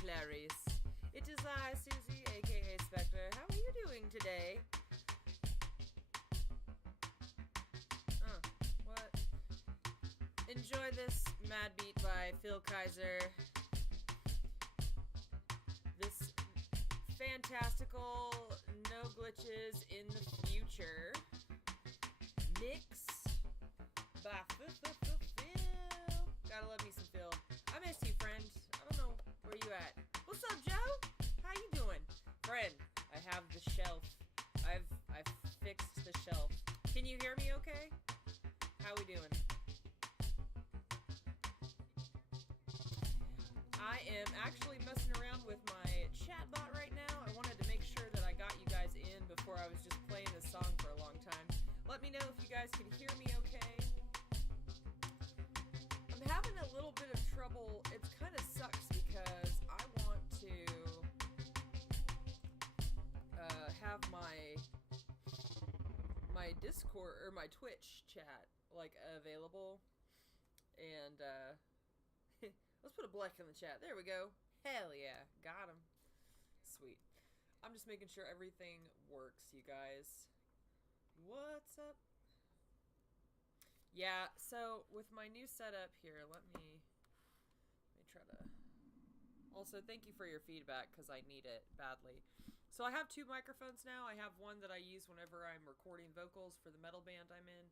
Clarice. It is I, Suzy, aka Specter. How are you doing today? What? Enjoy this Mad Beat by Phil Kaiser. This fantastical, no glitches in the future mix by Phil. Gotta love me some Phil. I miss you, friend. I don't know where you at. What's up, Joe? How you doing? Friend, I have the shelf. I've fixed the shelf. Can you hear me okay? How we doing? I am actually messing around with my chat bot right now. I wanted to make sure that I got you guys in before I was just playing this song for a long time. Let me know if you guys can hear me okay. I'm having a little bit of trouble. It kind of sucks because I want to have my Discord or my Twitch chat like available, and let's put a black in the chat. There we go. Hell yeah, got him. Sweet. I'm just making sure everything works, you guys. What's up? Yeah, so with my new setup here, let me try to... Also, thank you for your feedback, because I need it badly. So I have two microphones now. I have one that I use whenever I'm recording vocals for the metal band I'm in.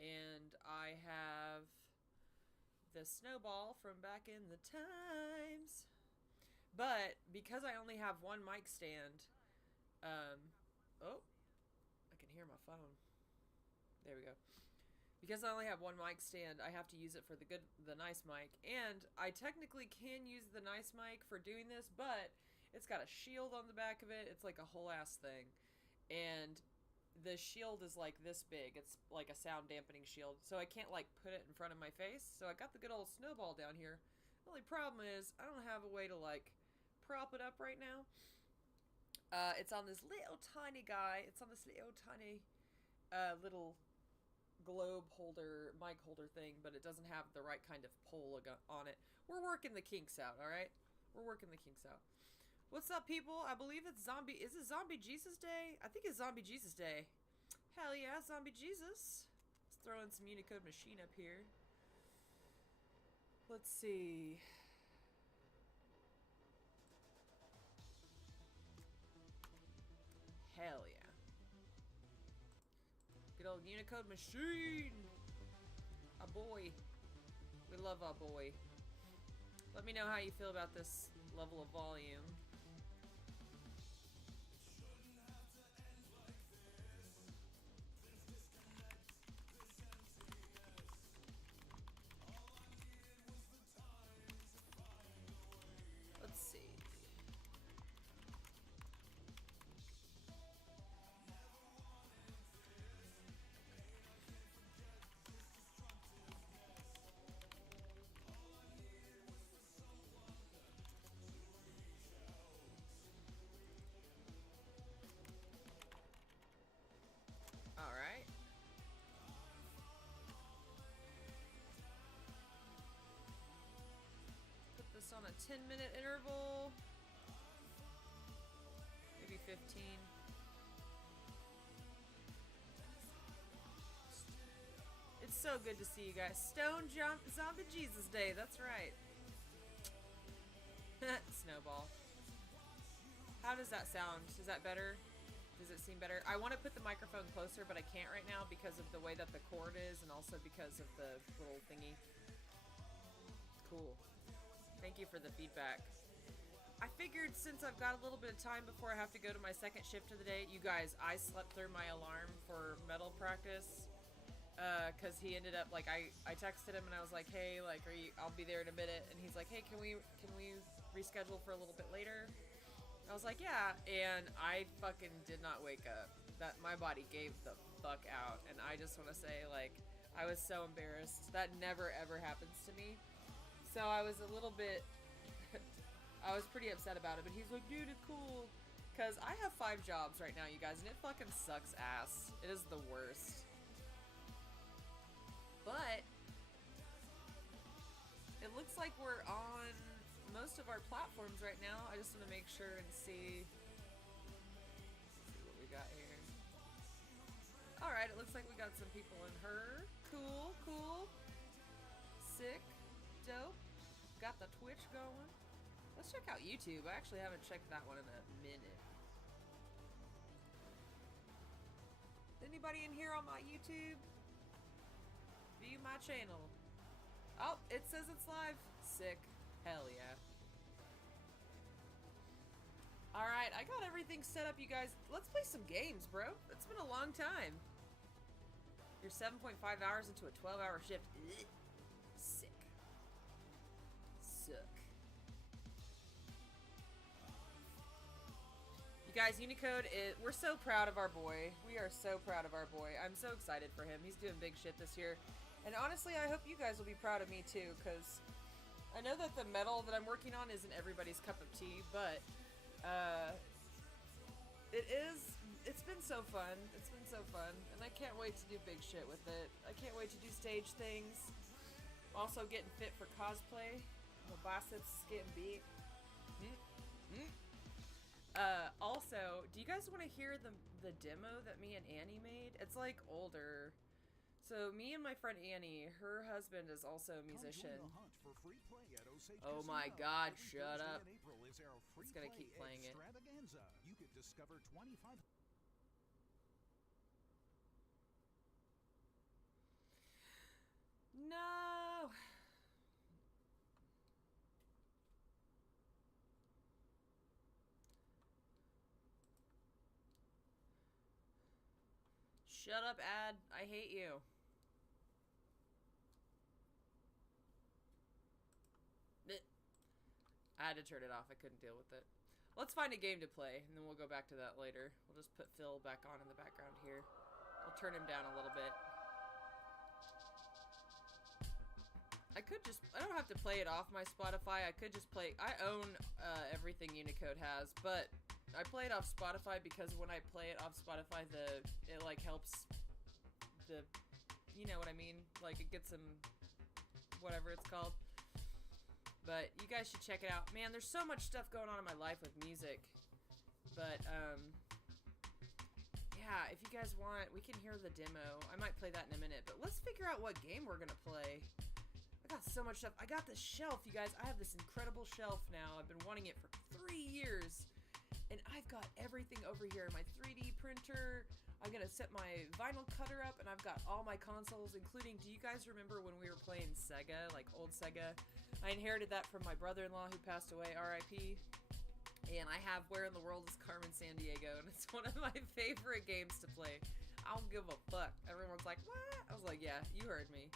And I have the Snowball from back in the times. But because I only have one mic stand... oh, I can hear my phone. There we go. Because I only have one mic stand, I have to use it for the nice mic. And I technically can use the nice mic for doing this, but it's got a shield on the back of it. It's like a whole ass thing. And the shield is like this big. It's like a sound dampening shield. So I can't like put it in front of my face. So I got the good old Snowball down here. The only problem is I don't have a way to like prop it up right now. It's on this little tiny guy. It's on this little tiny little globe holder, mic holder thing, but it doesn't have the right kind of pole on it. We're working the kinks out, alright? We're working the kinks out. What's up, people? I believe it's Zombie... Is it Zombie Jesus Day? I think it's Zombie Jesus Day. Hell yeah, Zombie Jesus. Let's throw in some Unicode Machine up here. Let's see... Hell yeah. Good old Unicode Machine! Our boy. We love our boy. Let me know how you feel about this level of volume. Let's see. Alright. Put this on a 10-minute interval. Maybe 15. It's so good to see you guys. Stone Zombie Jesus Day, that's right. Snowball. How does that sound? Is that better? Does it seem better? I want to put the microphone closer, but I can't right now because of the way that the cord is and also because of the little thingy. Cool. Thank you for the feedback. I figured since I've got a little bit of time before I have to go to my second shift of the day, you guys, I slept through my alarm for metal practice. Cause he ended up, like, I texted him and I was like, hey, like, I'll be there in a minute. And he's like, hey, can we reschedule for a little bit later? I was like, yeah, and I fucking did not wake up. My body gave the fuck out, and I just want to say, like, I was so embarrassed. That never ever happens to me. So I was a little bit, I was pretty upset about it, but he's like, dude, it's cool. Because I have 5 jobs right now, you guys, and it fucking sucks ass. It is the worst. But it looks like we're on most of our platforms right now. I just want to make sure and see what we got here. Alright, it looks like we got some people in her. Cool, cool. Sick. Dope. Got the Twitch going. Let's check out YouTube. I actually haven't checked that one in a minute. Anybody in here on my YouTube? View my channel. Oh, it says it's live. Sick. Hell yeah. Alright, I got everything set up, you guys. Let's play some games, bro. It's been a long time. You're 7.5 hours into a 12-hour shift. Ugh. Sick. Suck. You guys, Unicode is... We're so proud of our boy. We are so proud of our boy. I'm so excited for him. He's doing big shit this year. And honestly, I hope you guys will be proud of me too, because I know that the metal that I'm working on isn't everybody's cup of tea, but it's been so fun. It's been so fun, and I can't wait to do big shit with it. I can't wait to do stage things. Also getting fit for cosplay. My biceps is getting big. Also, do you guys want to hear the demo that me and Annie made? It's like older. So me and my friend Annie, her husband is also a musician. Oh my god, shut up. It's gonna keep playing it. You could discover 25. No. Shut up, ad. I hate you. I had to turn it off. I couldn't deal with it. Let's find a game to play, and then we'll go back to that later. We'll just put Phil back on in the background here. We'll turn him down a little bit. I don't have to play it off my Spotify. I could just play... I own everything Unicode has, but I play it off Spotify because when I play it off Spotify, it like helps the... You know what I mean? Like, it gets some... Whatever it's called. But you guys should check it out. Man, there's so much stuff going on in my life with music. But, yeah, if you guys want, we can hear the demo. I might play that in a minute. But let's figure out what game we're gonna play. I got so much stuff. I got this shelf, you guys. I have this incredible shelf now. I've been wanting it for 3 years. And I've got everything over here. My 3D printer. I'm gonna set my vinyl cutter up. And I've got all my consoles, including... Do you guys remember when we were playing Sega? Like, old Sega? I inherited that from my brother-in-law who passed away, R.I.P. And I have Where in the World is Carmen Sandiego, and it's one of my favorite games to play. I don't give a fuck. Everyone's like, what? I was like, yeah, you heard me.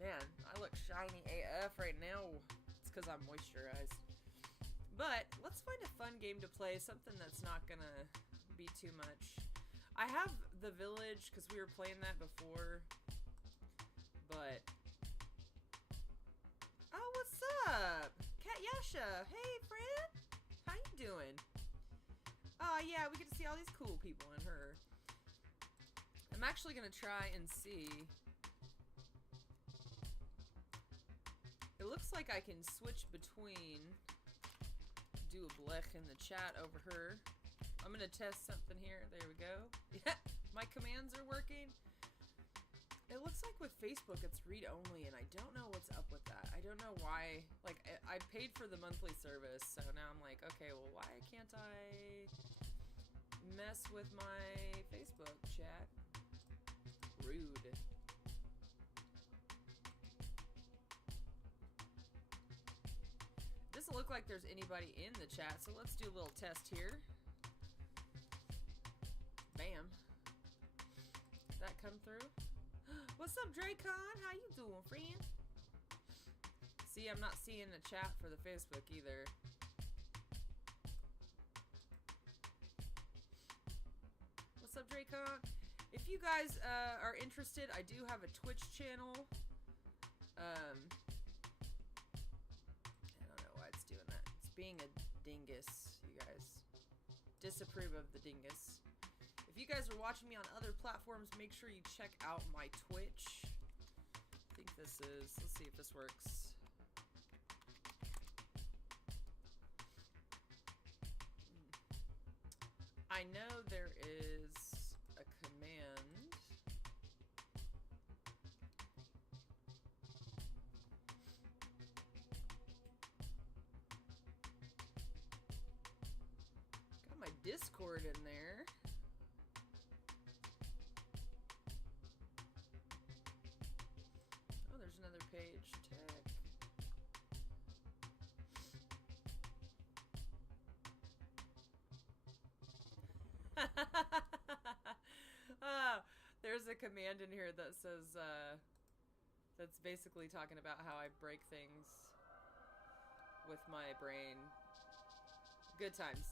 Man, I look shiny AF right now. It's because I'm moisturized. But let's find a fun game to play, something that's not gonna be too much. I have The Village, because we were playing that before. But... Oh, what's up? Kat Yasha. Hey, friend. How you doing? Oh, yeah, we get to see all these cool people in her. I'm actually going to try and see. It looks like I can switch between. Do a blech in the chat over her. I'm going to test something here. There we go. Yeah, my commands are working. It looks like with Facebook it's read-only, and I don't know what's up with that. I don't know why. Like, I paid for the monthly service, so now I'm like, okay, well, why can't I mess with my Facebook chat? Rude. Doesn't look like there's anybody in the chat, so let's do a little test here. Bam. Did that come through? What's up, Dracon? How you doing, friend? See, I'm not seeing the chat for the Facebook either. What's up, Dracon? If you guys are interested, I do have a Twitch channel. I don't know why it's doing that. It's being a dingus, you guys. Disapprove of the dingus. If you guys are watching me on other platforms, make sure you check out my Twitch. I think this is... Let's see if this works. Discord in there. Oh, there's another page. Tech. There's a command in here that says, that's basically talking about how I break things with my brain. Good times.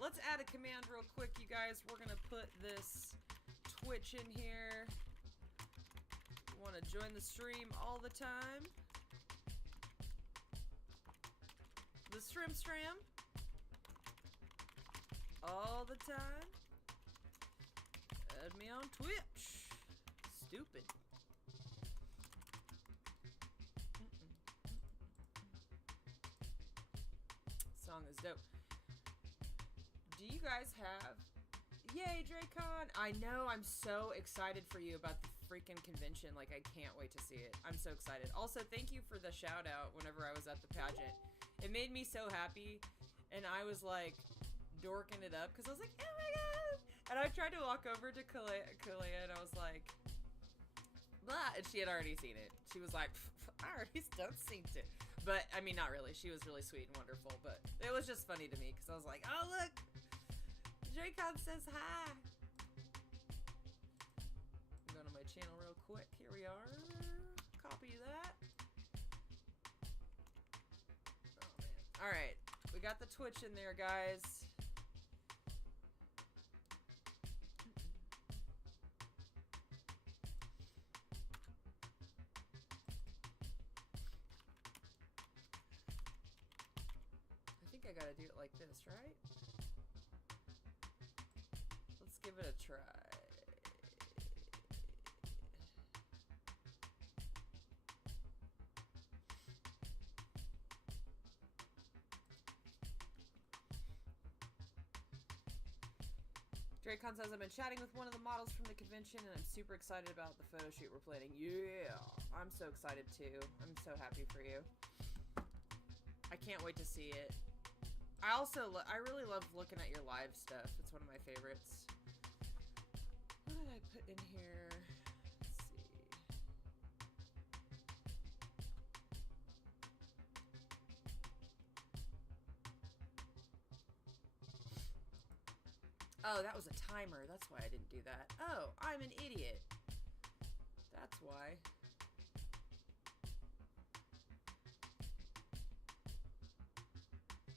Let's add a command real quick, you guys. We're gonna put this Twitch in here. Want to join the stream all the time? The Stram all the time. Add me on Twitch. Stupid. Song is dope. Do you guys have... Yay, Dracon! I know, I'm so excited for you about the freaking convention. Like, I can't wait to see it. I'm so excited. Also, thank you for the shout out whenever I was at the pageant. It made me so happy. And I was like, dorking it up because I was like, oh my god! And I tried to walk over to Kalia and I was like, blah, and she had already seen it. She was like, I already done seen it. But, I mean, not really. She was really sweet and wonderful, but it was just funny to me because I was like, oh look! Dracon says hi! I'm going to my channel real quick. Here we are. Copy that. Oh man. Alright. We got the Twitch in there, guys. I think I gotta do it like this, right? Let's give it a try. Dracon says, I've been chatting with one of the models from the convention and I'm super excited about the photo shoot we're planning. Yeah, I'm so excited too. I'm so happy for you. I can't wait to see it. I really love looking at your live stuff. It's one of my favorites. What did I put in here? Let's see. Oh, that was a timer. That's why I didn't do that. Oh, I'm an idiot. That's why.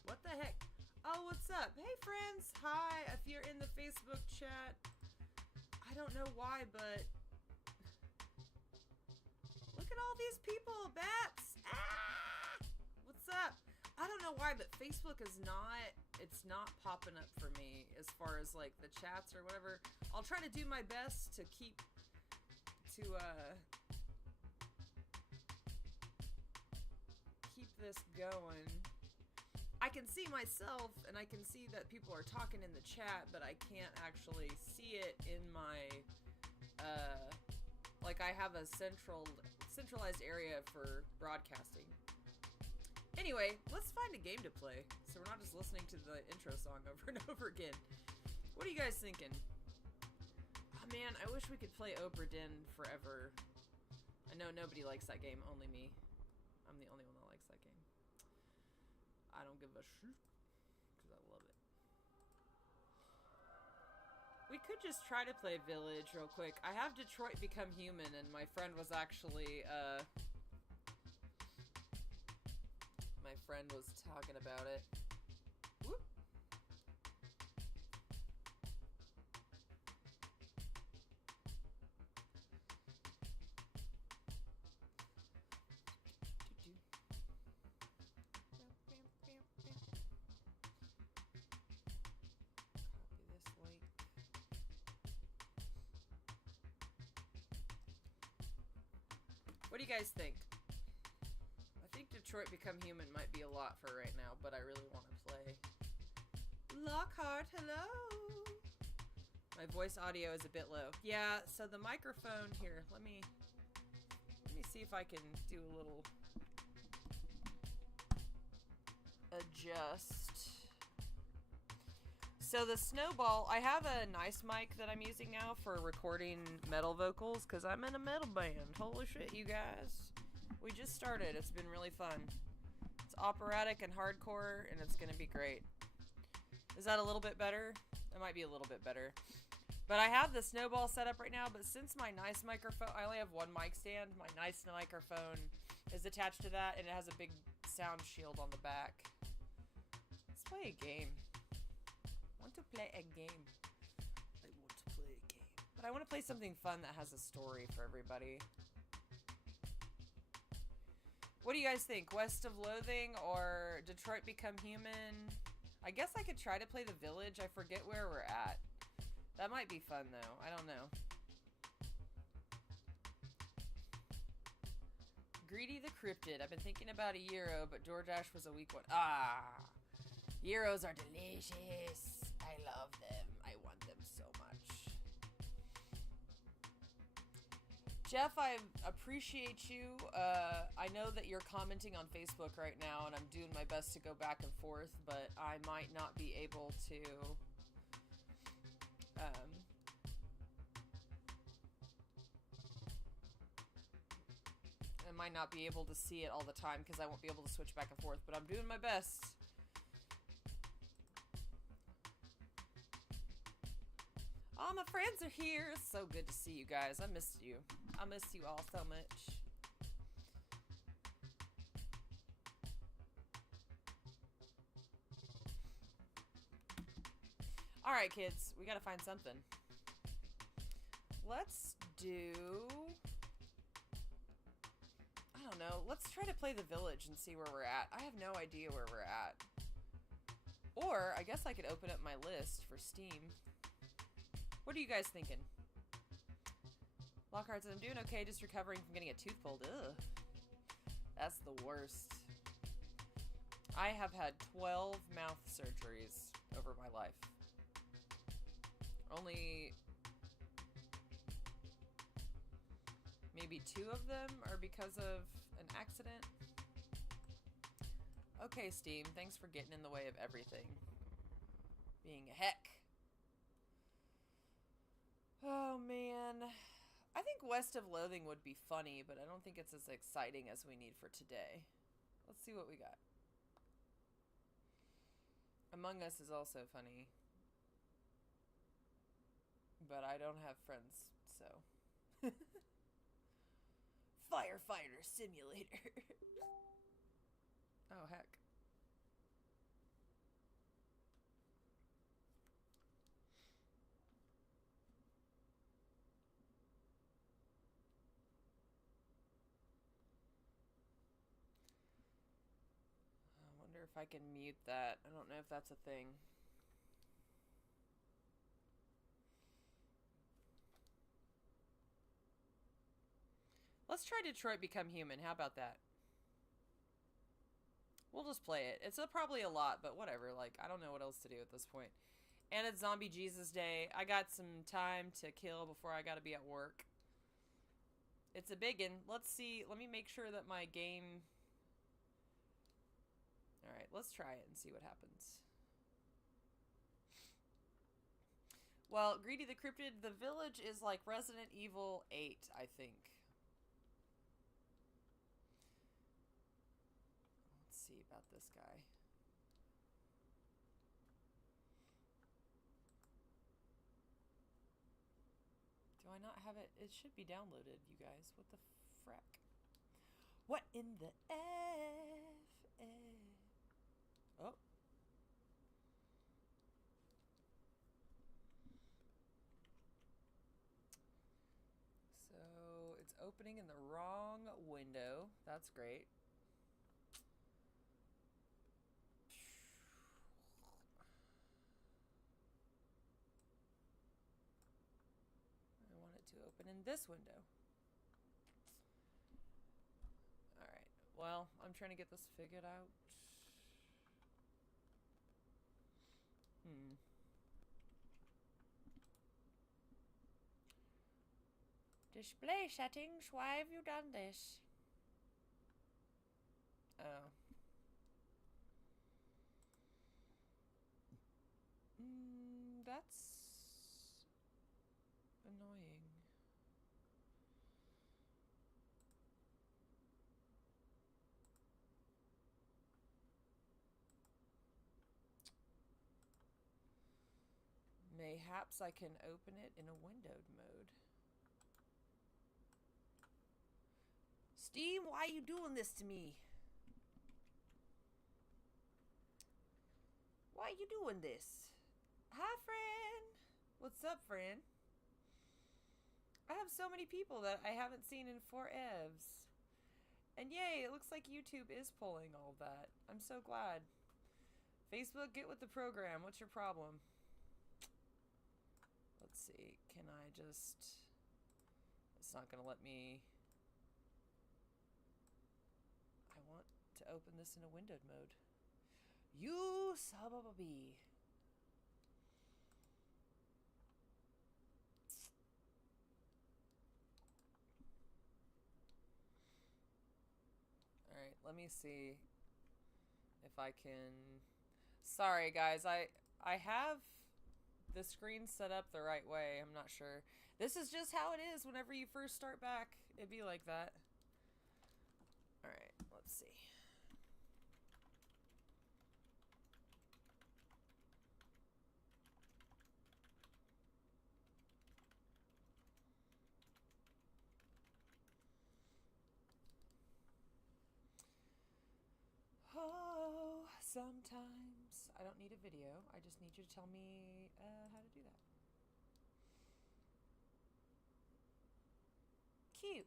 What the heck? Oh, what's up? Hey, friends. Hi. If you're in the Facebook chat, I don't know why, but look at all these people. Bats. Ah! What's up? I don't know why, but Facebook is it's not popping up for me as far as like the chats or whatever. I'll try to do my best to keep this going. I can see myself and I can see that people are talking in the chat, but I can't actually see it in my like I have a centralized area for broadcasting. Anyway, let's find a game to play, so we're not just listening to the intro song over and over again. What are you guys thinking? Oh man, I wish we could play Obra Dinn forever. I know nobody likes that game, only me. I'm the only one that likes that game. I don't give a shit, because I love it. We could just try to play Village real quick. I have Detroit Become Human, and my friend was actually, my friend was talking about it. Whoop. What do you guys think? I think Detroit Become Human might be a lot for right now, but I really want to play. Lockhart, hello! My voice audio is a bit low. Yeah, so the microphone here, let me see if I can do a little adjust. So the snowball, I have a nice mic that I'm using now for recording metal vocals because I'm in a metal band. Holy shit, you guys. We just started. It's been really fun. It's operatic and hardcore, and it's going to be great. Is that a little bit better? It might be a little bit better. But I have the snowball set up right now, but since my nice microphone, I only have one mic stand, my nice microphone is attached to that, and it has a big sound shield on the back. Let's play a game. I want to play a game. But I want to play something fun that has a story for everybody. What do you guys think? West of Loathing or Detroit Become Human? I guess I could try to play The Village. I forget where we're at. That might be fun, though. I don't know. Greedy the Cryptid. I've been thinking about a gyro, but DoorDash was a weak one. Ah! Gyros are delicious. I love them. I want them so much. Jeff, I appreciate you. I know that you're commenting on Facebook right now, and I'm doing my best to go back and forth, but I might not be able to... I might not be able to see it all the time because I won't be able to switch back and forth, but I'm doing my best. Oh, my friends are here. It's so good to see you guys. I missed you. I miss you all so much. All right, kids. We got to find something. Let's do... I don't know. Let's try to play The Village and see where we're at. I have no idea where we're at. Or, I guess I could open up my list for Steam. What are you guys thinking? Lockhart says, I'm doing okay, just recovering from getting a tooth pulled. Ugh. That's the worst. I have had 12 mouth surgeries over my life. Only... maybe 2 of them are because of an accident. Okay, Steam, thanks for getting in the way of everything. Being a heck. Oh, man. I think West of Loathing would be funny, but I don't think it's as exciting as we need for today. Let's see what we got. Among Us is also funny. But I don't have friends, so... Firefighter Simulator. Oh, heck. I wonder if I can mute that. I don't know if that's a thing. Let's try Detroit Become Human. How about that? We'll just play it. It's probably a lot, but whatever. Like, I don't know what else to do at this point. And it's Zombie Jesus Day. I got some time to kill before I gotta be at work. It's a biggin. Let's see. Let me make sure that my game... Alright, let's try it and see what happens. Well, Greedy the Cryptid, The Village is like Resident Evil 8, I think. See about this guy. Do I not have it? It should be downloaded, you guys. What the frack? What in the F? Oh. So it's opening in the wrong window. That's great. To open in this window. Alright, well, I'm trying to get this figured out. Display settings, why have you done this? Oh. Mayhaps I can open it in a windowed mode. Steam, why are you doing this to me? Why are you doing this? Hi, friend. What's up, friend? I have so many people that I haven't seen in forevs. And yay, it looks like YouTube is pulling all that. I'm so glad. Facebook, get with the program. What's your problem? Let's see. Can I just... It's not going to let me... I want to open this in a windowed mode. You son of a bee. Alright, let me see if I can... Sorry, guys. I have the screen set up the right way. I'm not sure. This is just how it is whenever you first start back. It'd be like that. Alright, let's see. Oh, sometimes I don't need a video. I just need you to tell me how to do that. Cute.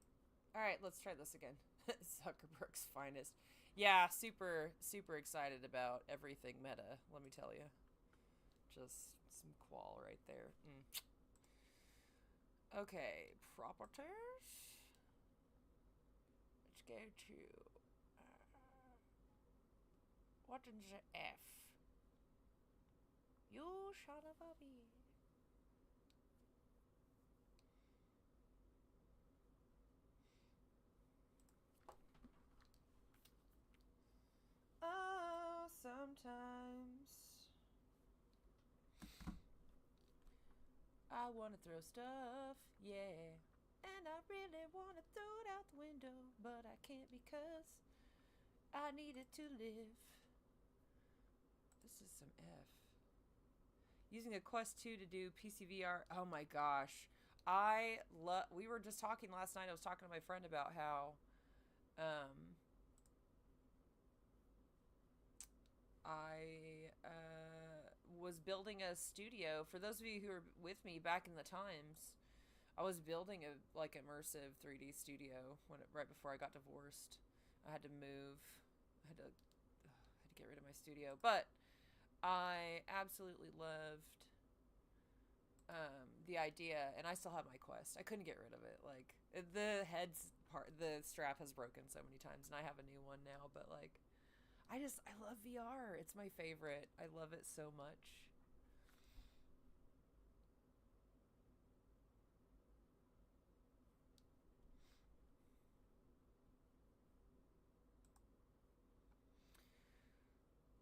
All right, let's try this again. Zuckerberg's finest. Yeah, super, super excited about everything Meta, let me tell you. Just some qual right there. Okay, properties. Let's go to... what is the F? You son of a bee. Oh, sometimes I want to throw stuff, yeah. And I really want to throw it out the window, but I can't because I need it to live. This is some F. Using a Quest 2 to do PCVR. Oh my gosh. We were just talking last night. I was talking to my friend about how I was building a studio. For those of you who were with me back in the times, I was building a like immersive 3D studio right before I got divorced. I had to move. I had to get rid of my studio, but I absolutely loved the idea, and I still have my Quest. I couldn't get rid of it. Like the the strap has broken so many times, and I have a new one now. But like, I love VR. It's my favorite. I love it so much.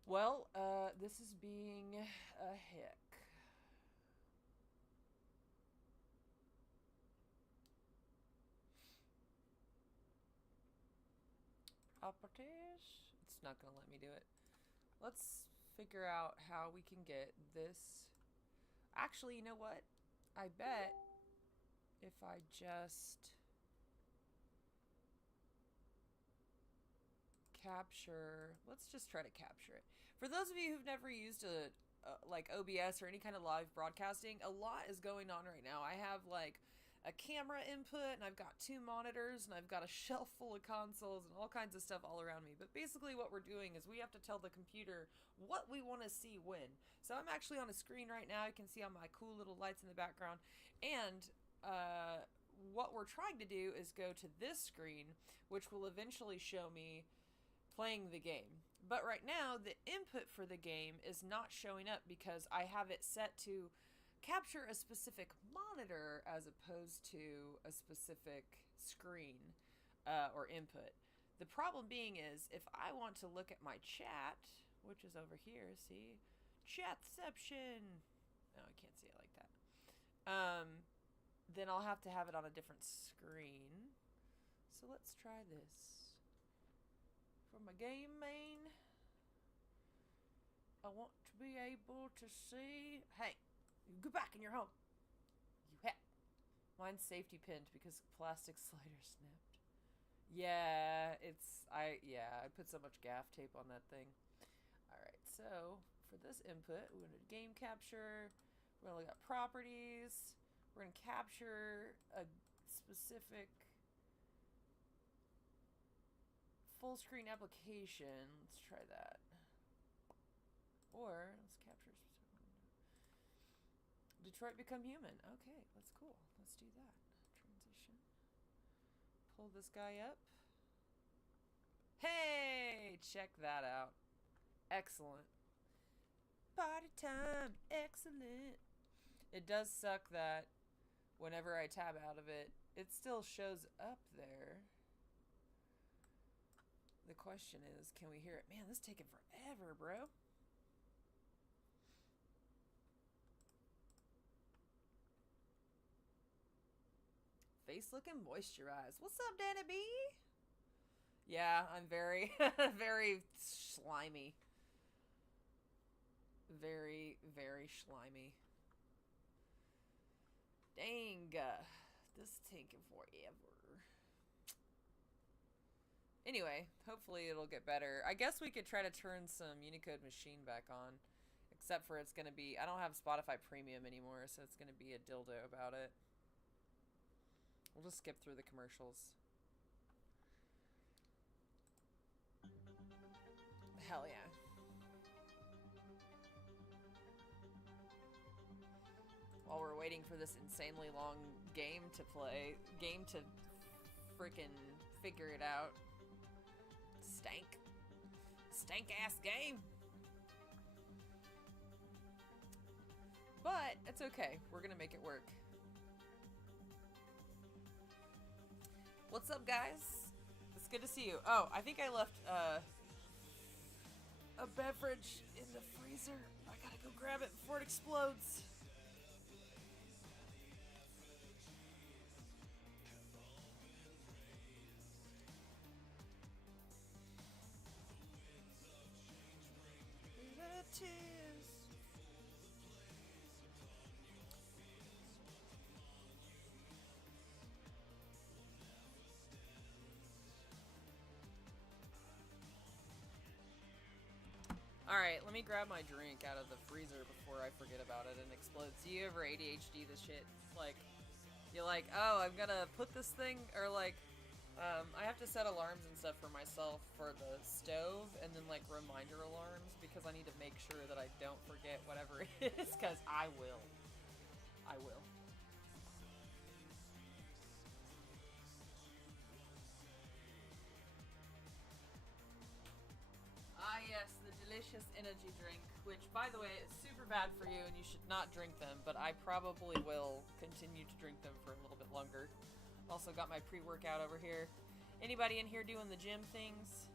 Well, this is being a hick. Properties? It's not gonna let me do it. Let's figure out how we can get this. Actually, you know what? I bet if I just capture, let's just try to capture it. For those of you who've never used like OBS or any kind of live broadcasting, a lot is going on right now. I have like a camera input, and I've got 2 monitors, and I've got a shelf full of consoles and all kinds of stuff all around me. But basically what we're doing is we have to tell the computer what we want to see when. So I'm actually on a screen right now. You can see all my cool little lights in the background. And what we're trying to do is go to this screen, which will eventually show me playing the game. But right now, the input for the game is not showing up because I have it set to capture a specific monitor as opposed to a specific screen or input. The problem being is if I want to look at my chat, which is over here, see? Chatception! No, I can't see it like that. Then I'll have to have it on a different screen. So let's try this. For my game main, I want to be able to see... Hey! You go back in your home. You hat. Mine's safety pinned because plastic slider snapped. Yeah, I put so much gaff tape on that thing. Alright, so for this input, we're going to game capture. We're going to look at properties. We're going to capture a specific full screen application. Let's try that. Or let's capture Detroit Become Human. Okay, that's cool. Let's do that. Transition. Pull this guy up. Hey! Check that out. Excellent. Party time. Excellent. It does suck that whenever I tab out of it, it still shows up there. The question is, can we hear it? Man, this is taking forever, bro. Face looking moisturized. What's up, Danny B? Yeah, I'm very, very slimy. Very, very slimy. Dang. This is taking forever. Anyway, hopefully it'll get better. I guess we could try to turn some Unicode Machine back on. Except for it's going to be... I don't have Spotify Premium anymore, so it's going to be a dildo about it. We'll just skip through the commercials. Hell yeah. While we're waiting for this insanely long game to play, frickin' figure it out. Stank ass game. But it's okay. We're gonna make it work. What's up, guys? It's good to see you. Oh, I think I left a beverage in the freezer. I gotta go grab it before it explodes. Alright, let me grab my drink out of the freezer before I forget about it and explodes. Do you ever ADHD this shit? Like, you're like, oh, I'm gonna put this thing, or like, I have to set alarms and stuff for myself for the stove, and then like reminder alarms, because I need to make sure that I don't forget whatever it is, because I will. I will. Ah yes, the delicious energy drink, which by the way is super bad for you and you should not drink them, but I probably will continue to drink them for a little bit longer. Also got my pre-workout over here. Anybody in here doing the gym things?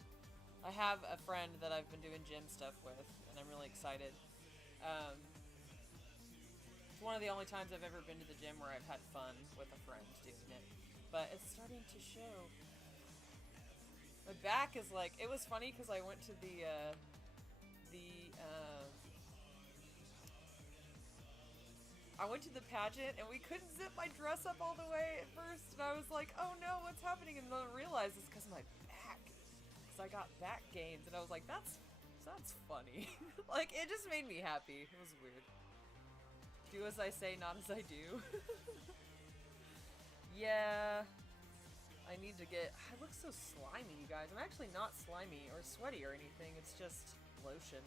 I have a friend that I've been doing gym stuff with, and I'm really excited. It's one of the only times I've ever been to the gym where I've had fun with a friend doing it. But it's starting to show. My back is like, it was funny because I went to the pageant and we couldn't zip my dress up all the way at first, and I was like, oh no, what's happening? And then I realized it's because of my back, because I got back gains, and I was like, that's funny. Like, it just made me happy. It was weird. Do as I say, not as I do. Yeah. I need to get... I look so slimy, you guys. I'm actually not slimy or sweaty or anything. It's just lotion.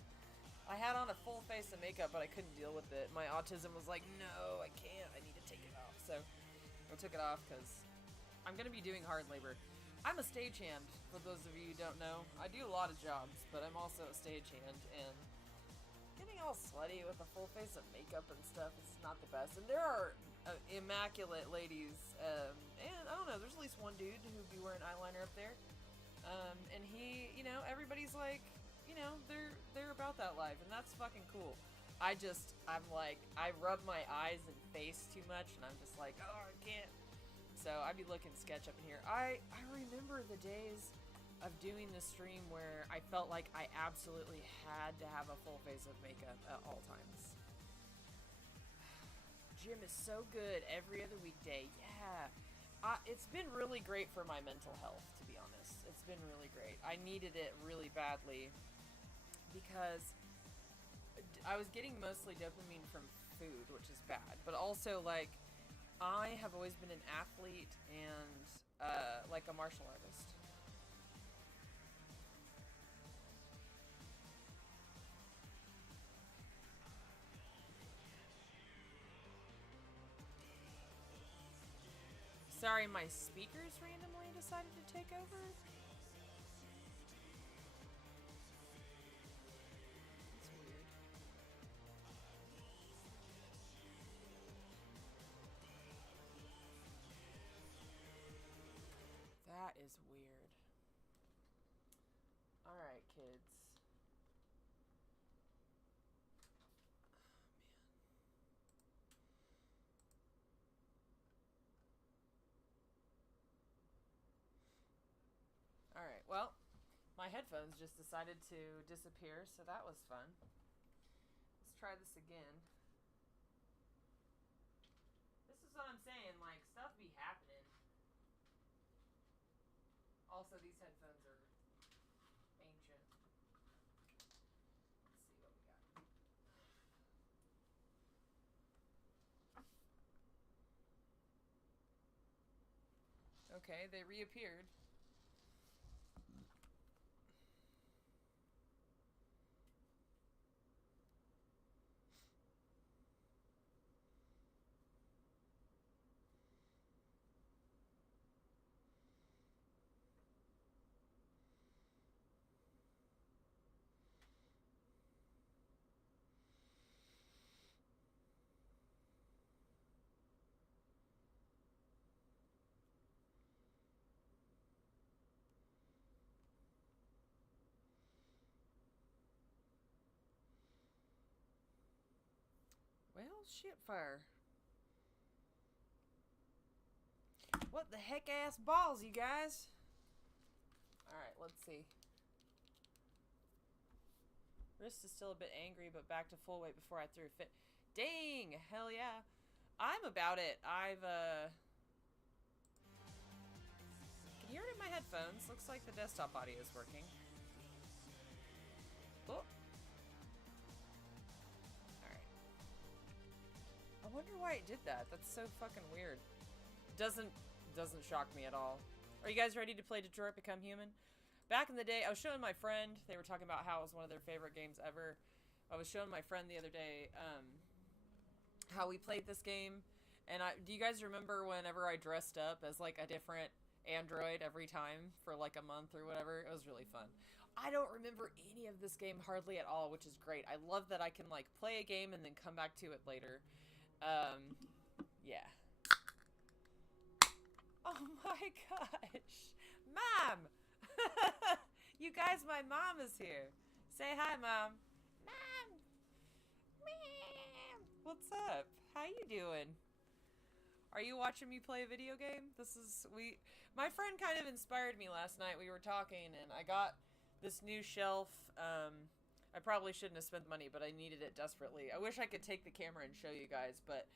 I had on a full face of makeup, but I couldn't deal with it. My autism was like, no, I can't. I need to take it off. So I took it off because I'm going to be doing hard labor. I'm a stagehand, for those of you who don't know. I do a lot of jobs, but I'm also a stagehand, and getting all sweaty with a full face of makeup and stuff is not the best. And there are immaculate ladies, and I don't know, there's at least one dude who'd be wearing eyeliner up there, and he, you know, everybody's like, you know, they're about that life, and that's fucking cool. I'm like, I rub my eyes and face too much, and I'm just like, oh, I can't. So I'd be looking sketch up in here. I remember the days of doing the stream where I felt like I absolutely had to have a full face of makeup at all times. gym is so good every other weekday. Yeah. It's been really great for my mental health, to be honest. It's been really great. I needed it really badly because I was getting mostly dopamine from food, which is bad. But also, like, I have always been an athlete and, like, a martial artist. Sorry, my speakers randomly decided to take over? That's weird. That is weird. Alright, kids. Alright, well, my headphones just decided to disappear, so that was fun. Let's try this again. This is what I'm saying, like, stuff be happening. Also, these headphones are ancient. Let's see what we got. Okay, they reappeared. Well, shit fire. What the heck ass balls, you guys? Alright, let's see. Wrist is still a bit angry, but back to full weight before I threw a fit. Dang! Hell yeah. I'm about it. Can you hear it in my headphones? Looks like the desktop audio is working. Oh. Alright. I wonder why it did that. That's so fucking weird. Doesn't shock me at all. Are you guys ready to play Detroit Become Human? Back in the day, I was showing my friend, they were talking about how it was one of their favorite games ever. I was showing my friend the other day how we played this game. And do you guys remember whenever I dressed up as like a different android every time for like a month or whatever? It was really fun. I don't remember any of this game hardly at all, which is great. I love that I can like play a game and then come back to it later. Yeah. Oh my gosh. Mom! You guys, my mom is here. Say hi, Mom. Mom! Mom! What's up? How you doing? Are you watching me play a video game? My friend kind of inspired me last night. We were talking, and I got this new shelf. I probably shouldn't have spent money, but I needed it desperately. I wish I could take the camera and show you guys, but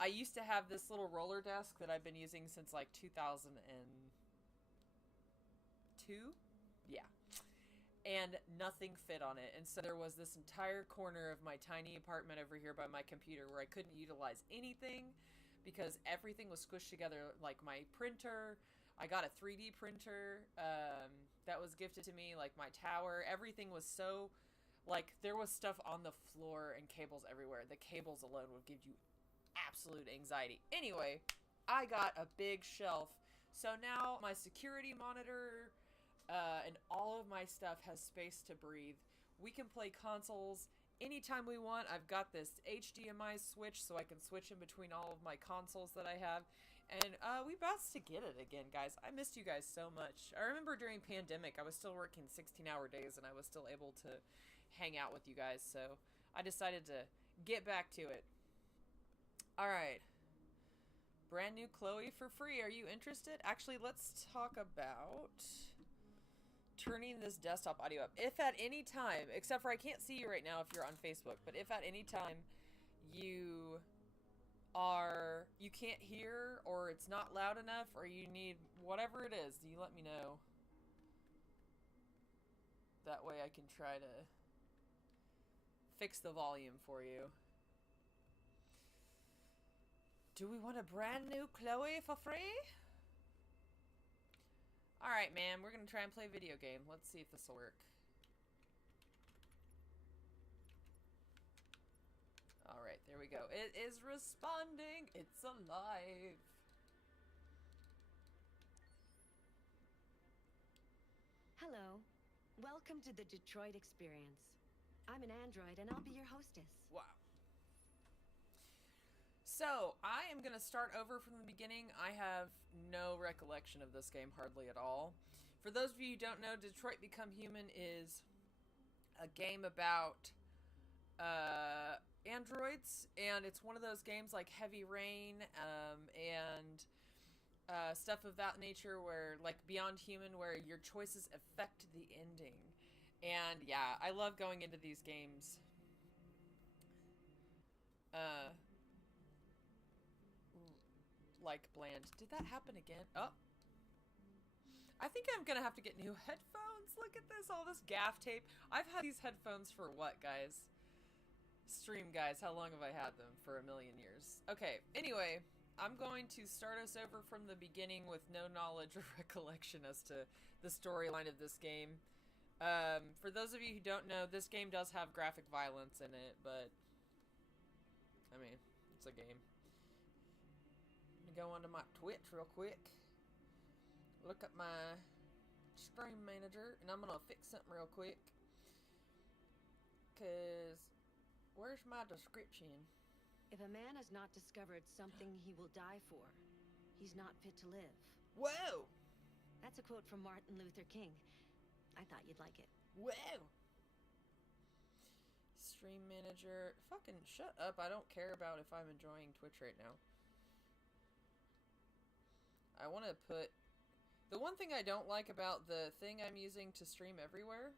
I used to have this little roller desk that I've been using since like 2002? Yeah. And nothing fit on it. And so there was this entire corner of my tiny apartment over here by my computer where I couldn't utilize anything because everything was squished together. Like my printer, I got a 3D printer that was gifted to me, like my tower. Everything was so, like, there was stuff on the floor and cables everywhere. The cables alone would give you absolute anxiety. Anyway, I got a big shelf. So now my security monitor and all of my stuff has space to breathe. We can play consoles anytime we want. I've got this HDMI switch so I can switch in between all of my consoles that I have. And we about to get it again, guys. I missed you guys so much. I remember during pandemic, I was still working 16-hour days and I was still able to hang out with you guys. So I decided to get back to it. Alright. Brand new Chloe for free. Are you interested? Actually, let's talk about turning this desktop audio up. If at any time, except for I can't see you right now if you're on Facebook, but if at any time you are you can't hear, or it's not loud enough, or you need whatever it is, you let me know. That way I can try to fix the volume for you. Do we want a brand new Chloe for free? Alright, man, we're gonna try and play a video game. Let's see if this will work. Alright, there we go. It is responding! It's alive! Hello. Welcome to the Detroit experience. I'm an android and I'll be your hostess. Wow. So, I am going to start over from the beginning. I have no recollection of this game, hardly at all. For those of you who don't know, Detroit Become Human is a game about androids, and it's one of those games like Heavy Rain and stuff of that nature, where like Beyond Human, where your choices affect the ending. And yeah, I love going into these games. Like bland. Did that happen again? Oh. I think I'm gonna have to get new headphones. Look at this, all this gaff tape. I've had these headphones for what, guys? Stream guys, how long have I had them? For a million years. Okay, anyway, I'm going to start us over from the beginning with no knowledge or recollection as to the storyline of this game. For those of you who don't know, this game does have graphic violence in it, but I mean, it's a game. I'm gonna go onto my Twitch real quick. Look at my stream manager, and I'm gonna fix something real quick. Cause where's my description? If a man has not discovered something he will die for, he's not fit to live. Whoa! That's a quote from Martin Luther King. I thought you'd like it. Whoa! Stream manager. Fucking shut up. I don't care about if I'm enjoying Twitch right now. I want to put... The one thing I don't like about the thing I'm using to stream everywhere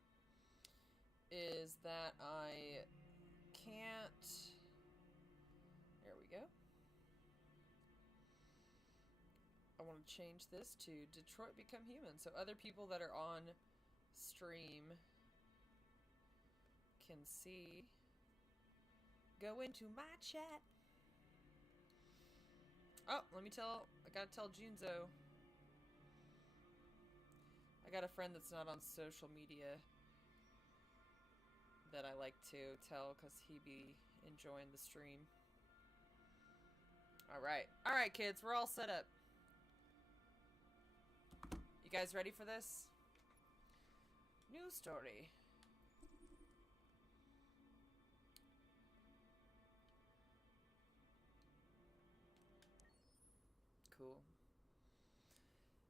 is that I can't... There we go. I want to change this to Detroit Become Human, so other people that are on stream can see. Go into my chat. Oh, let me tell, I gotta tell Junzo. I got a friend that's not on social media that I like to tell because he be enjoying the stream. Alright. Alright, kids, we're all set up. You guys ready for this? New story. Cool.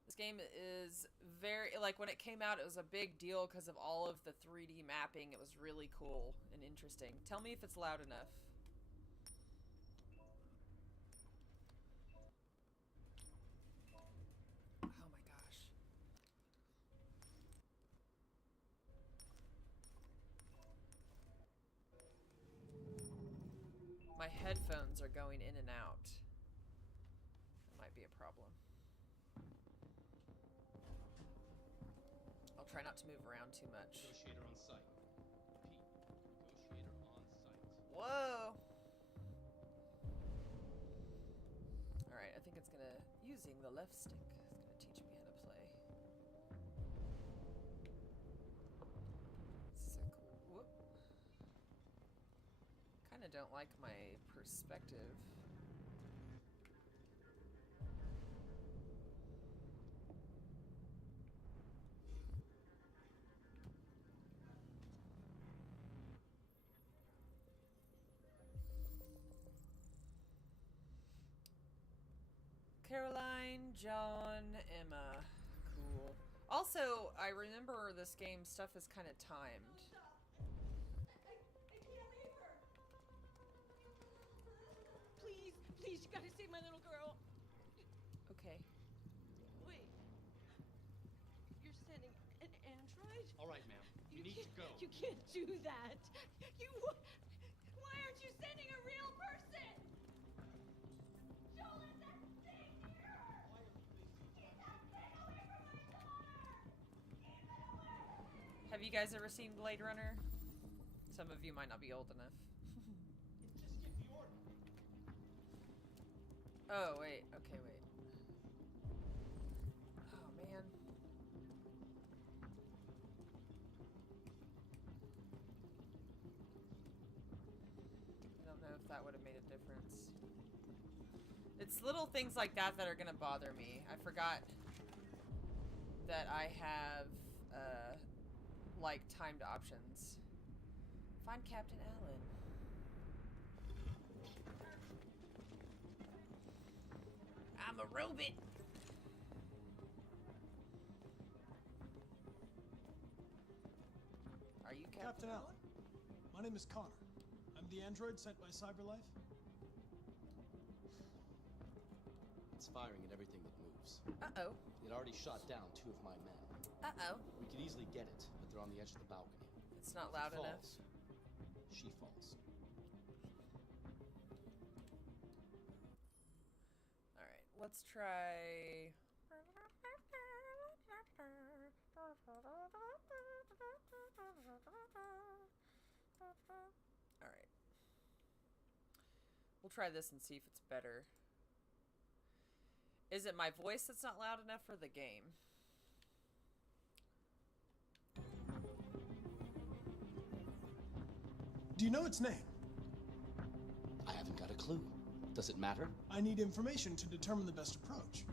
This game is very, like, when it came out, it was a big deal because of all of the 3D mapping. It was really cool and interesting. Tell me if it's loud enough. Oh my gosh. My headphones are going in and out. That might be a problem. I'll try not to move around too much. Negotiator on site. Repeat. Negotiator on site. Whoa! Alright, I think it's gonna... Using the left stick is gonna teach me how to play. Sick. Whoop. Kinda don't like my perspective. Caroline, John, Emma. Cool. Also, I remember this game stuff is kind of timed. I can't leave her. Please, please, you gotta save my little girl. Okay. Wait. You're sending an android? All right, ma'am. You need to go. You can't do that. Why aren't you sending a real person? Have you guys ever seen Blade Runner? Some of you might not be old enough. Just get the order. Oh, wait. Okay, wait. Oh, man. I don't know if that would have made a difference. It's little things like that that are gonna bother me. I forgot that I have, like, timed options. Find Captain Allen. I'm a robot. Are you Captain Allen? My name is Connor. I'm the android sent by CyberLife. It's firing at everything that moves. Uh-oh. It already shot down 2 of my men. Uh-oh. We could easily get it, but they're on the edge of the balcony. It's not If loud he enough. falls, she falls. Alright, let's try... Alright. We'll try this and see if it's better. Is it my voice that's not loud enough for the game? Do you know its name? I haven't got a clue. Does it matter? I need information to determine the best approach.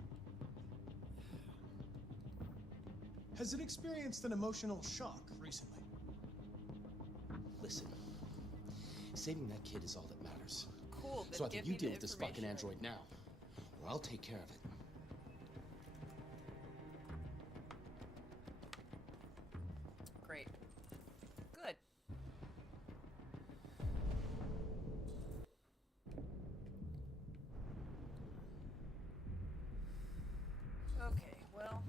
Has it experienced an emotional shock recently? Listen. Saving that kid is all that matters. Cool, then So either give you me deal the with this fucking information. android now, or I'll take care of it. Great. Good. Okay, well.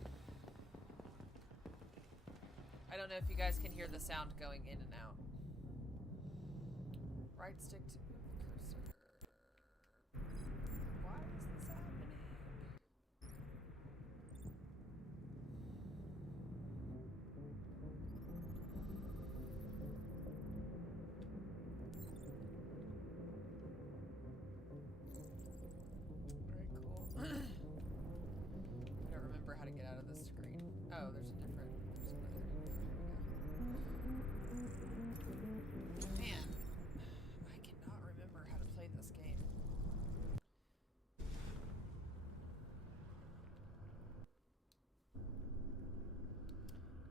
I don't know if you guys can hear the sound going in and out. Right stick to move the cursor. Why is this happening? Very cool. I don't remember how to get out of this screen. Oh, there's a different. There's another. Man, I cannot remember how to play this game.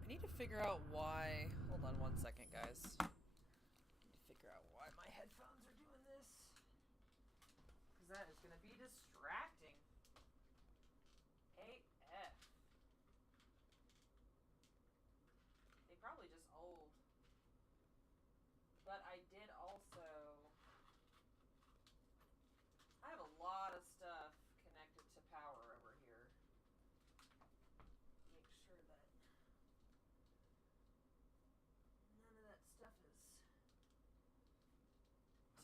I need to figure out why. Hold on one second, guys. I need to figure out why my headphones are doing this. Because that is going to be distracting. AF. They probably just old. But I did also... I have a lot of stuff connected to power over here. Make sure that none of that stuff is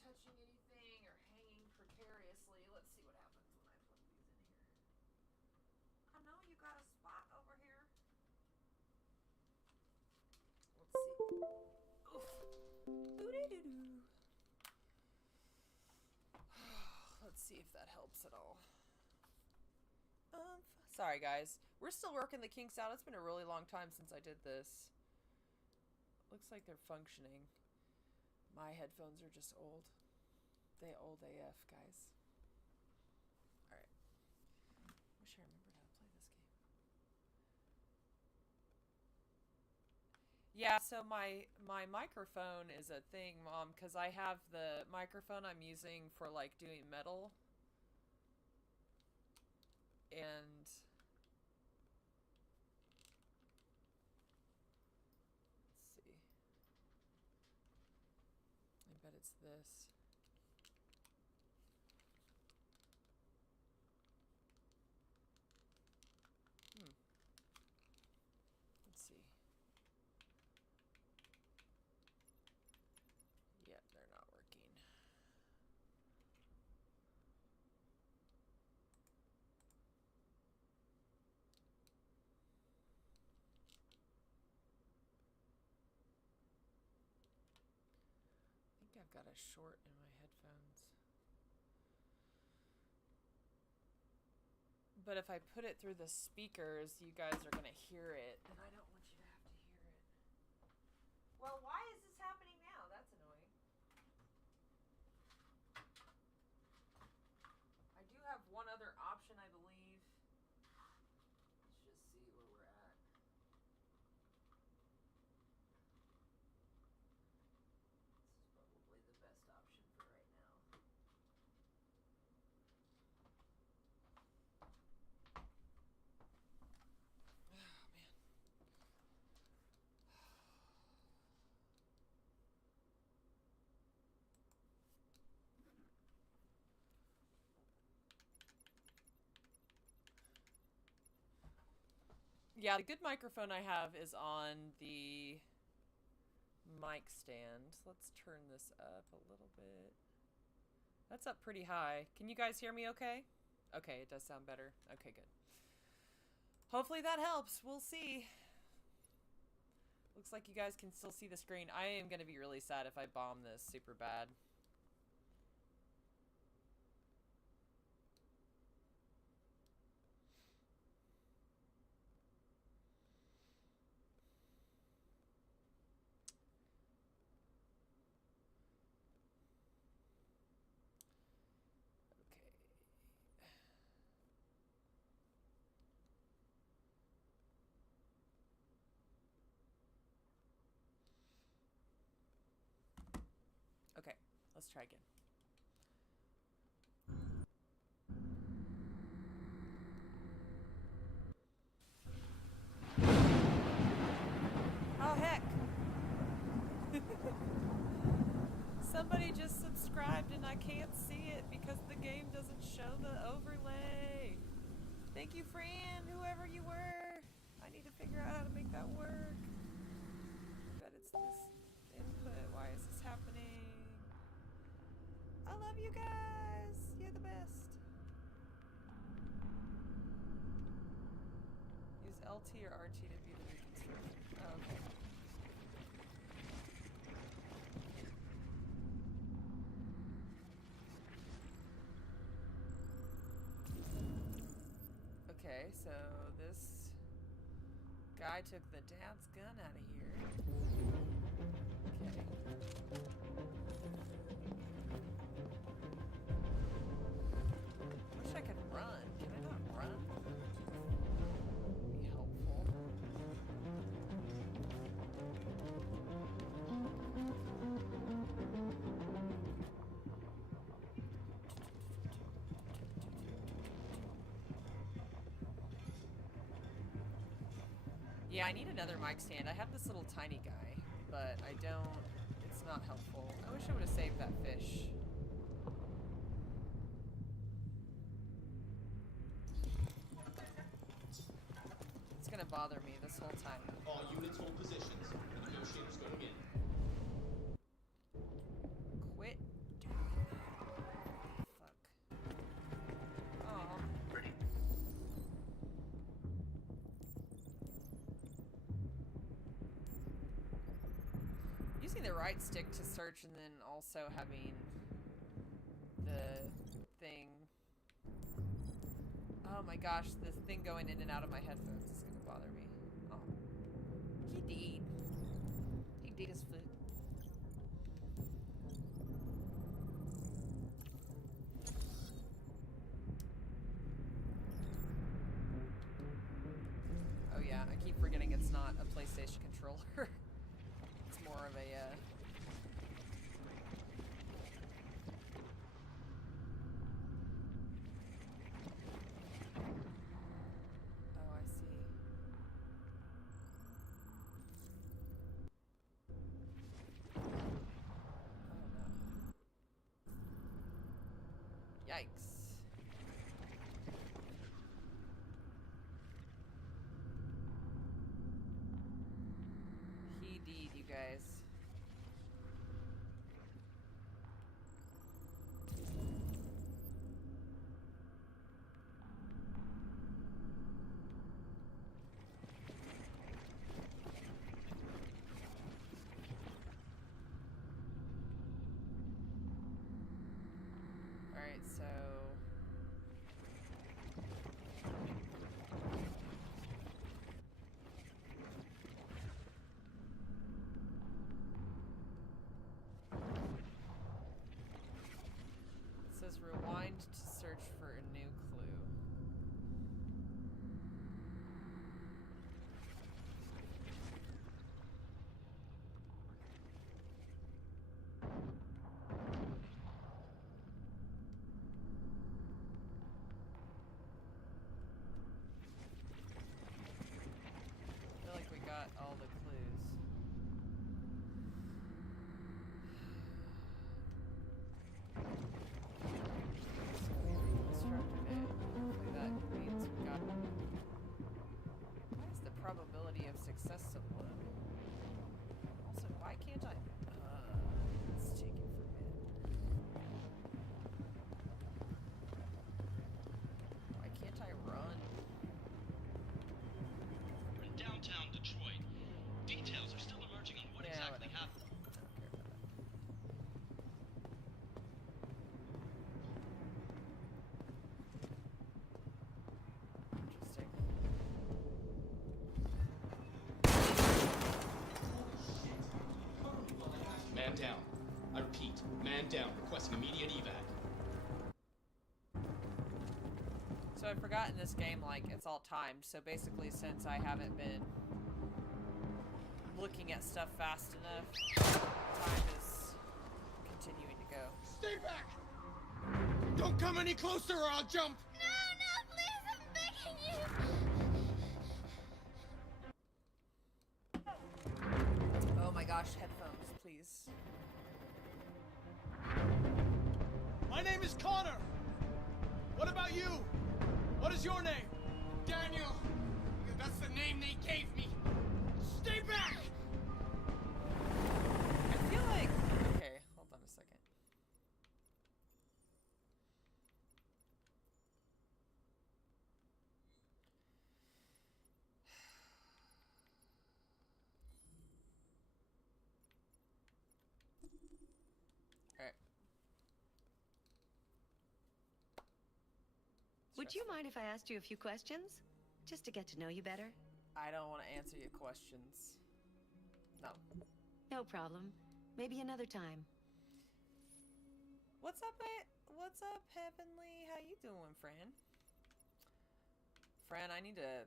touching anything or hanging precariously. Let's see what happens when I plug these in here. I know you got a spot over here. Let's see. Oof. Doo-doo-doo-doo. Let's see if that helps at all. Sorry guys. We're still working the kinks out. It's been a really long time since I did this. Looks like they're functioning. My headphones are just old. They old AF, guys. Alright. Wish I remembered how to play this game. Yeah, so my microphone is a thing, Mom, because I have the microphone I'm using for, like, doing metal. And... let's see. I bet it's this. Let's see. Yep, they're not working. got a short in my headphones. But if I put it through the speakers, you guys are gonna hear it, and I don't want you to have to hear it. Well, why is this happening now? That's annoying. I do have one other option, I believe. Let's just see where we're at. This is probably the best option for right now. Yeah, the good microphone I have is on the mic stand. Let's turn this up a little bit. That's up pretty high. Can you guys hear me okay? Okay, it does sound better. Okay, good. Hopefully that helps. We'll see. Looks like you guys can still see the screen. I am going to be really sad if I bomb this super bad. Okay, let's try again. Oh, heck. Somebody just subscribed and I can't see it because the game doesn't show the overlay. Thank you, Fran, whoever you were. I need to figure out how to make that work. I bet it's this input. Why is this happening? I love you guys. You're the best. Use LT or RT to view the reconstruction. Oh, okay. Okay, so this guy took the dad's gun out of here. Okay. Wish I could run. Can I not run? Be helpful. Yeah, I need another mic stand. I have this little tiny guy, but I don't... It's not helpful. I wish I would have saved that fish. It's gonna bother me this whole time. All units hold positions. The negotiators going in. Quit doing that. Fuck. Aw. Ready. Using the right stick to search and then also having the thing... Oh my gosh, the thing going in and out of my headphones is gonna bother me. Oh. He did. He did his foot. Oh yeah, I keep forgetting it's not a PlayStation controller. It's more of a, Oh, I see. Oh no. Yikes. He did, you guys. Let's rewind to search for a new clue. I feel like we got all the clues. Hopefully that means we got. What is the probability of success so low? Also, why can't I? Let's take it for a minute. Why can't I run? We're in downtown Detroit. Details are still emerging on what exactly Whatever. happened. I don't care about that. Interesting. Man down. I repeat, man down. Requesting immediate evac. So I forgot in this game, like, it's all timed. So basically, since I haven't been looking at stuff fast enough, time is continuing to go. Stay back! Don't come any closer or I'll jump! No, please, I'm begging you! Oh my gosh, headphones, please. My name is Connor. What about you? What is your name? Daniel! That's the name they gave me! Stay back! I feel like... Okay, hold on a second. Alright. Would you mind if I asked you a few questions? Just to get to know you better? I don't want to answer your questions. No. No problem. Maybe another time. What's up, Heavenly? How you doing, Fran? Fran, I need to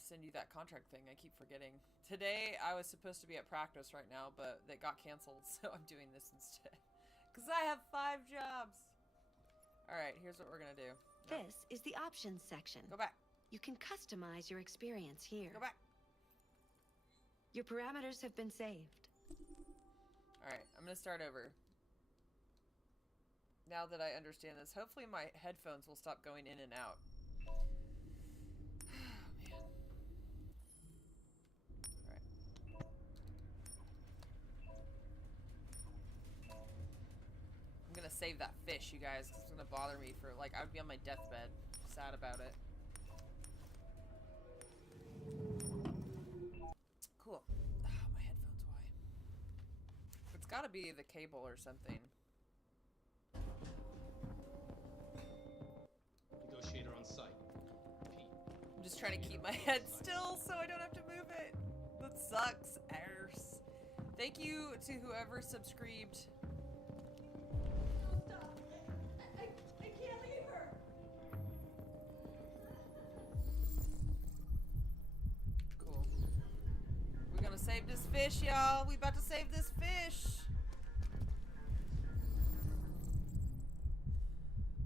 send you that contract thing. I keep forgetting. Today, I was supposed to be at practice right now, but it got canceled, so I'm doing this instead. Because I have 5 jobs. Alright, here's what we're going to do. No. This is the options section. Go back. You can customize your experience here. Go back. Your parameters have been saved. Alright, I'm going to start over. Now that I understand this, hopefully my headphones will stop going in and out. Man. Alright. I'm gonna save that fish, you guys, 'cause it's gonna bother me for, like, I would be on my deathbed. Sad about it. Cool. Ah, my headphones, why? It's gotta be the cable or something. Negotiator on site. Pete. I'm just trying to keep my head still so I don't have to move it. That sucks, arse. Thank you to whoever subscribed. Stop! I can't leave her! Cool. We're gonna save this fish, y'all. We about to save this fish.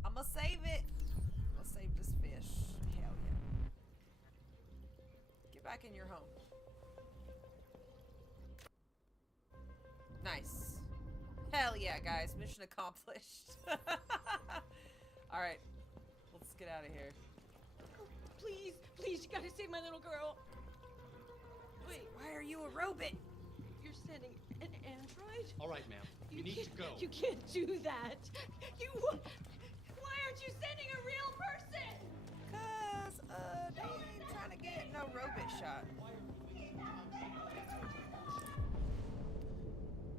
I'ma save it. I'm gonna save this fish. Hell yeah. Get back in your home. Nice. Hell yeah, guys. Mission accomplished. Alright. Let's get out of here. Oh, please, you gotta save my little girl. Wait, why are you a robot? You're sending an android? All right, ma'am. You need to go. You can't do that. Why aren't you sending a real person? Cause, they ain't trying to get no robot shot.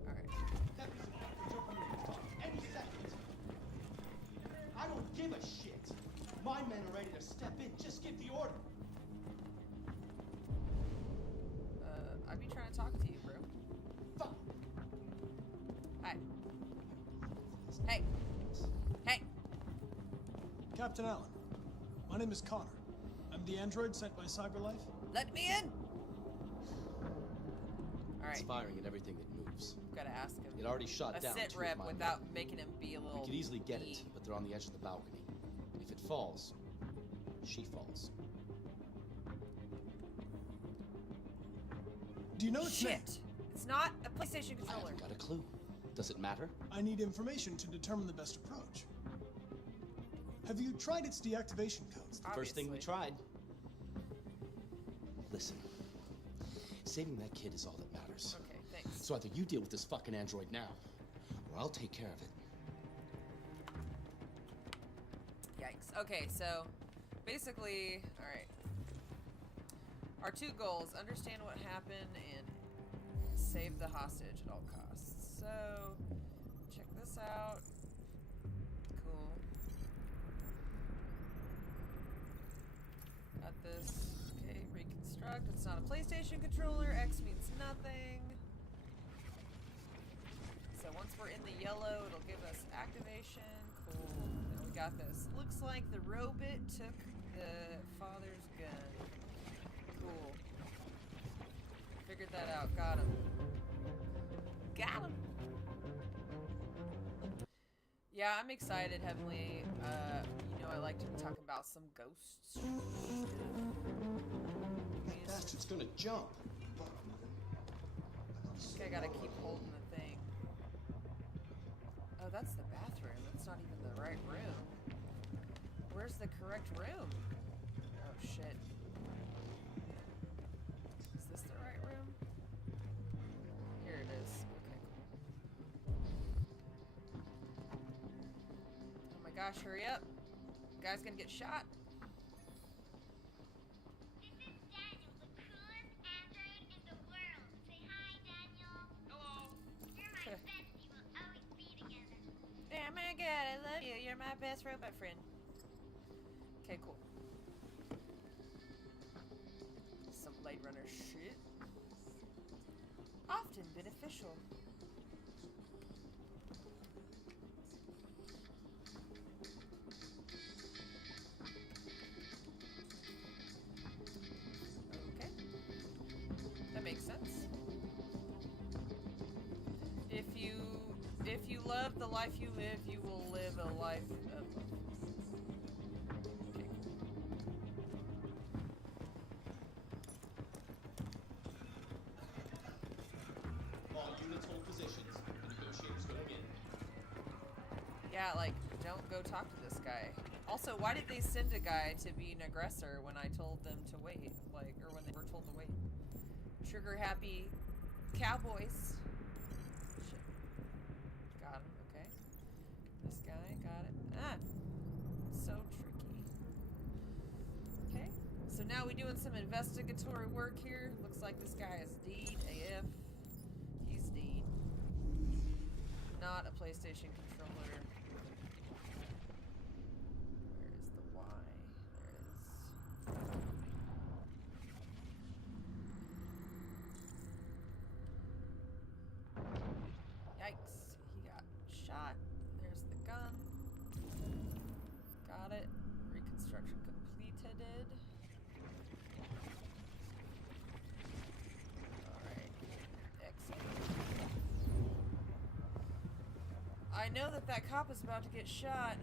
Alright. That piece of crap could jump on your rooftop any second. I don't give a shit. My men are ready to step in. Just give the order. I'd be trying to talk to you, bro. Fuck. Hi. Hey. Hey. Captain Allen. My name is Connor. I'm the android sent by CyberLife. Let me in. All It's right, firing at everything that moves. gotta ask him. It already shot A down sit 2 rep of my without men. making him be a little. We could easily get bee. it, but they're on the edge of the balcony. If it falls, she falls. Do you know its name? Shit! It's not a PlayStation I controller. haven't got a clue. Does it matter? I need information to determine the best approach. Have you tried its deactivation codes? The first thing we Obviously. tried. Listen, saving that kid is all that matters. Okay, thanks. So either you deal with this fucking android now, or I'll take care of it. Yikes. Okay, so basically, all right. Our 2 goals: understand what happened and save the hostage at all costs. So, check this out. Cool. Got this. Okay, reconstruct. It's not a PlayStation controller. X means nothing. So once we're in the yellow, it'll give us activation. Cool. Now we got this. Looks like the robot took the father's gun. Cool. Figured that out. Got him. Got him. Yeah, I'm excited, Heavenly. You know I like to talk about some ghosts. Bastard's gonna jump. Okay, I gotta keep holding the thing. Oh, that's the bathroom. That's not even the right room. Where's the correct room? Oh, shit. Is this the right room? Here it is. Okay, cool. Oh my gosh, hurry up. Guy's gonna get shot. This is Daniel, the coolest android in the world. Say hi, Daniel. Hello. You're my bestie. We'll always be together. Damn, my god, I love you. You're my best robot friend. Okay, cool. Some Blade Runner shit. Often beneficial. Okay. That makes sense. If you love the life you live, you will live a life of love. Okay, cool. All units hold positions. The negotiator's gonna win. Yeah, like, don't go talk to this guy. Also, why did they send a guy to be an aggressor when I told them to wait? Like, or when they were told to wait? Trigger happy cowboys. Shit. Got him, okay. This guy, got it. Ah! So tricky. Okay, so now we doing some investigatory work here. Looks like this guy is Deed AF. He's Deed. Not a PlayStation controller. Where is the Y? There it is. Yikes. He got shot. There's the gun. Got it. Reconstruction completed. Alright. Exit. I know that that cop is about to get shot,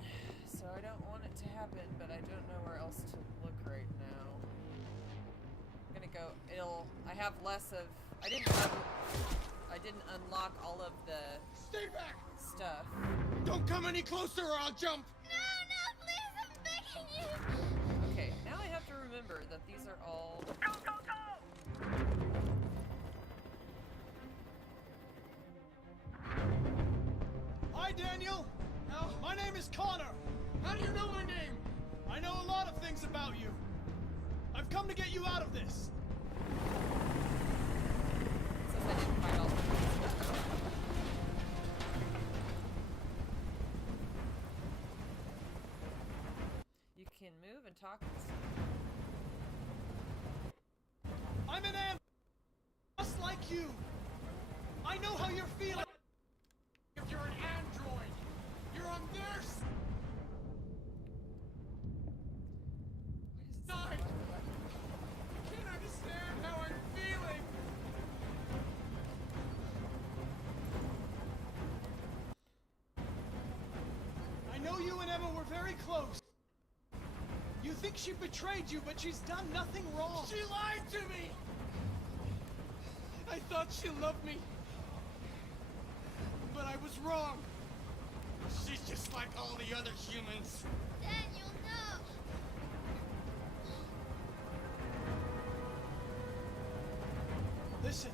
so I don't want it to happen, but I don't know where else to look right now. I'm gonna go. I have less of. I didn't unlock all of the Stay back! stuff. Don't come any closer or I'll jump! No, please, I'm begging you. Okay, now I have to remember that these are all. Hi, Daniel! My name is Connor! How do you know my name? I know a lot of things about you. I've come to get you out of this. Since I didn't find all the stuff. You can move and talk and stuff. I'm an ant, just like you. I know how you're feeling. If you're an android, you're on their very close. You think she betrayed you, but she's done nothing wrong. She lied to me! I thought she loved me. But I was wrong. She's just like all the other humans. Daniel, no! Listen.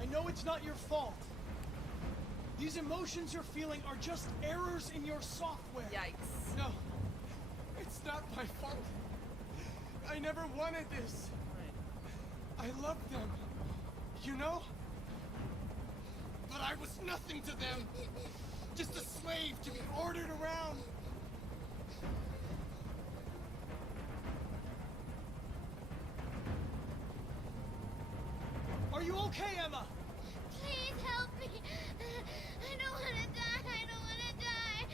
I know it's not your fault. These emotions you're feeling are just errors in your software. Yikes. No. It's not my fault. I never wanted this. I loved them. You know? But I was nothing to them. Just a slave to be ordered around. Are you okay, Emma? Please help me. I don't want to die. I don't want to die.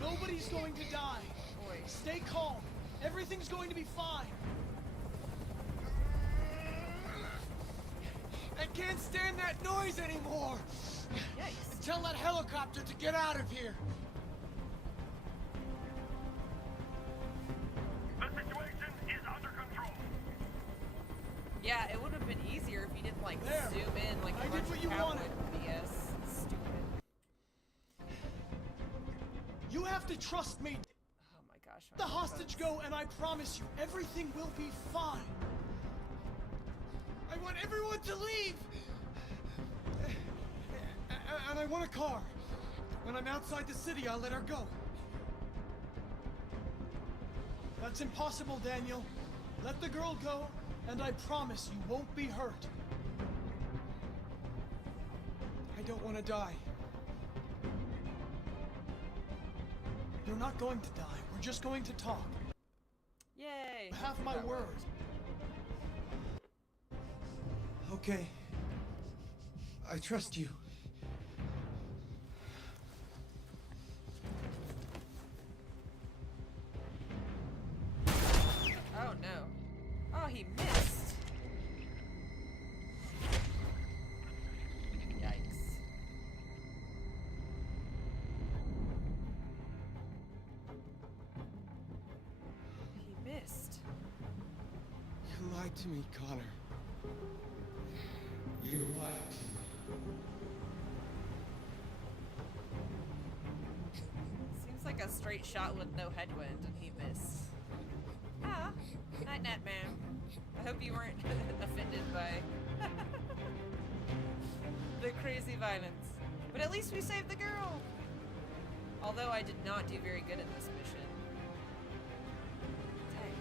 Nobody's going to die. Boy. Stay calm. Everything's going to be fine. I can't stand that noise anymore. Yikes. Tell that helicopter to get out of here. The situation is under control. Yeah, it would have been easier if you didn't like There. zoom in like I a did bunch what of you cowboy wanted. BS. Stupid. You have to trust me. Oh my gosh. Let the hostage go, and I promise you, everything will be fine. I want everyone to leave. And I want a car. When I'm outside the city, I'll let her go. That's impossible, Daniel. Let the girl go, and I promise you won't be hurt. I don't want to die. You're not going to die. We're just going to talk. Yay. You have my That word. worked. Okay. I trust you. Oh no. Oh, he missed. Yikes. He missed. You lied to me, Connor. You lied to me. Seems like a straight shot with no headwind, and he missed. Ah, night night, man. I hope you weren't offended by the crazy violence. But at least we saved the girl. Although I did not do very good in this mission. Dang.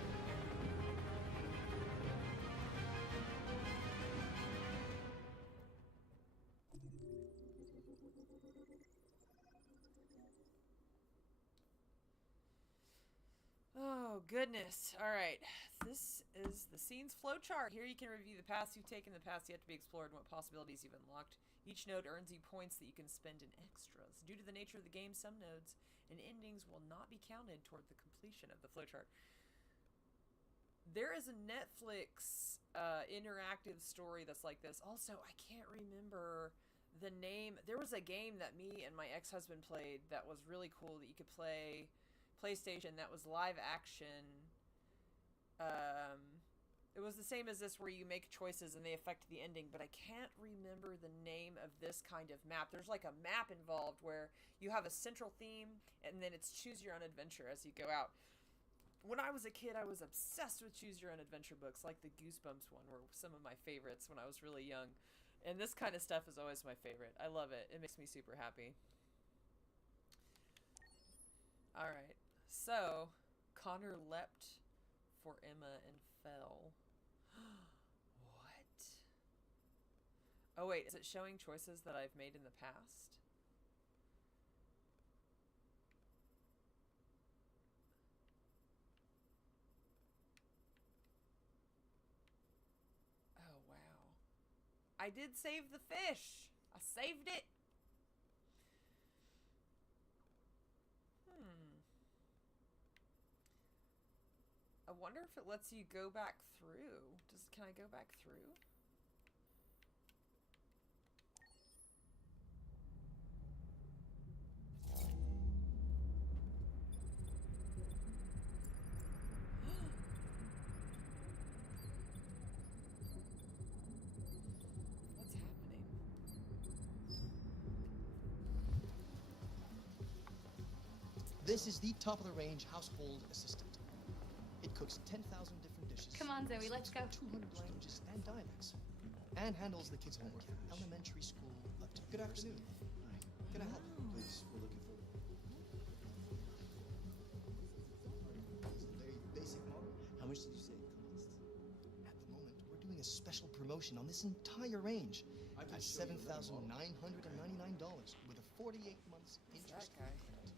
Oh, goodness. All right. This is the scene's flowchart. Here you can review the paths you've taken, the paths yet to be explored, and what possibilities you've unlocked. Each node earns you points that you can spend in extras. Due to the nature of the game, some nodes and endings will not be counted toward the completion of the flowchart. There is a Netflix interactive story that's like this. Also, I can't remember the name. There was a game that me and my ex-husband played that was really cool that you could play PlayStation that was live action. It was the same as this where you make choices and they affect the ending, but I can't remember the name of this kind of map. There's like a map involved where you have a central theme and then it's choose your own adventure as you go out. When I was a kid, I was obsessed with choose your own adventure books, like the Goosebumps one were some of my favorites when I was really young. And this kind of stuff is always my favorite. I love it. It makes me super happy. All right. So, Connor leapt for Emma and fell. What? Oh wait, is it showing choices that I've made in the past? Oh wow. I did save the fish. I saved it. I wonder if it lets you go back through. Can I go back through? This is the top-of-the-range household assistant. It cooks 10,000 different dishes. Come on, Zoe, let's go. 200 languages and dialects. And handles the kids' homework. Elementary school up to Good afternoon. Can I help you? Please, we're looking for... It's a very basic model. How much did you say it cost? At the moment, we're doing a special promotion on this entire range I can at show you another $7,999 with a 48 months interest guy? payment.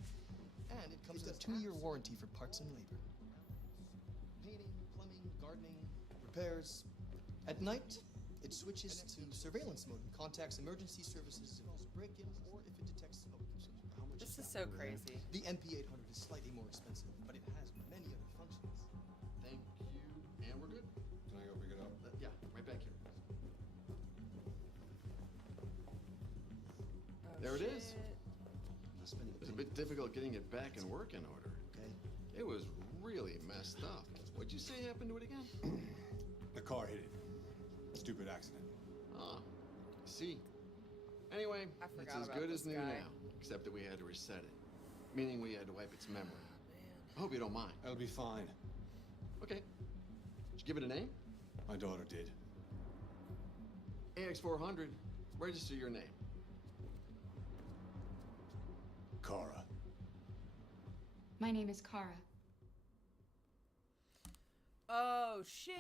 And it comes with a 2-year warranty for parts and labor. Painting, plumbing, gardening, repairs. At night, it switches to surveillance mode and contacts emergency services if there's a break-in or if it detects smoke. How much This is that? so crazy. The MP800 is slightly more expensive, but it has many other functions. Thank you. And we're good? Can I go pick it up? Yeah, right back here. There it is. Not spending It was a bit difficult getting it back in working order. Okay. It was really messed up. What'd you say happened to it again? The car hit it. Stupid accident. Ah, I see. Anyway, I it's forgot as about good this as new guy. now, except that we had to reset it. Meaning we had to wipe its memory. I hope you don't mind. That'll be fine. Okay. Did you give it a name? My daughter did. AX400. Register your name. Kara. My name is Kara. Oh shit!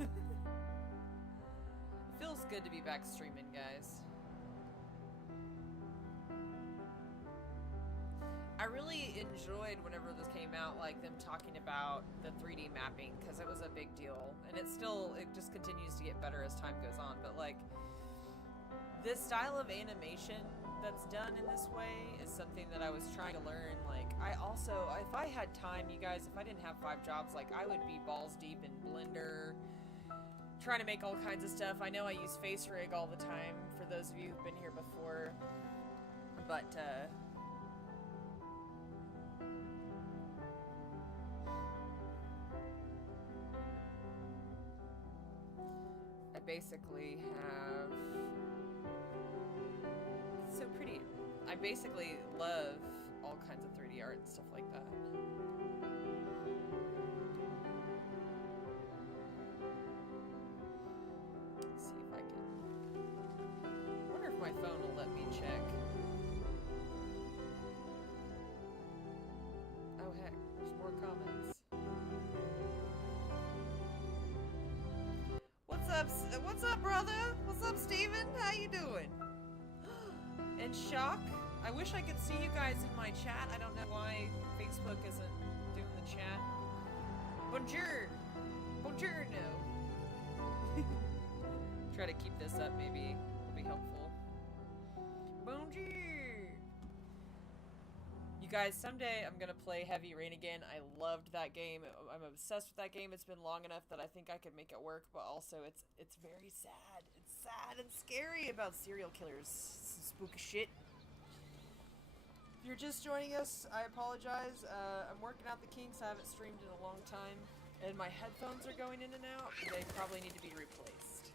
It feels good to be back streaming, guys. I really enjoyed whenever this came out, like them talking about the 3D mapping, because it was a big deal, and it just continues to get better as time goes on. But like, this style of animation that's done in this way is something that I was trying to learn. Like, I also, if I had time, you guys, if I didn't have 5 jobs, like, I would be balls deep in Blender, trying to make all kinds of stuff. I know I use Face Rig all the time, for those of you who've been here before, but, I basically have... It's so pretty. I basically love all kinds of 3D art and stuff like that. Let's see if I can... I wonder if my phone will let me check. Oh heck, there's more comments. What's up, brother? What's up, Steven? How you doing? In shock? I wish I could see you guys in my chat. I don't know why Facebook isn't doing the chat. Bonjour! Buongiorno! Try to keep this up, maybe it'll be helpful. Bonjour! You guys, someday I'm gonna play Heavy Rain again. I loved that game. I'm obsessed with that game. It's been long enough that I think I could make it work, but also it's very sad. It's sad and scary about serial killers. Some spooky shit. If you're just joining us, I apologize. I'm working out the kinks. I haven't streamed in a long time, and my headphones are going in and out. They probably need to be replaced.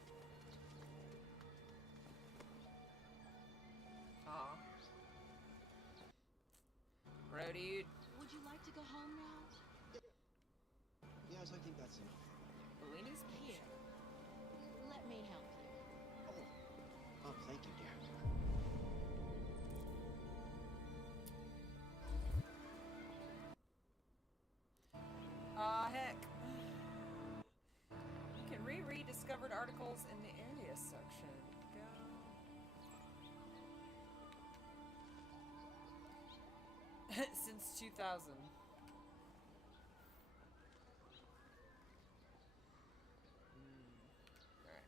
Aw. Bro, dude. Would you like to go home now? Yes, I think that's enough. Bellini's Here. Let me help you. Oh, thank you, dear. Heck. You can reread discovered articles in the area section. Go. Since 2000. Alright.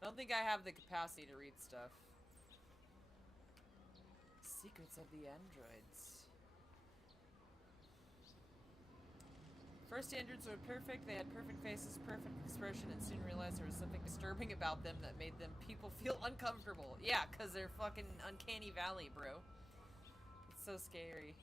I don't think I have the capacity to read stuff. Secrets of the androids. First androids were perfect, they had perfect faces, perfect expression, and soon realized there was something disturbing about them that made them people feel uncomfortable. Yeah, because they're fucking uncanny valley, bro. It's so scary.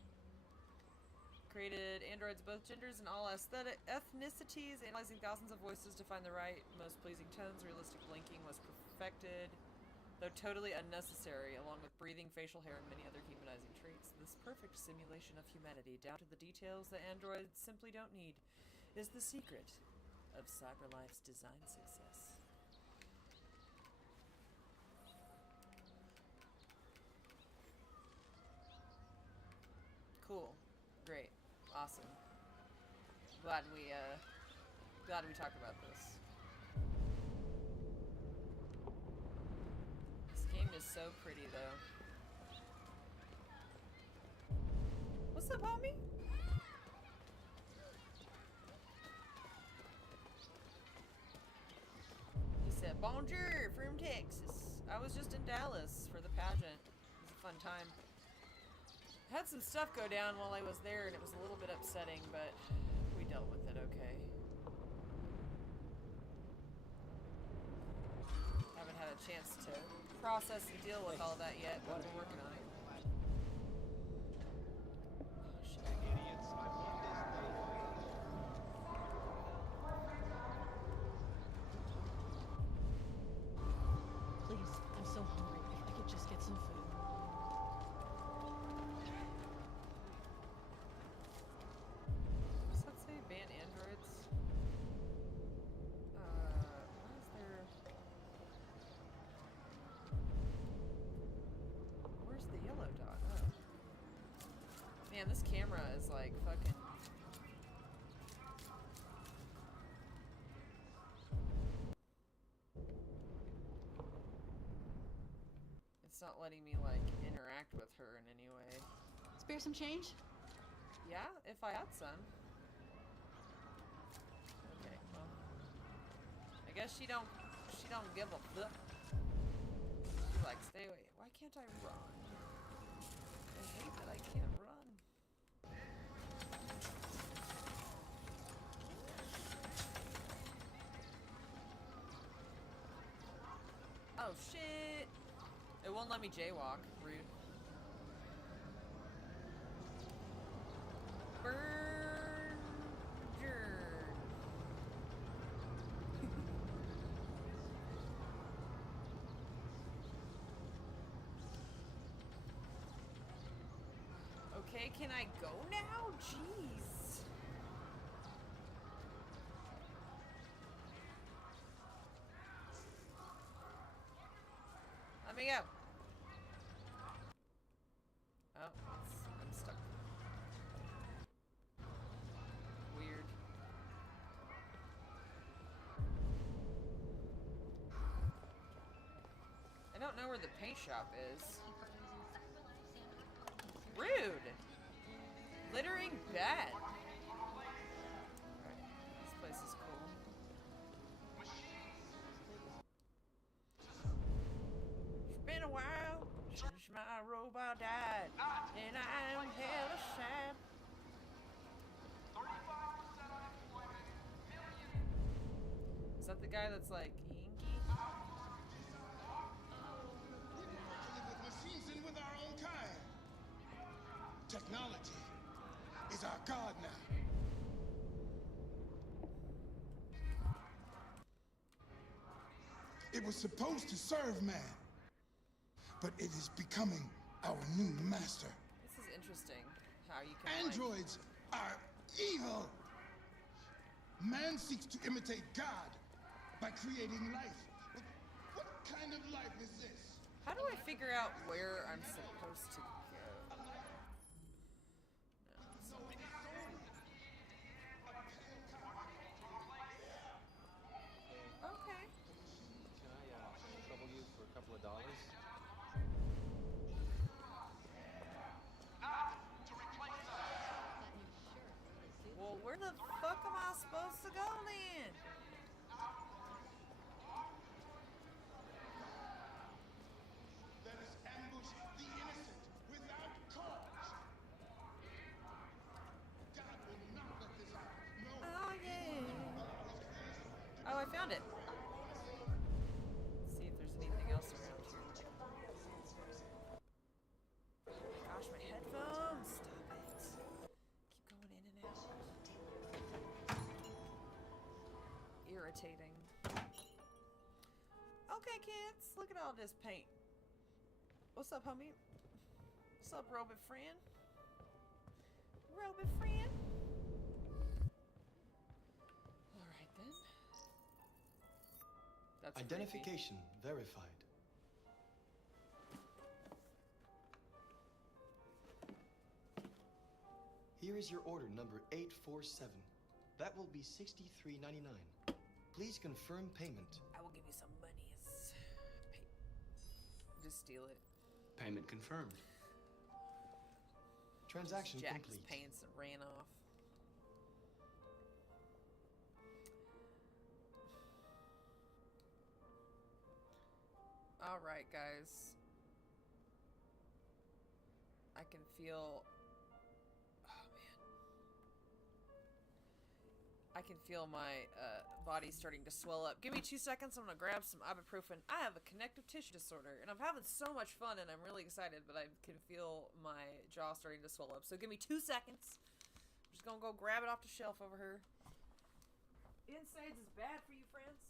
Created androids of both genders and all ethnicities, analyzing thousands of voices to find the right, most pleasing tones. Realistic blinking was perfected. Though totally unnecessary, along with breathing, facial hair, and many other humanizing traits, this perfect simulation of humanity, down to the details that androids simply don't need, is the secret of CyberLife's design success. Cool. Great. Awesome. Glad we talked about this. This game is so pretty, though. What's up, homie? He said, "Bonjour from Texas. I was just in Dallas for the pageant. It was a fun time. Had some stuff go down while I was there, and it was a little bit upsetting, but we dealt with it okay. Haven't had a chance to process and deal with all that yet, but we're working on it. Please, I'm so hungry. If I could just get some food. Does that say ban androids? Why is there... Where's the yellow dot? Oh. Man, this camera is like fucking... It's not letting me like interact with her in any way. Spare some change? Yeah, if I had some. Okay, well. I guess she don't give a fuck. She's like, stay away. Why can't I run? I hate that I can't run. Oh shit! It won't let me jaywalk. Rude. Okay, can I go now? Jeez. Let me go. Oh, I'm stuck. Weird. I don't know where the paint shop is. Rude! Littering bad. Alright, this place is cool. It's been a while since my robot died, and I'm hella sad. Is that the guy that's like inky? With machines and with our own kind. Technology is our god now. It was supposed to serve man, but it is becoming our new master. This is interesting. How you can Androids are evil. Man seeks to imitate God by creating life. But what kind of life is this? How do I figure out where I'm supposed to go? Okay. Can I trouble you for a couple of dollars? Well, where the fuck am I supposed to go then? Let us ambush the innocent without cause. God will not let this happen. No. Oh, yeah. Oh, I found it. Let's see if there's anything else around here. Gosh, my headphones. Stop it. Keep going in and out. Irritating. Okay, kids, look at all this paint. What's up, homie? What's up, robot friend? Robot friend? Alright then. That's identification verified. Here is your order number 847. That will be $63.99. Please confirm payment. I will give you some monies. Just steal it. Payment confirmed. Transaction Jack complete. his pants and ran off. All right, guys. I can feel. Oh man. I can feel my body starting to swell up. Give me 2 seconds. I'm gonna grab some ibuprofen. I have a connective tissue disorder, and I'm having so much fun, and I'm really excited. But I can feel my jaw starting to swell up. So give me 2 seconds. I'm just gonna go grab it off the shelf over here. NSAIDs is bad for you, friends.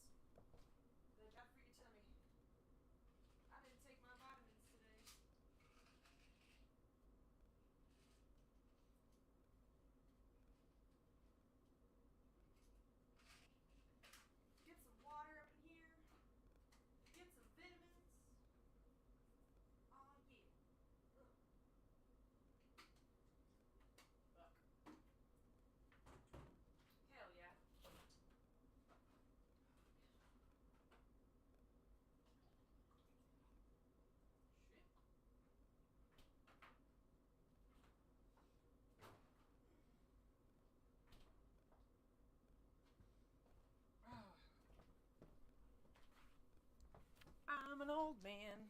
They're bad for your tummy. I didn't take my vitamins today. Get some water up in here. Get some vitamins. Oh yeah. Ugh. Fuck. Hell yeah. I'm an old man.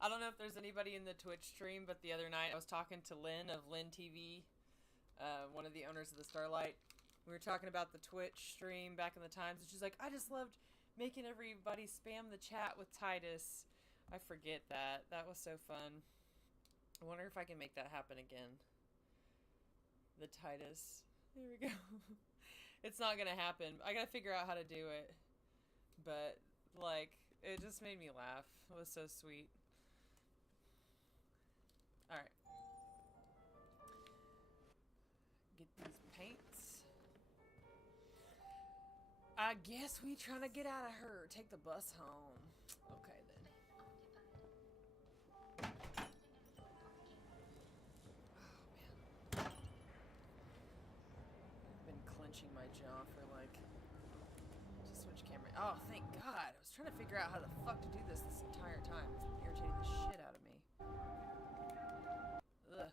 I don't know if there's anybody in the Twitch stream, but the other night I was talking to Lynn of Lynn TV, one of the owners of the Starlight. We were talking about the Twitch stream back in the times, and she's like, I just loved making everybody spam the chat with Titus. I forget that. That was so fun. I wonder if I can make that happen again. The Titus. There we go. It's not gonna happen. I gotta figure out how to do it. But, like, it just made me laugh. It was so sweet. Alright. Get these paints. I guess we trying to get out of her. Take the bus home. Okay, then. Clenching my jaw for like to switch camera. Oh, thank God. I was trying to figure out how the fuck to do this entire time. It's been irritating the shit out of me. Ugh.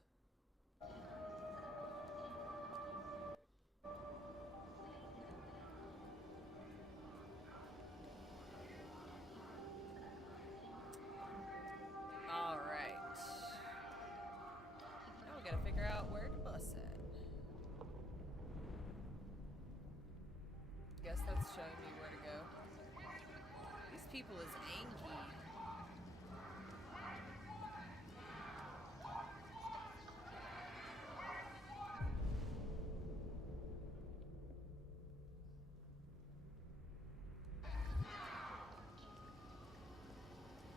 All right. Now we gotta figure out where to bus at. Guess that's showing me where to go. These people is angry.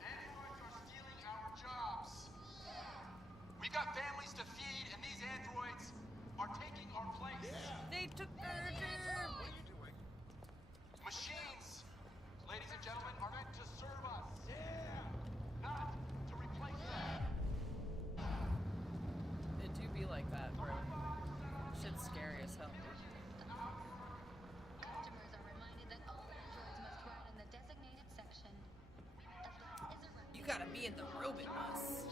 Androids are stealing our jobs. We got families to feed, and these androids are taking our place. They took their job. Machines, ladies and gentlemen, are meant to serve us. Not to replace us. It do be like that, bro. Shit's scary as hell. Customers are reminded that all androids must ride in the designated section. The bus is arriving. You gotta be in the robot bus.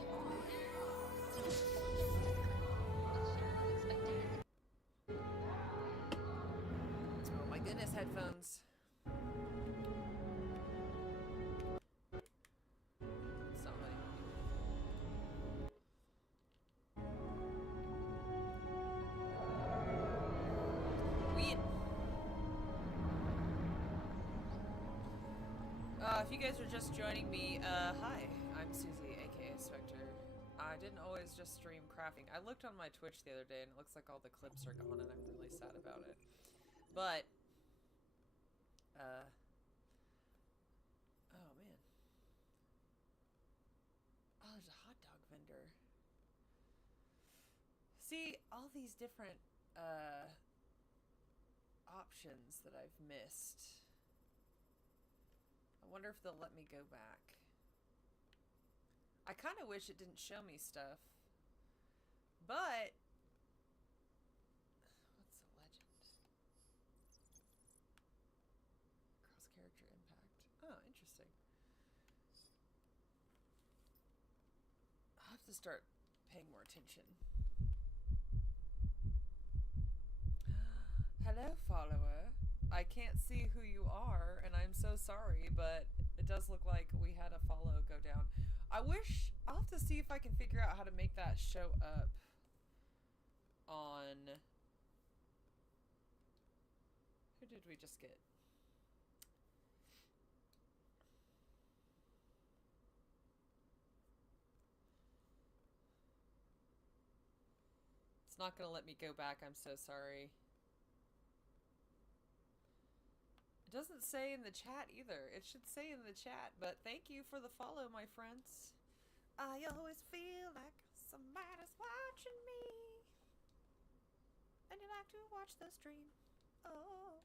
Oh my goodness, headphones. It's not letting me. Weird. If you guys are just joining me, hi, I'm Suzy, aka Specter. I didn't always just stream crafting. I looked on my Twitch the other day and it looks like all the clips are gone and I'm really sad about it. But, oh man. Oh, there's a hot dog vendor. See, all these different, options that I've missed. I wonder if they'll let me go back. I kind of wish it didn't show me stuff. But what's the legend? Cross character impact. Oh, interesting. I'll have to start paying more attention. Hello, follower. I can't see who you are, and I'm so sorry, but it does look like we had a follow go down. I wish... I'll have to see if I can figure out how to make that show up on... Who did we just get? It's not gonna let me go back, I'm so sorry. It doesn't say in the chat either. It should say in the chat, but thank you for the follow, my friends. I always feel like somebody's watching me. And you like to watch the stream. Oh.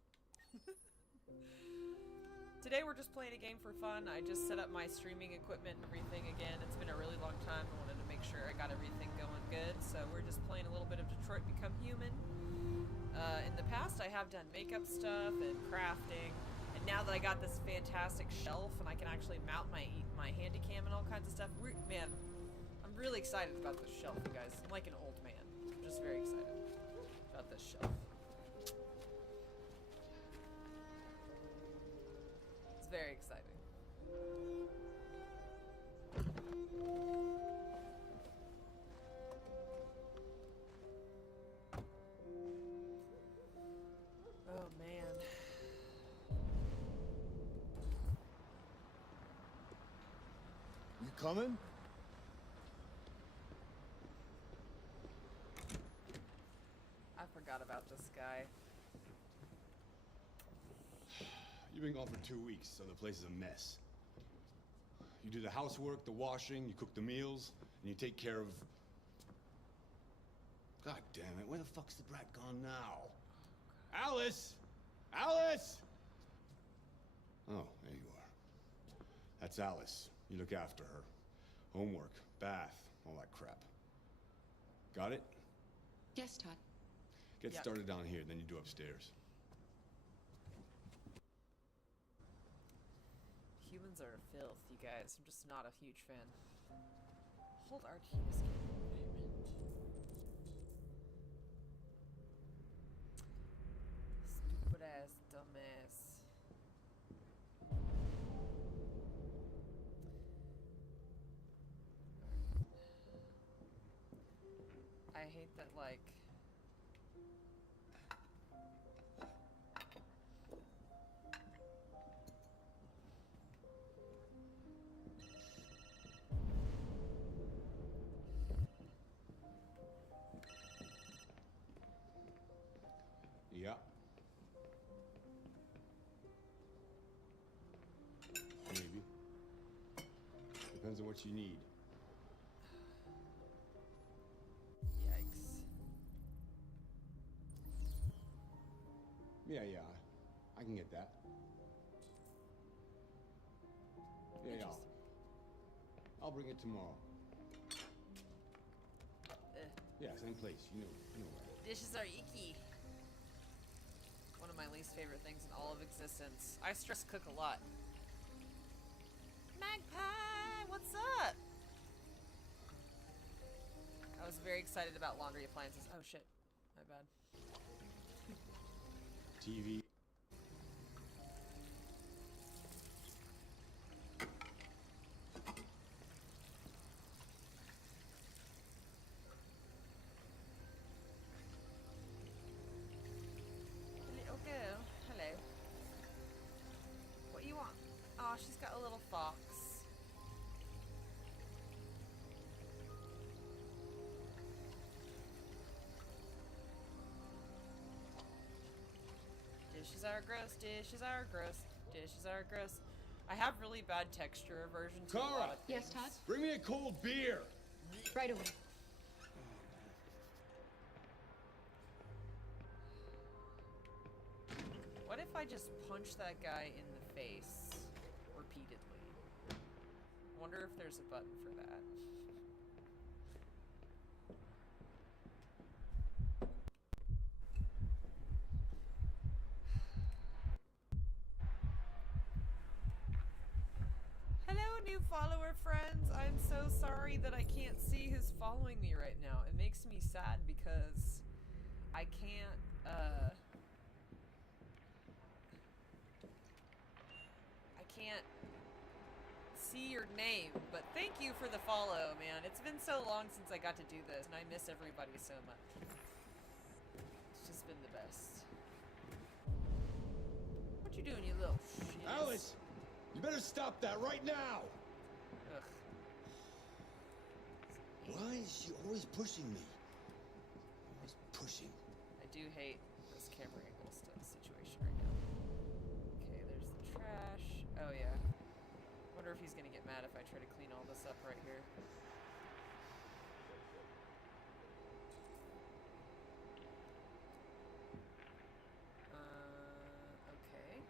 Today we're just playing a game for fun. I just set up my streaming equipment and everything again. It's been a really long time. I wanted to make sure I got everything going good. So we're just playing a little bit of Detroit Become Human. In the past I have done makeup stuff and crafting. And now that I got this fantastic shelf and I can actually mount my handycam and all kinds of stuff. Man, I'm really excited about this shelf, you guys. I'm like an old man. I'm just very excited about this shelf. It's very exciting. Oh, man. You coming? I forgot about this guy. You've been gone for 2 weeks, so the place is a mess. You do the housework, the washing, you cook the meals, and you take care of... God damn it, where the fuck's the brat gone now? Alice! Alice! Oh, there you are. That's Alice. You look after her. Homework, bath, all that crap. Got it? Yes, Todd. Get started down here, then you do upstairs. Humans are filth, you guys. I'm just not a huge fan. Hold R key to escape. Stupid ass, dumbass. I hate that, like... Yeah. Maybe. Depends on what you need. Yikes. Yeah, I can get that. Yeah. I'll bring it tomorrow. Yeah, same place. You know where. Dishes are icky. One of my least favorite things in all of existence. I stress cook a lot. Magpie, what's up? I was very excited about laundry appliances. Oh shit, my bad. TV. Little girl, hello. What you want? Oh, she's got a little fox. Dishes are gross, dishes are gross, dishes are gross. I have really bad texture aversion to a lot of things. Yes, Todd? Bring me a cold beer. Right away. What if I just punch that guy in the face repeatedly? Wonder if there's a button for that. Hello, new follower friends. I'm so sorry that I can't see who's following me right now. It makes me sad because I can't, see your name, but thank you for the follow, man. It's been so long since I got to do this, and I miss everybody so much. It's just been the best. What you doing, you little shit? Alice, you better stop that right now. Ugh. Why is she always pushing me? Always pushing. I do hate this camera angle stuff situation right now. Okay, there's the trash. Oh yeah. Wonder if he's gonna get mad if I try to clean all this up right here. Okay.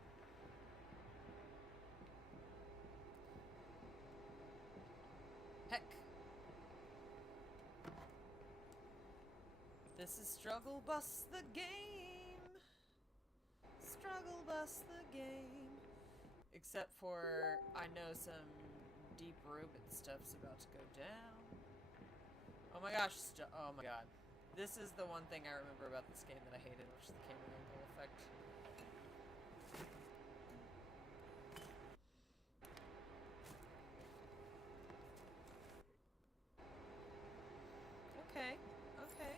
Heck. This is Struggle Bus the game. Struggle Bus the game. Except for, I know some deep Rubin stuff's about to go down. Oh my gosh, oh my god. This is the one thing I remember about this game that I hated, which is the camera angle effect. Okay, okay.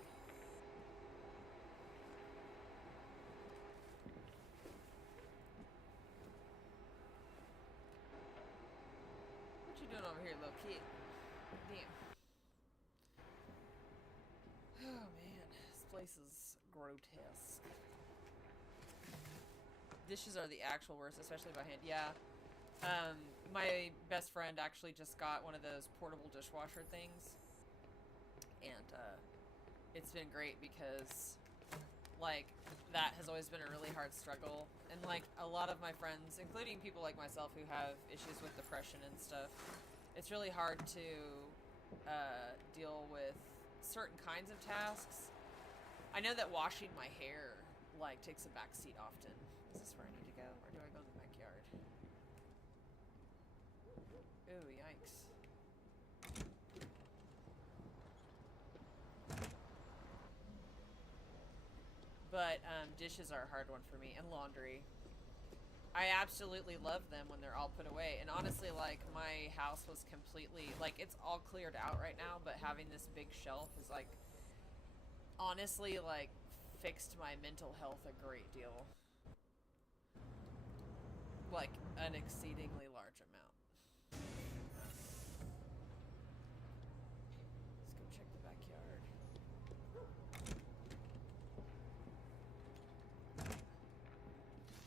What you doing over here, little kid? Damn. Oh man, this place is grotesque. Dishes are the actual worst, especially by hand. Yeah. My best friend actually just got one of those portable dishwasher things. And it's been great because like that has always been a really hard struggle, and like a lot of my friends, including people like myself who have issues with depression and stuff, it's really hard to deal with certain kinds of tasks. I know that washing my hair like takes a back seat often. Is this where I need to go, or do I go in the backyard? Ooh, yikes. But dishes are a hard one for me, and laundry. I absolutely love them when they're all put away. And honestly, like, my house was completely, like, it's all cleared out right now, but having this big shelf is, like, honestly, like, fixed my mental health a great deal. Like, an exceedingly large amount. Let's go check the backyard.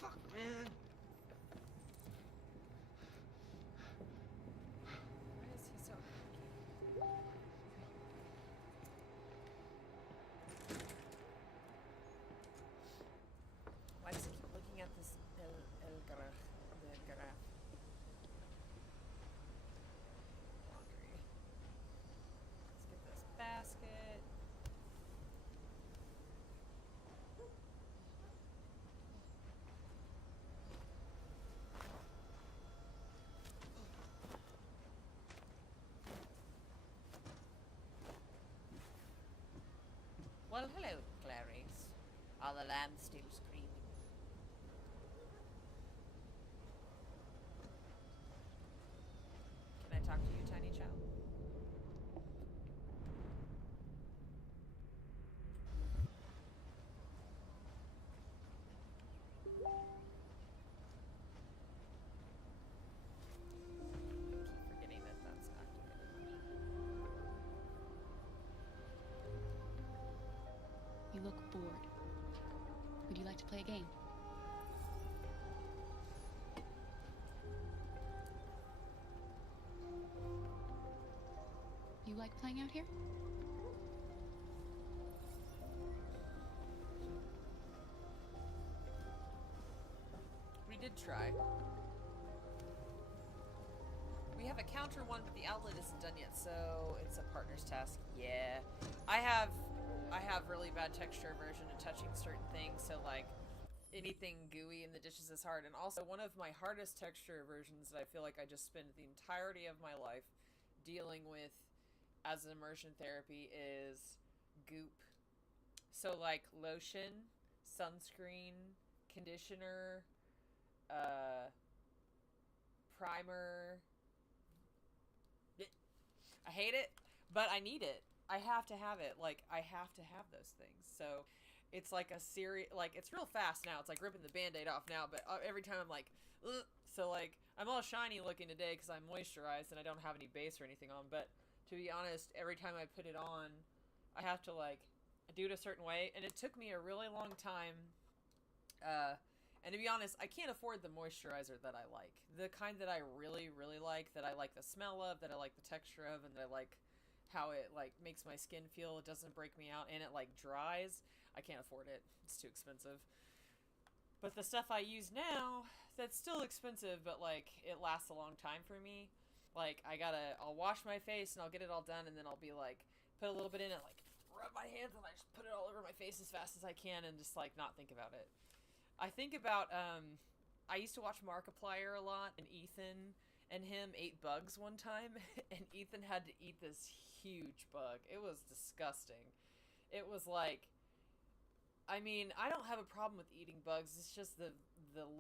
Fuck, man. Why is he so cranky? Why does he keep looking at this el graph? The graph. Laundry. Let's get this basket. Well, hello, Clarice. Are the lambs still screaming? Can I talk to you, tiny child? I keep forgetting that that's activated. You look bored. Would you like to play a game? playing out here? We did try. We have a counter one, but the outlet isn't done yet, so it's a partner's task. Yeah. I have really bad texture aversion to touching certain things, so like anything gooey in the dishes is hard. And also one of my hardest texture aversions that I feel like I just spend the entirety of my life dealing with as an immersion therapy is goop. So like lotion, sunscreen, conditioner, primer. I hate it, but I need it. I have to have it. Like, I have to have those things. So it's like a series, like, it's real fast now. It's like ripping the Band-Aid off now, but every time I'm like, ugh. So like, I'm all shiny looking today because I'm moisturized and I don't have any base or anything on, but to be honest, every time I put it on, I have to like do it a certain way, and it took me a really long time, and to be honest, I can't afford the moisturizer that I like. The kind that I really, really like, that I like the smell of, that I like the texture of, and that I like how it like makes my skin feel. It doesn't break me out, and it like dries. I can't afford it. It's too expensive. But the stuff I use now, that's still expensive, but like it lasts a long time for me. Like I'll wash my face and I'll get it all done, and then I'll be like, put a little bit in it, like rub my hands, and I just put it all over my face as fast as I can, and just like not think about it. I think about, I used to watch Markiplier a lot, and Ethan and him ate bugs one time, and Ethan had to eat this huge bug. It was disgusting. It was like, I mean, I don't have a problem with eating bugs, it's just the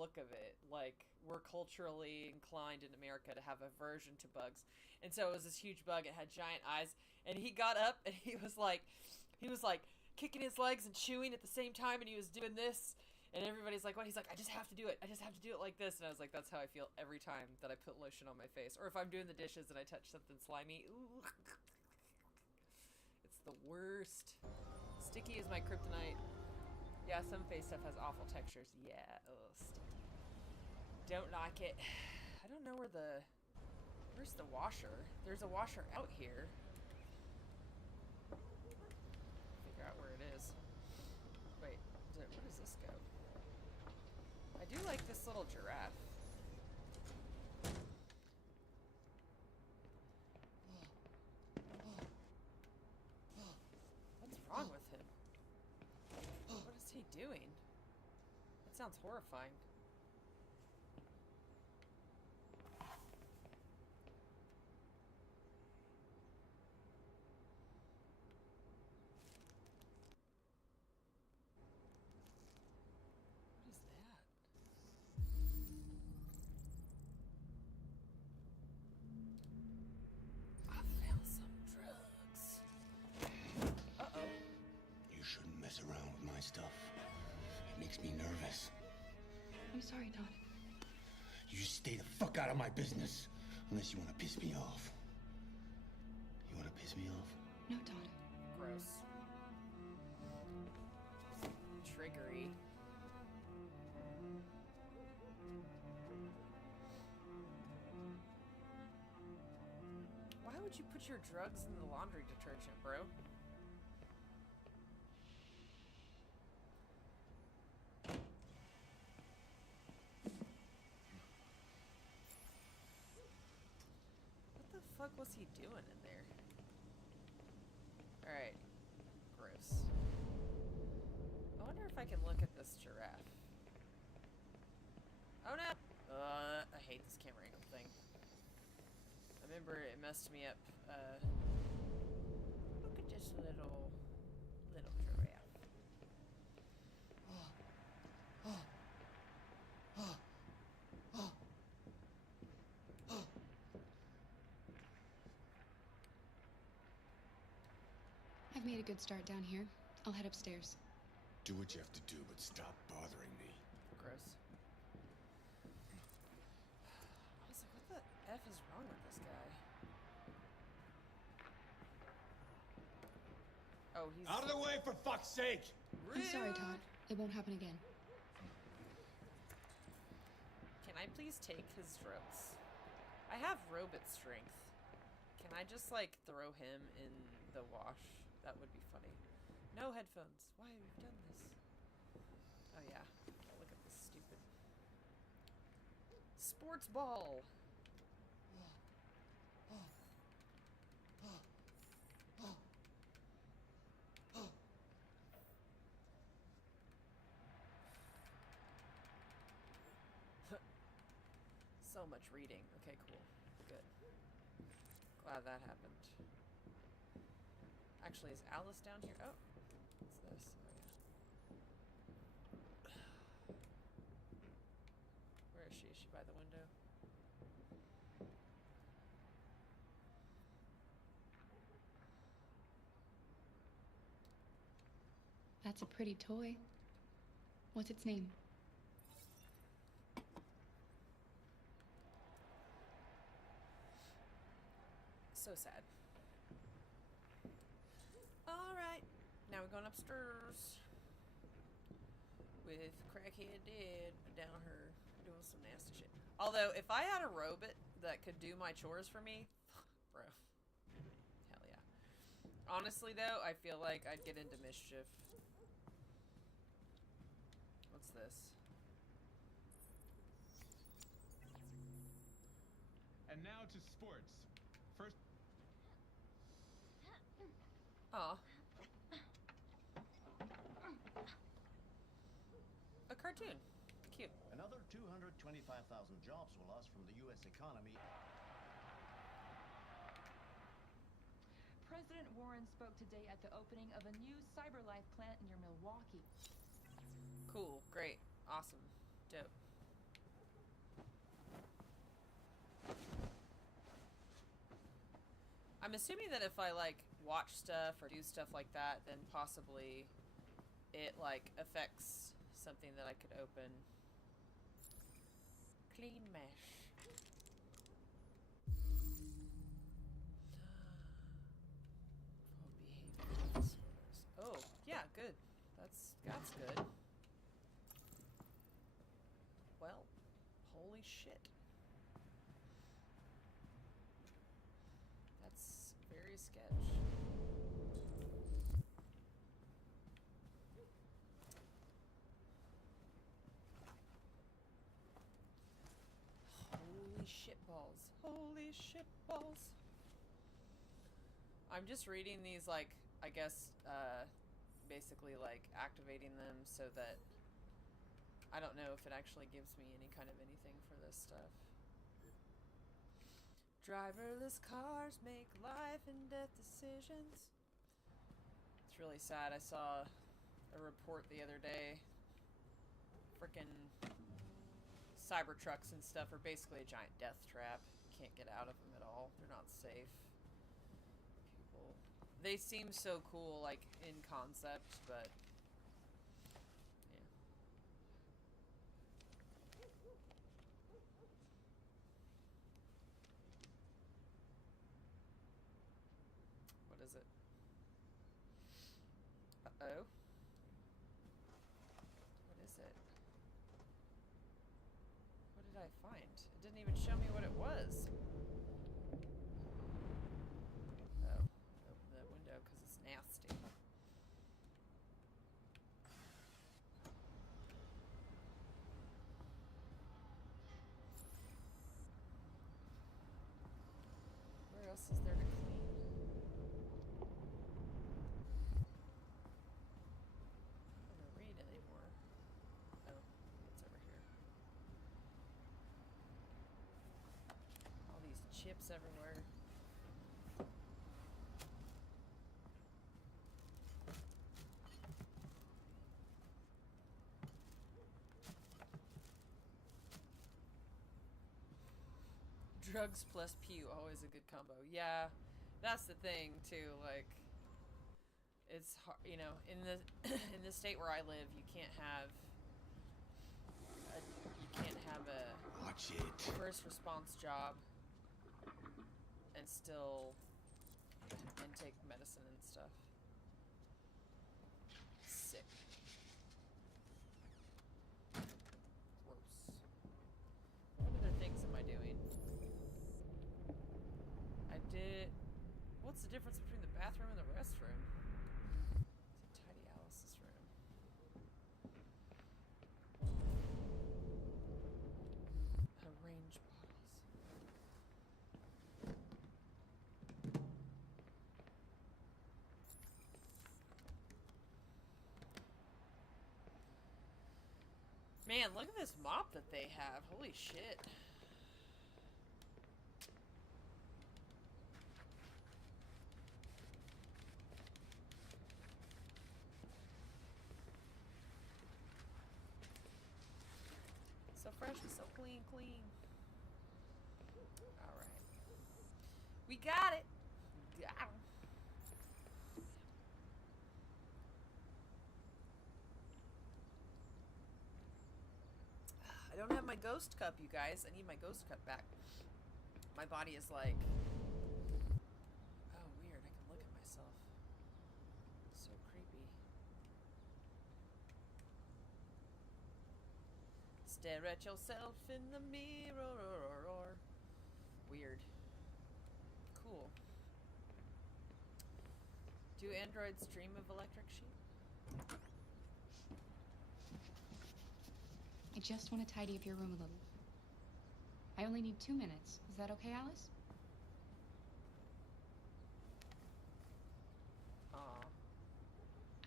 look of it. Like, we're culturally inclined in America to have aversion to bugs. And so it was this huge bug, it had giant eyes, and he got up, and he was like kicking his legs and chewing at the same time, and he was doing this. And everybody's like, what? He's like, I just have to do it. I just have to do it like this. And I was like, that's how I feel every time that I put lotion on my face. Or if I'm doing the dishes and I touch something slimy. Ooh. It's the worst. Sticky is my kryptonite. Yeah, some face stuff has awful textures. Yeah, ugh, sticky. Don't like it. I don't know where's the washer? There's a washer out here. Figure out where it is. Wait, where does this go? I do like this little giraffe. What's wrong with him? What is he doing? That sounds horrifying. Me nervous. I'm sorry, Todd. You just stay the fuck out of my business. Unless you want to piss me off. You want to piss me off? No, Todd. Gross. Triggery. Why would you put your drugs in the laundry detergent, bro? What was he doing in there? Alright. Gross. I wonder if I can look at this giraffe. Oh no! I hate this camera angle thing. I remember it messed me up. Look at this little giraffe. I've made a good start down here. I'll head upstairs. Do what you have to do, but stop bothering me. Gross. I was like, what the F is wrong with this guy? Oh, he's... Out of the way, for fuck's sake! I'm sorry, Todd. It won't happen again. Can I please take his drugs? I have robot strength. Can I just, like, throw him in the wash? That would be funny. No headphones. Why have you done this? Oh, yeah. Oh, look at this stupid... sports ball! So much reading. Okay, cool. Good. Glad that happened. Actually, is Alice down here? Oh, what's this? Oh, yeah. Where is she? Is she by the window? That's a pretty toy. What's its name? So sad. Alright, now we're going upstairs with Crackhead dead down her doing some nasty shit. Although, if I had a robot that could do my chores for me, bro, hell yeah. Honestly though, I feel like I'd get into mischief. What's this? And now to sports. First. Aw. A cartoon. Cute. Another 225,000 jobs were lost from the U.S. economy. President Warren spoke today at the opening of a new CyberLife plant near Milwaukee. Cool. Great. Awesome. Dope. I'm assuming that if I, like, watch stuff or do stuff like that, then possibly it, like, affects something that I could open. Clean mesh. Oh, yeah, good. That's good. Well, holy shit. That's very sketch. Holy shit balls. Holy shit balls. I'm just reading these, like, I guess, basically, like, activating them so that I don't know if it actually gives me any kind of anything for this stuff. Driverless cars make life and death decisions. It's really sad. I saw a report the other day. Frickin' Cybertrucks and stuff are basically a giant death trap. You can't get out of them at all. They're not safe. They seem so cool, like, in concept, but... yeah. What is it? Uh-oh. What is it? What did I find? It didn't even show me what it was. Nasty. Where else is there to clean? I don't read anymore. Oh, it's over here. All these chips everywhere. Drugs plus pew, always a good combo. Yeah, that's the thing too. Like, it's hard, you know, in the in the state where I live, you can't have a Watch it. first response job and still take medicine and stuff. Sick. Gross. What other things am I doing? I did... the difference between the bathroom and the restroom? It's a tidy Alice's room. Arrange bottles. Man, look at this mop that they have. Holy shit. So fresh and so clean. Alright. We got it. We got 'em. I don't have my ghost cup, you guys. I need my ghost cup back. My body is like... Oh, weird. I can look at myself. So creepy. Stare at yourself in the mirror. Weird. Cool. Do androids dream of electric sheep? I just want to tidy up your room a little. I only need 2 minutes. Is that okay, Alice?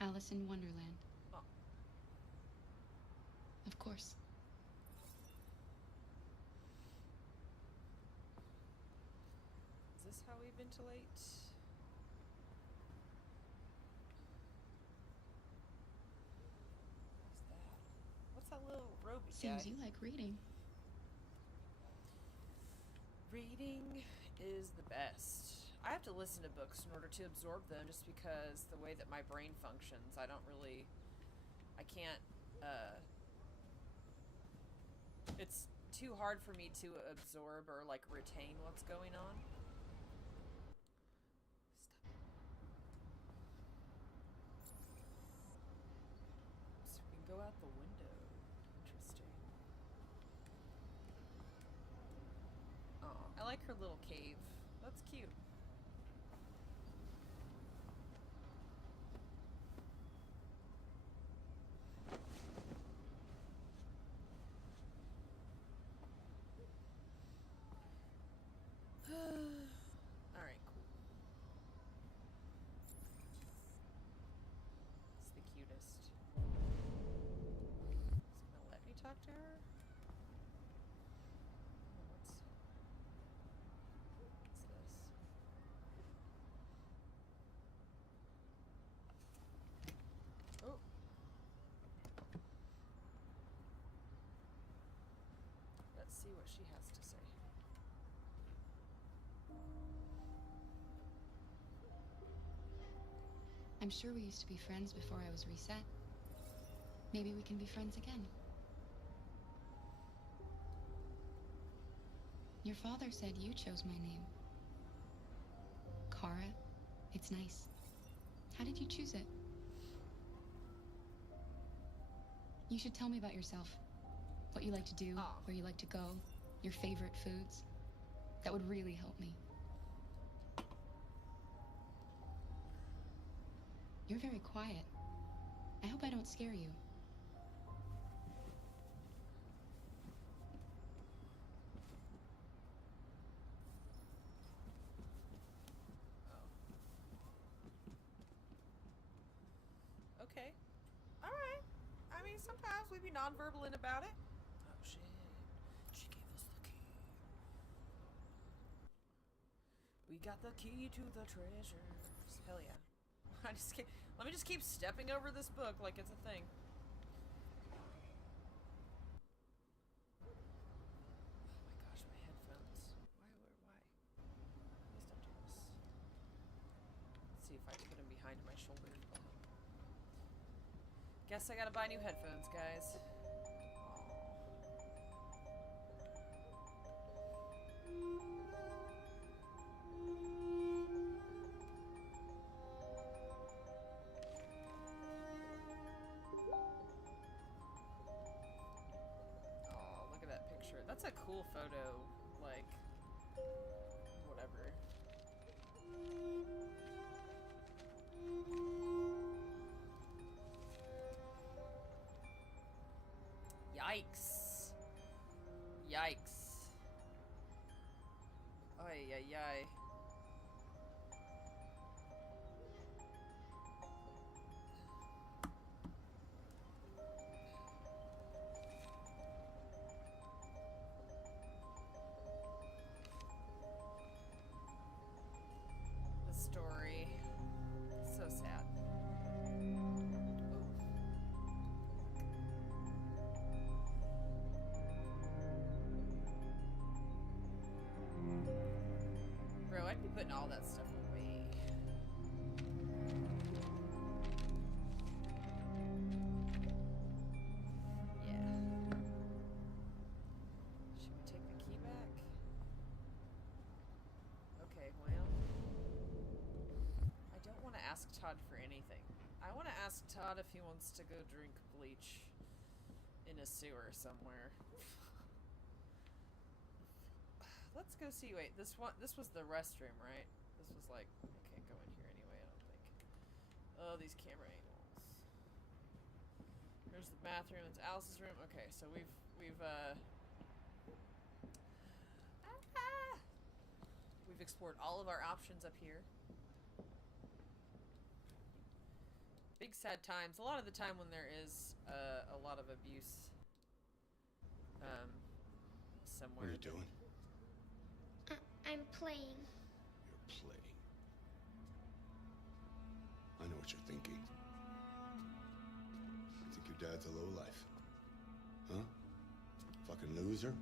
Alice in Wonderland. Oh. Of course. Is this how we ventilate? What's that little robe Seems you like reading. Reading is the best. I have to listen to books in order to absorb them just because the way that my brain functions, I can't, it's too hard for me to absorb or like retain what's going on. So we can go out the window. Interesting. Oh, I like her little cave. That's cute. Alright, cool. It's the cutest. It's gonna let me talk to her? What's this? Oh. Let's see what she has to say. I'm sure we used to be friends before I was reset. Maybe we can be friends again. Your father said you chose my name. Kara. It's nice. How did you choose it? You should tell me about yourself. What you like to do, where you like to go, your favorite foods. That would really help me. You're very quiet. I hope I don't scare you. Okay. Alright. I mean, sometimes we be non-verbaling about it. Oh, shit. She gave us the key. We got the key to the treasures. Hell yeah. I just can't. Let me just keep stepping over this book like it's a thing. Oh my gosh, my headphones. Why? Please don't do this. Let's see if I can put them behind my shoulder. Guess I gotta buy new headphones, guys. That's a cool photo, like, whatever. ay, ay. The story. So sad. Bro, I'd be putting all that stuff away. Yeah. Should we take the key back? Okay, well. I don't want to ask Todd for anything. I want to ask Todd if he wants to go drink bleach in a sewer somewhere. Let's go see. Wait, this was the restroom, right? This was like, I can't go in here anyway, I don't think. Oh, these camera angles. Here's the bathroom. It's Alice's room. Okay, so we've explored all of our options up here. Big sad times. A lot of the time when there is a lot of abuse somewhere. What are you doing? I'm playing. You're playing. I know what you're thinking. You think your dad's a lowlife? Huh? Fucking loser?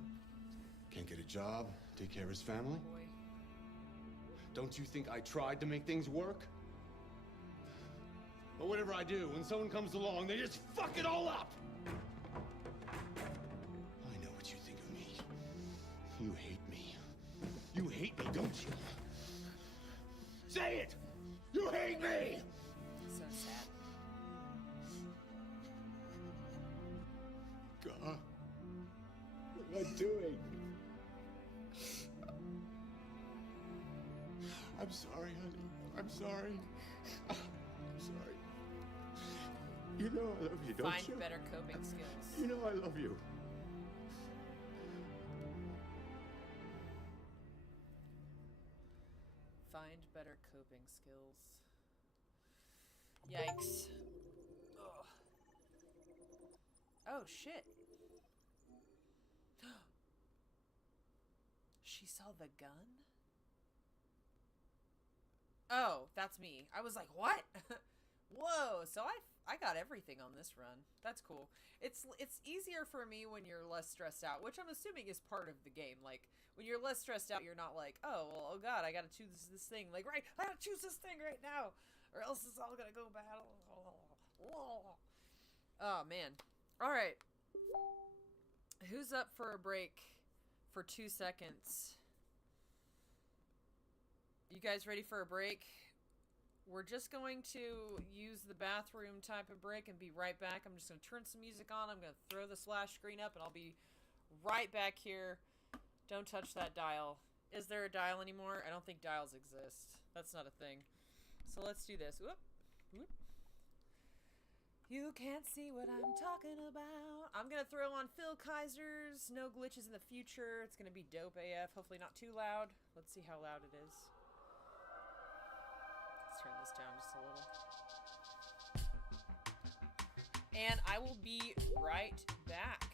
Can't get a job, take care of his family? Boy. Don't you think I tried to make things work? But whatever I do, when someone comes along, they just fuck it all up! I know what you think of me. You hate me. You hate me, don't you? Say it! You hate me! So sad. God, what am I doing? I'm sorry, honey. I'm sorry. I'm sorry. You know I love you, don't you? Find better coping skills. You know I love you. Find better coping skills. Yikes. Ugh. Oh, shit. She saw the gun? Oh, that's me. I was like, what? Whoa, so I got everything on this run. That's cool. It's easier for me when you're less stressed out, which I'm assuming is part of the game. Like, when you're less stressed out, you're not like, oh, well, oh god, I gotta choose this thing. Like, right, I gotta choose this thing right now, or else it's all gonna go bad. Oh, man. Alright. Who's up for a break for 2 seconds? You guys ready for a break? We're just going to use the bathroom type of break and be right back. I'm just going to turn some music on. I'm going to throw the splash screen up, and I'll be right back here. Don't touch that dial. Is there a dial anymore? I don't think dials exist. That's not a thing. So let's do this. Whoop. Whoop. You can't see what I'm talking about. I'm going to throw on Phil Kaiser's No Glitches in the Future. It's going to be dope AF. Hopefully not too loud. Let's see how loud it is. Let's turn this down just a little. And I will be right back.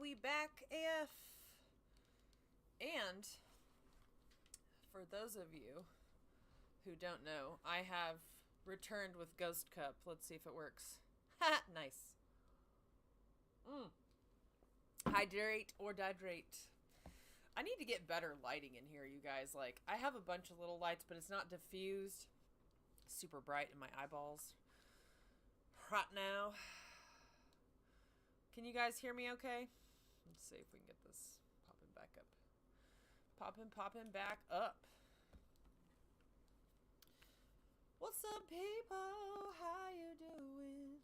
we back AF. And for those of you who don't know, I have returned with Ghost Cup. Let's see if it works. Ha! Nice. Hydrate or dihydrate. I need to get better lighting in here, you guys. Like, I have a bunch of little lights, but it's not diffused. Super bright in my eyeballs. Right now. Can you guys hear me okay? Let's see if we can get this popping back up. Popping back up. What's up, people? How you doing?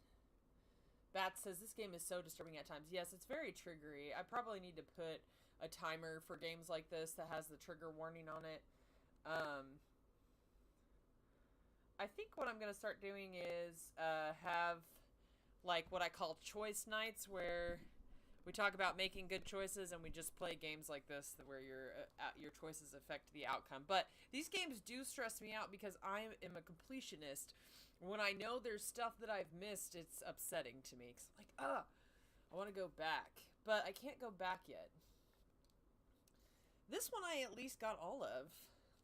Bat says this game is so disturbing at times. Yes, it's very triggery. I probably need to put a timer for games like this that has the trigger warning on it. I think what I'm gonna start doing is have like what I call choice nights, where we talk about making good choices and we just play games like this where your choices affect the outcome. But these games do stress me out because I am a completionist. When I know there's stuff that I've missed, it's upsetting to me. 'Cause I'm like, I want to go back, but I can't go back yet. This one I at least got all of.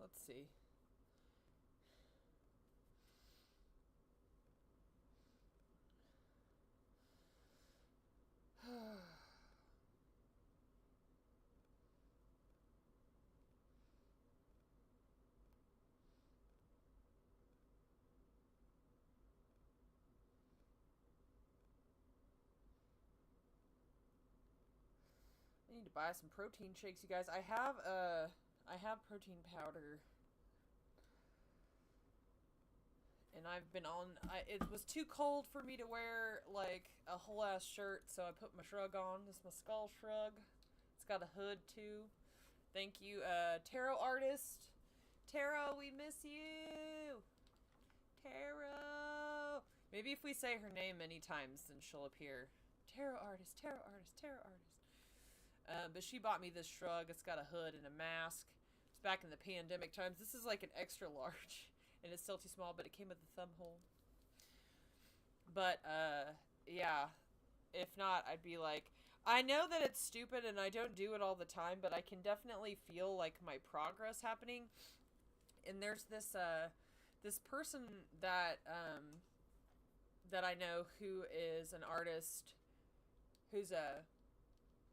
Let's see. I need to buy some protein shakes, you guys. I have protein powder. And I've been on, it was too cold for me to wear, like, a whole ass shirt, so I put my shrug on. This is my skull shrug. It's got a hood, too. Thank you, Tarot Artist. Tarot, we miss you! Tarot! Maybe if we say her name many times, then she'll appear. Tarot Artist, Tarot Artist, Tarot Artist. But she bought me this shrug. It's got a hood and a mask. It's back in the pandemic times. This is like an extra large. And it's still too small, but it came with a thumb hole. But, yeah. If not, I'd be like... I know that it's stupid and I don't do it all the time, but I can definitely feel, like, my progress happening. And there's this, this person that, that I know who is an artist, who's a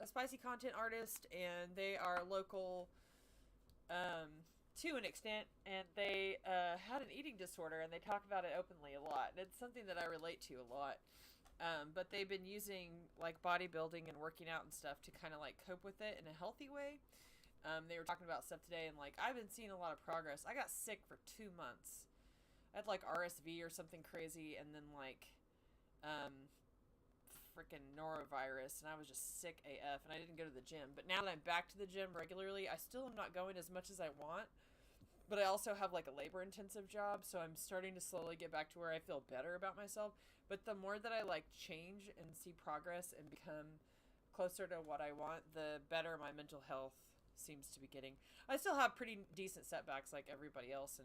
spicy content artist, and they are local, to an extent, and they had an eating disorder, and they talk about it openly a lot, and it's something that I relate to a lot, but they've been using, like, bodybuilding and working out and stuff to kind of, like, cope with it in a healthy way. They were talking about stuff today, and, like, I've been seeing a lot of progress. I got sick for 2 months. I had, like, RSV or something crazy, and then, like, freaking norovirus, and I was just sick AF, and I didn't go to the gym. But now that I'm back to the gym regularly, I still am not going as much as I want, but I also have like a labor-intensive job, so I'm starting to slowly get back to where I feel better about myself. But the more that I like change and see progress and become closer to what I want, the better my mental health seems to be getting. I still have pretty decent setbacks like everybody else,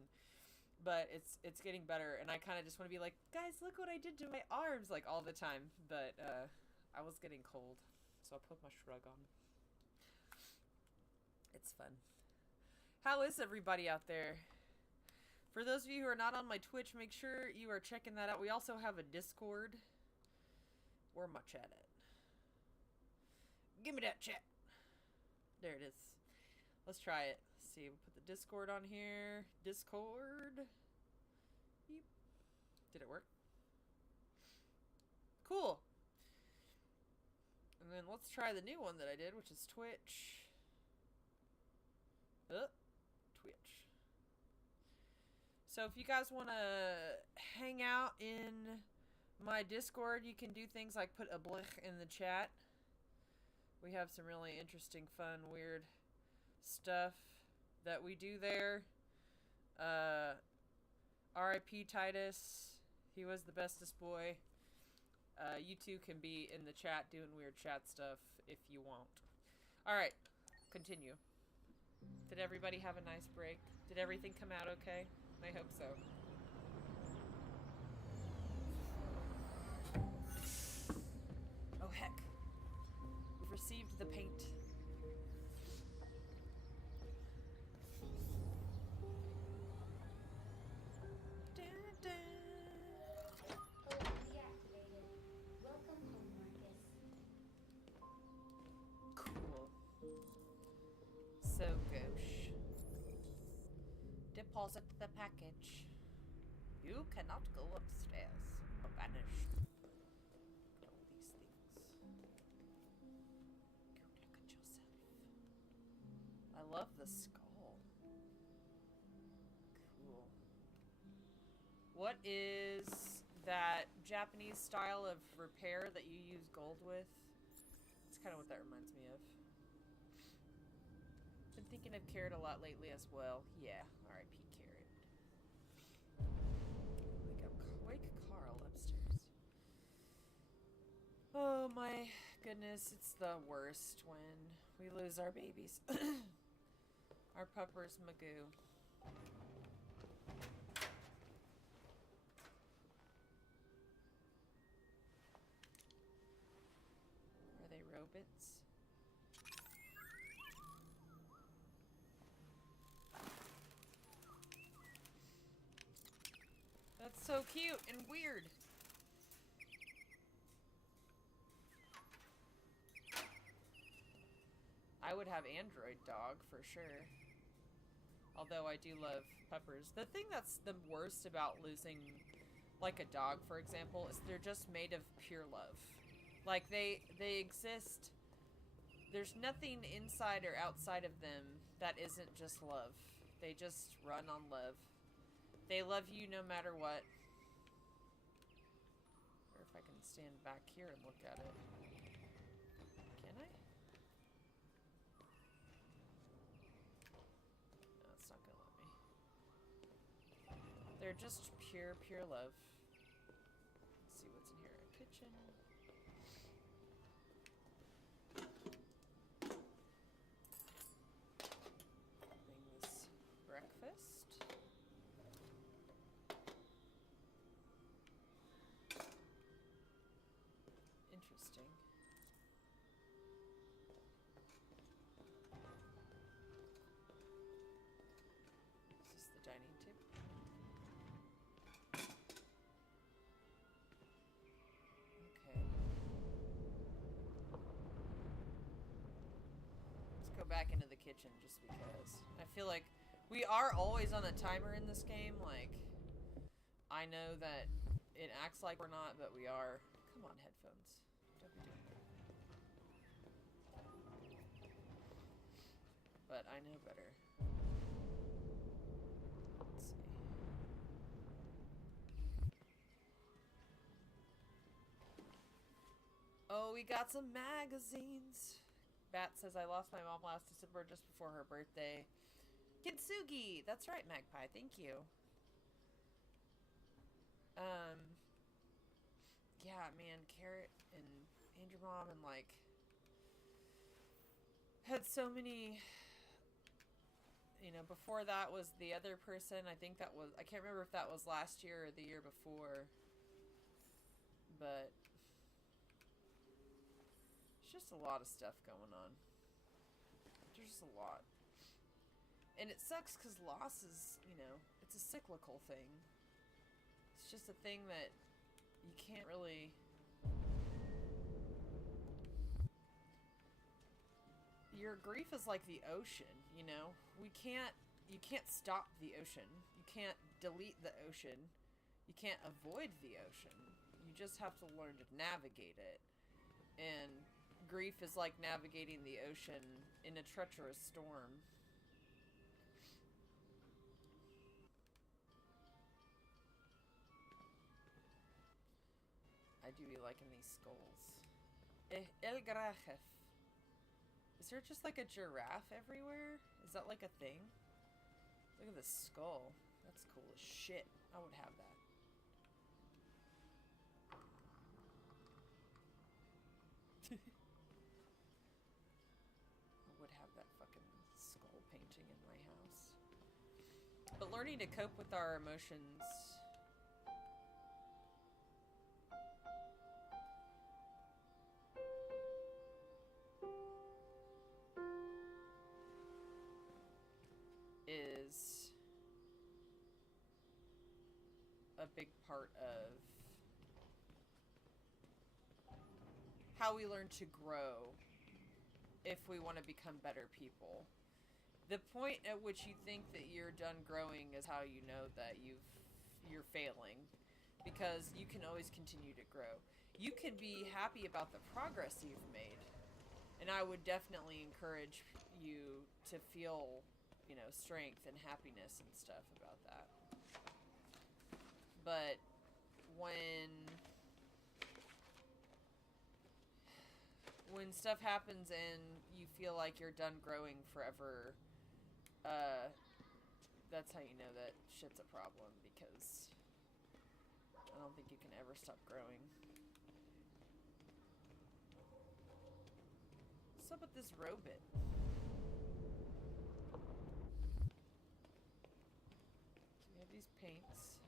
but it's getting better, and I kind of just want to be like, guys, look what I did to my arms, like, all the time. But I was getting cold, so I put my shrug on. It's fun. How is everybody out there? For those of you who are not on my Twitch, make sure you are checking that out. We also have a Discord. We're much at it. Give me that chat. There it is. Let's try it. Let's see, we'll put the Discord on here. Discord. Beep. Did it work? Cool. And then let's try the new one that I did, which is Twitch. Twitch. So if you guys want to hang out in my Discord, you can do things like put a blech in the chat. We have some really interesting, fun, weird stuff that we do there. R.I.P. Titus. He was the bestest boy. You two can be in the chat doing weird chat stuff if you want. Alright, continue. Did everybody have a nice break? Did everything come out okay? I hope so. Oh heck. received the paint. Welcome home, Marcus. Cool. So gauche. Deposit the package. You cannot go upstairs. Vanish. Look at all these things. Go look at yourself. I love the skull. Cool. What is that Japanese style of repair that you use gold with? That's kind of what that reminds me of. Been thinking of Carrot a lot lately as well. Yeah, R.I.P. Carrot. Wake Carl upstairs. Oh my goodness, it's the worst when we lose our babies. Our puppers, Magoo. Are they robots? That's so cute and weird. I would have Android dog for sure. Although I do love Peppers. The thing that's the worst about losing like a dog, for example, is they're just made of pure love. Like they exist. There's nothing inside or outside of them that isn't just love. They just run on love. They love you no matter what. Or if I can stand back here and look at it. Can I? No, it's not gonna let me. They're just pure, pure love. Let's see what's in here. A kitchen. Things. Breakfast. Interesting. Is this the dining table? Okay. Let's go back into the kitchen just because. I feel like we are always on a timer in this game. Like, I know that it acts like we're not, but we are. Come on, headphones. Don't be doing that. But I know better. Let's see. Oh, we got some magazines. Bat says, I lost my mom last December just before her birthday. Kintsugi! That's right, Magpie. Thank you. Yeah, man, Carrot and your mom and, like, had so many, you know, before that was the other person. I think that was, I can't remember if that was last year or the year before. But it's just a lot of stuff going on. There's just a lot. And it sucks because loss is, you know, it's a cyclical thing. It's just a thing that you can't really... Your grief is like the ocean, you know? You can't stop the ocean. You can't delete the ocean. You can't avoid the ocean. You just have to learn to navigate it. And grief is like navigating the ocean in a treacherous storm. I do be liking these skulls. El Grajef. Is there just like a giraffe everywhere? Is that like a thing? Look at this skull. That's cool as shit. I would have that. I would have that fucking skull painting in my house. But learning to cope with our emotions... a big part of how we learn to grow if we want to become better people. The point at which you think that you're done growing is how you know that you're failing, because you can always continue to grow. You can be happy about the progress you've made, and I would definitely encourage you to feel, you know, strength and happiness and stuff about that. But when stuff happens and you feel like you're done growing forever, that's how you know that shit's a problem, because I don't think you can ever stop growing. What's up with this robot? So we have these paints.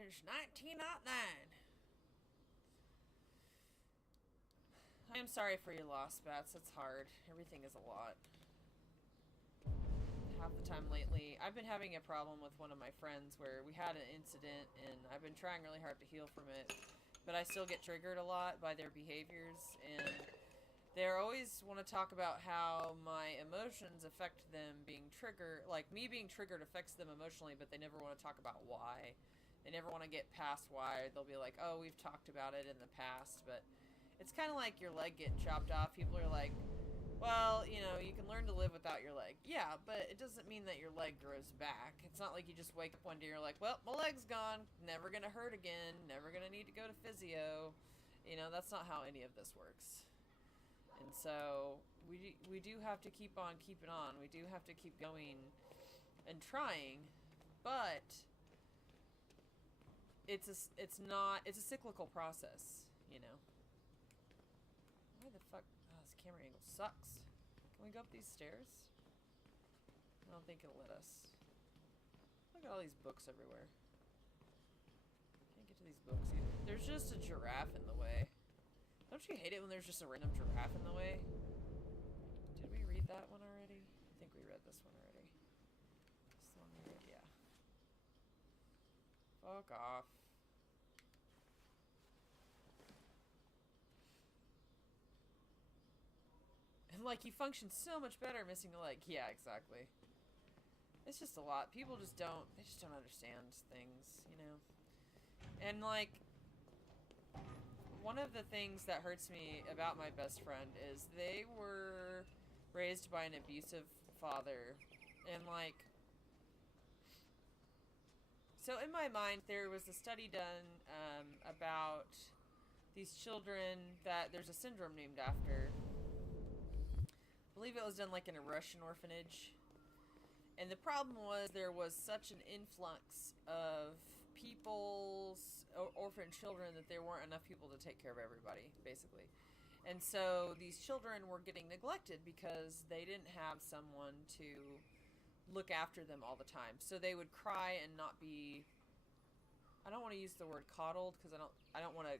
Since 1909. I am sorry for your loss, Bats. It's hard. Everything is a lot. Half the time lately, I've been having a problem with one of my friends where we had an incident, and I've been trying really hard to heal from it, but I still get triggered a lot by their behaviors, and they always want to talk about how my emotions affect them being triggered. Like, me being triggered affects them emotionally, but they never want to talk about why. They never want to get past why. They'll be like, oh, we've talked about it in the past, but it's kind of like your leg getting chopped off. People are like, well, you know, you can learn to live without your leg. Yeah, but it doesn't mean that your leg grows back. It's not like you just wake up one day and you're like, well, my leg's gone. Never gonna hurt again. Never gonna need to go to physio. You know, that's not how any of this works. And so we do have to keep on keeping on. We do have to keep going and trying, but it's a cyclical process, you know. Why the fuck? Oh, this camera angle sucks. Can we go up these stairs? I don't think it'll let us. Look at all these books everywhere. Can't get to these books either. There's just a giraffe in the way. Don't you hate it when there's just a random giraffe in the way? Did we read that one already? I think we read this one already. This one we read, yeah. Fuck off. And like, you function so much better missing a leg. Yeah, exactly. It's just a lot. People just don't, they just don't understand things, you know? And like, one of the things that hurts me about my best friend is they were raised by an abusive father. And like, so in my mind, there was a study done about these children that there's a syndrome named after. I believe it was done like in a Russian orphanage. And the problem was there was such an influx of people's orphan children that there weren't enough people to take care of everybody, basically. And so these children were getting neglected because they didn't have someone to look after them all the time. So they would cry and not be, I don't want to use the word coddled because I don't want to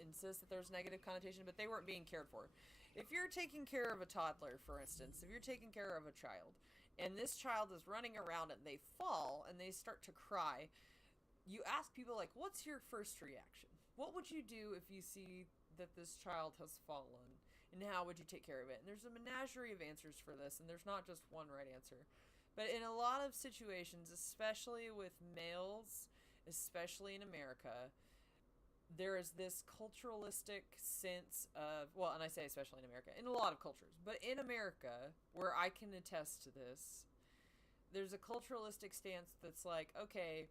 insist that there's negative connotation, but they weren't being cared for. If you're taking care of a toddler, for instance, if you're taking care of a child, and this child is running around and they fall and they start to cry, you ask people like, what's your first reaction? What would you do if you see that this child has fallen? And how would you take care of it? And there's a menagerie of answers for this, and there's not just one right answer. But in a lot of situations, especially with males, especially in America, there is this culturalistic sense of, well, and I say especially in America, in a lot of cultures, but in America, where I can attest to this, there's a culturalistic stance that's like, okay,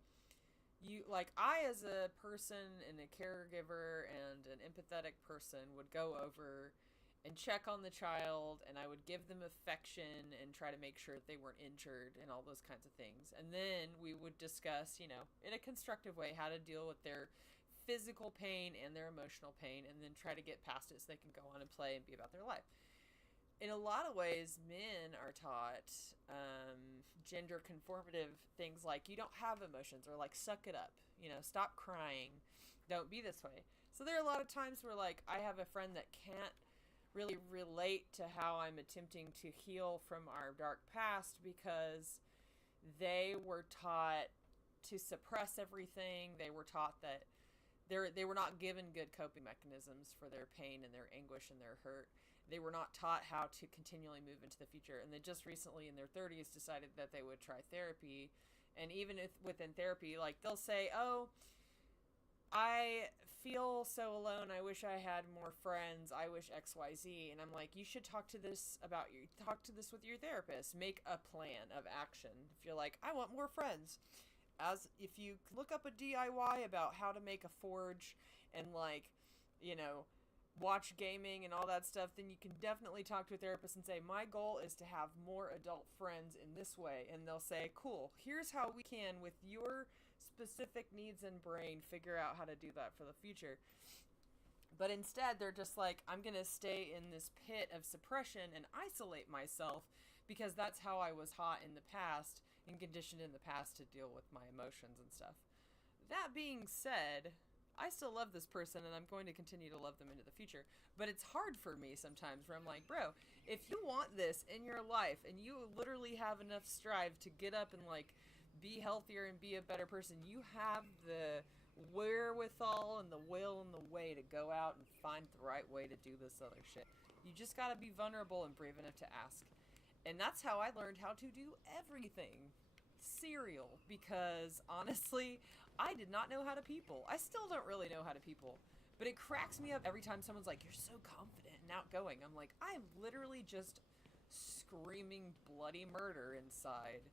you, like, I as a person and a caregiver and an empathetic person would go over and check on the child, and I would give them affection and try to make sure that they weren't injured and all those kinds of things. And then we would discuss, you know, in a constructive way, how to deal with their physical pain and their emotional pain, and then try to get past it so they can go on and play and be about their life. In a lot of ways, men are taught gender conformative things like, you don't have emotions, or like, suck it up, you know, stop crying, don't be this way. So there are a lot of times where, like, I have a friend that can't really relate to how I'm attempting to heal from our dark past because they were taught to suppress everything. They were taught that they were not given good coping mechanisms for their pain and their anguish and their hurt. They were not taught how to continually move into the future. And they just recently in their 30s decided that they would try therapy. And even if within therapy, like, they'll say, oh, I feel so alone. I wish I had more friends. I wish XYZ. And I'm like, you should talk to this with your therapist. Make a plan of action. If you're like, I want more friends. As if you look up a DIY about how to make a forge and, like, you know, watch gaming and all that stuff, then you can definitely talk to a therapist and say, my goal is to have more adult friends in this way. And they'll say, cool, here's how we can, with your specific needs and brain, figure out how to do that for the future. But instead, they're just like, I'm going to stay in this pit of suppression and isolate myself because that's how I was taught in the past and conditioned in the past to deal with my emotions and stuff. That being said, I still love this person and I'm going to continue to love them into the future. But it's hard for me sometimes where I'm like, bro, if you want this in your life and you literally have enough strive to get up and, like, be healthier and be a better person, you have the wherewithal and the will and the way to go out and find the right way to do this other shit. You just gotta be vulnerable and brave enough to ask. And that's how I learned how to do everything. Cereal. Because, honestly, I did not know how to people. I still don't really know how to people. But it cracks me up every time someone's like, you're so confident and outgoing. I'm like, I am literally just screaming bloody murder inside.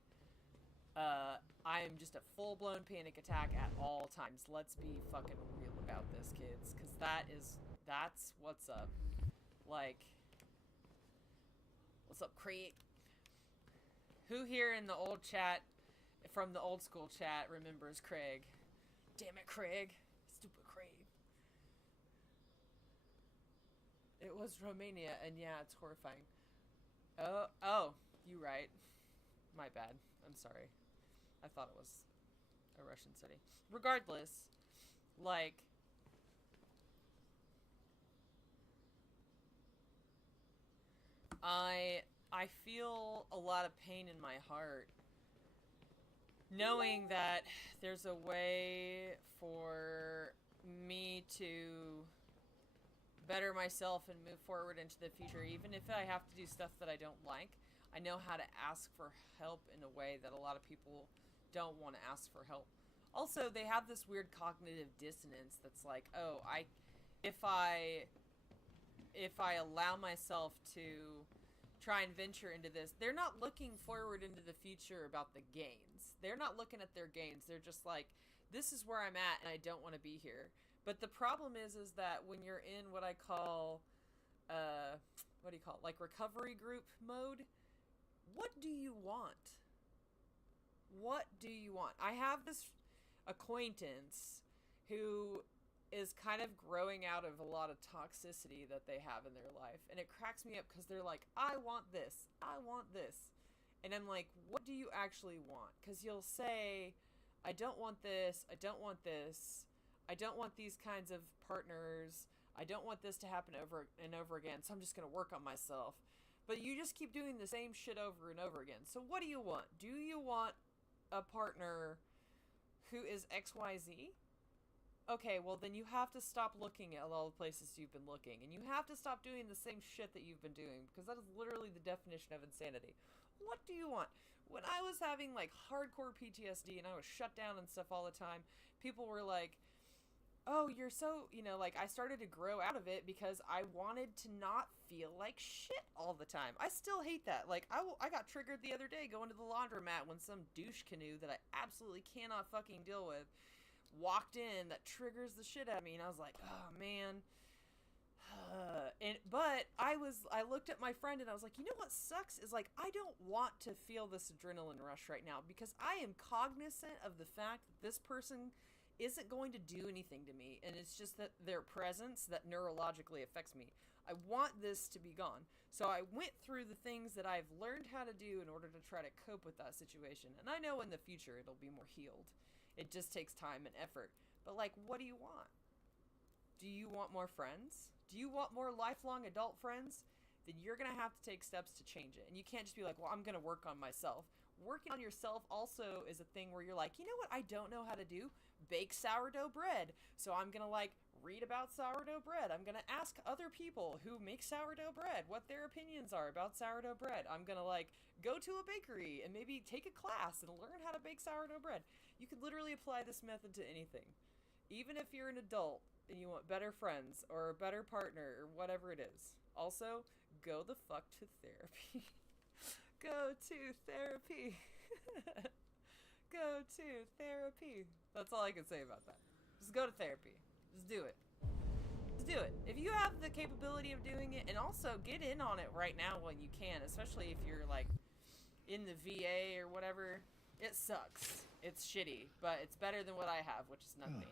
I am just a full-blown panic attack at all times. Let's be fucking real about this, kids. Because that's what's up. Like, what's up, Craig? Who here in the old chat, from the old school chat, remembers Craig? Damn it, Craig. Stupid Craig. It was Romania, and yeah, it's horrifying. Oh, you right. My bad. I'm sorry. I thought it was a Russian city. Regardless, like, I feel a lot of pain in my heart knowing that there's a way for me to better myself and move forward into the future, even if I have to do stuff that I don't like. I know how to ask for help in a way that a lot of people don't want to ask for help. Also, they have this weird cognitive dissonance that's like, oh, if I allow myself to try and venture into this, they're not looking forward into the future about the gains. They're not looking at their gains. They're just like, this is where I'm at and I don't want to be here. But the problem is that when you're in what I call, like recovery group mode, what do you want? What do you want? I have this acquaintance who is kind of growing out of a lot of toxicity that they have in their life. And it cracks me up because they're like, I want this. I want this. And I'm like, what do you actually want? Because you'll say, I don't want this. I don't want this. I don't want these kinds of partners. I don't want this to happen over and over again. So I'm just going to work on myself. But you just keep doing the same shit over and over again. So what do you want? Do you want a partner who is XYZ? Okay, well then you have to stop looking at all the places you've been looking. And you have to stop doing the same shit that you've been doing. Because that is literally the definition of insanity. What do you want? When I was having like hardcore PTSD and I was shut down and stuff all the time, people were like, oh, you're so, like, I started to grow out of it because I wanted to not feel like shit all the time. I still hate that. Like, I got triggered the other day going to the laundromat when some douche canoe that I absolutely cannot fucking deal with walked in that triggers the shit out of me. And I was like, oh, man. But I looked at my friend and I was like, you know what sucks is, like, I don't want to feel this adrenaline rush right now because I am cognizant of the fact that this person isn't going to do anything to me, and it's just that their presence that neurologically affects me. I want this to be gone. So I went through the things that I've learned how to do in order to try to cope with that situation, and I know in the future it'll be more healed. It just takes time and effort. But, like, what do you want? Do you want more friends? Do you want more lifelong adult friends? Then you're going to have to take steps to change it. And you can't just be like, well, I'm going to work on myself. Working on yourself also is a thing where you're like, you know what I don't know how to do? Bake sourdough bread. So I'm going to like read about sourdough bread. I'm going to ask other people who make sourdough bread what their opinions are about sourdough bread. I'm going to like go to a bakery and maybe take a class and learn how to bake sourdough bread. You can literally apply this method to anything. Even if you're an adult and you want better friends or a better partner or whatever it is. Also, go the fuck to therapy. Go to therapy. Go to therapy. That's all I can say about that. Just go to therapy. Just do it. Just do it. If you have the capability of doing it, and also get in on it right now when you can, especially if you're like in the VA or whatever. It sucks. It's shitty, but it's better than what I have, which is nothing.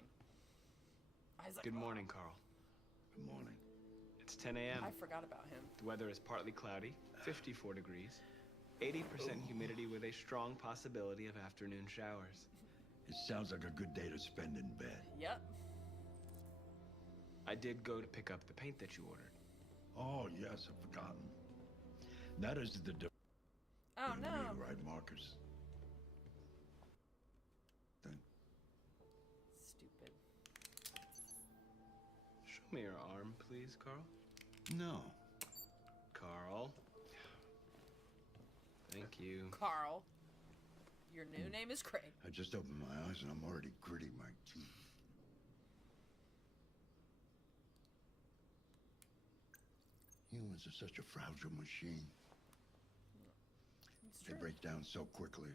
Good morning, Carl. Good morning. It's 10 a.m. I forgot about him. The weather is partly cloudy, 54 degrees, 80% humidity with a strong possibility of afternoon showers. It sounds like a good day to spend in bed. Yep. I did go to pick up the paint that you ordered. Oh, yes, I've forgotten. That is the difference. Oh, no. Right, Marcus? Stupid. Show me your arm, please, Carl. No. Carl. Thank you. Carl. Your new name is Craig. I just opened my eyes and I'm already gritting my teeth. Humans are such a fragile machine. It's They true. break down so quickly.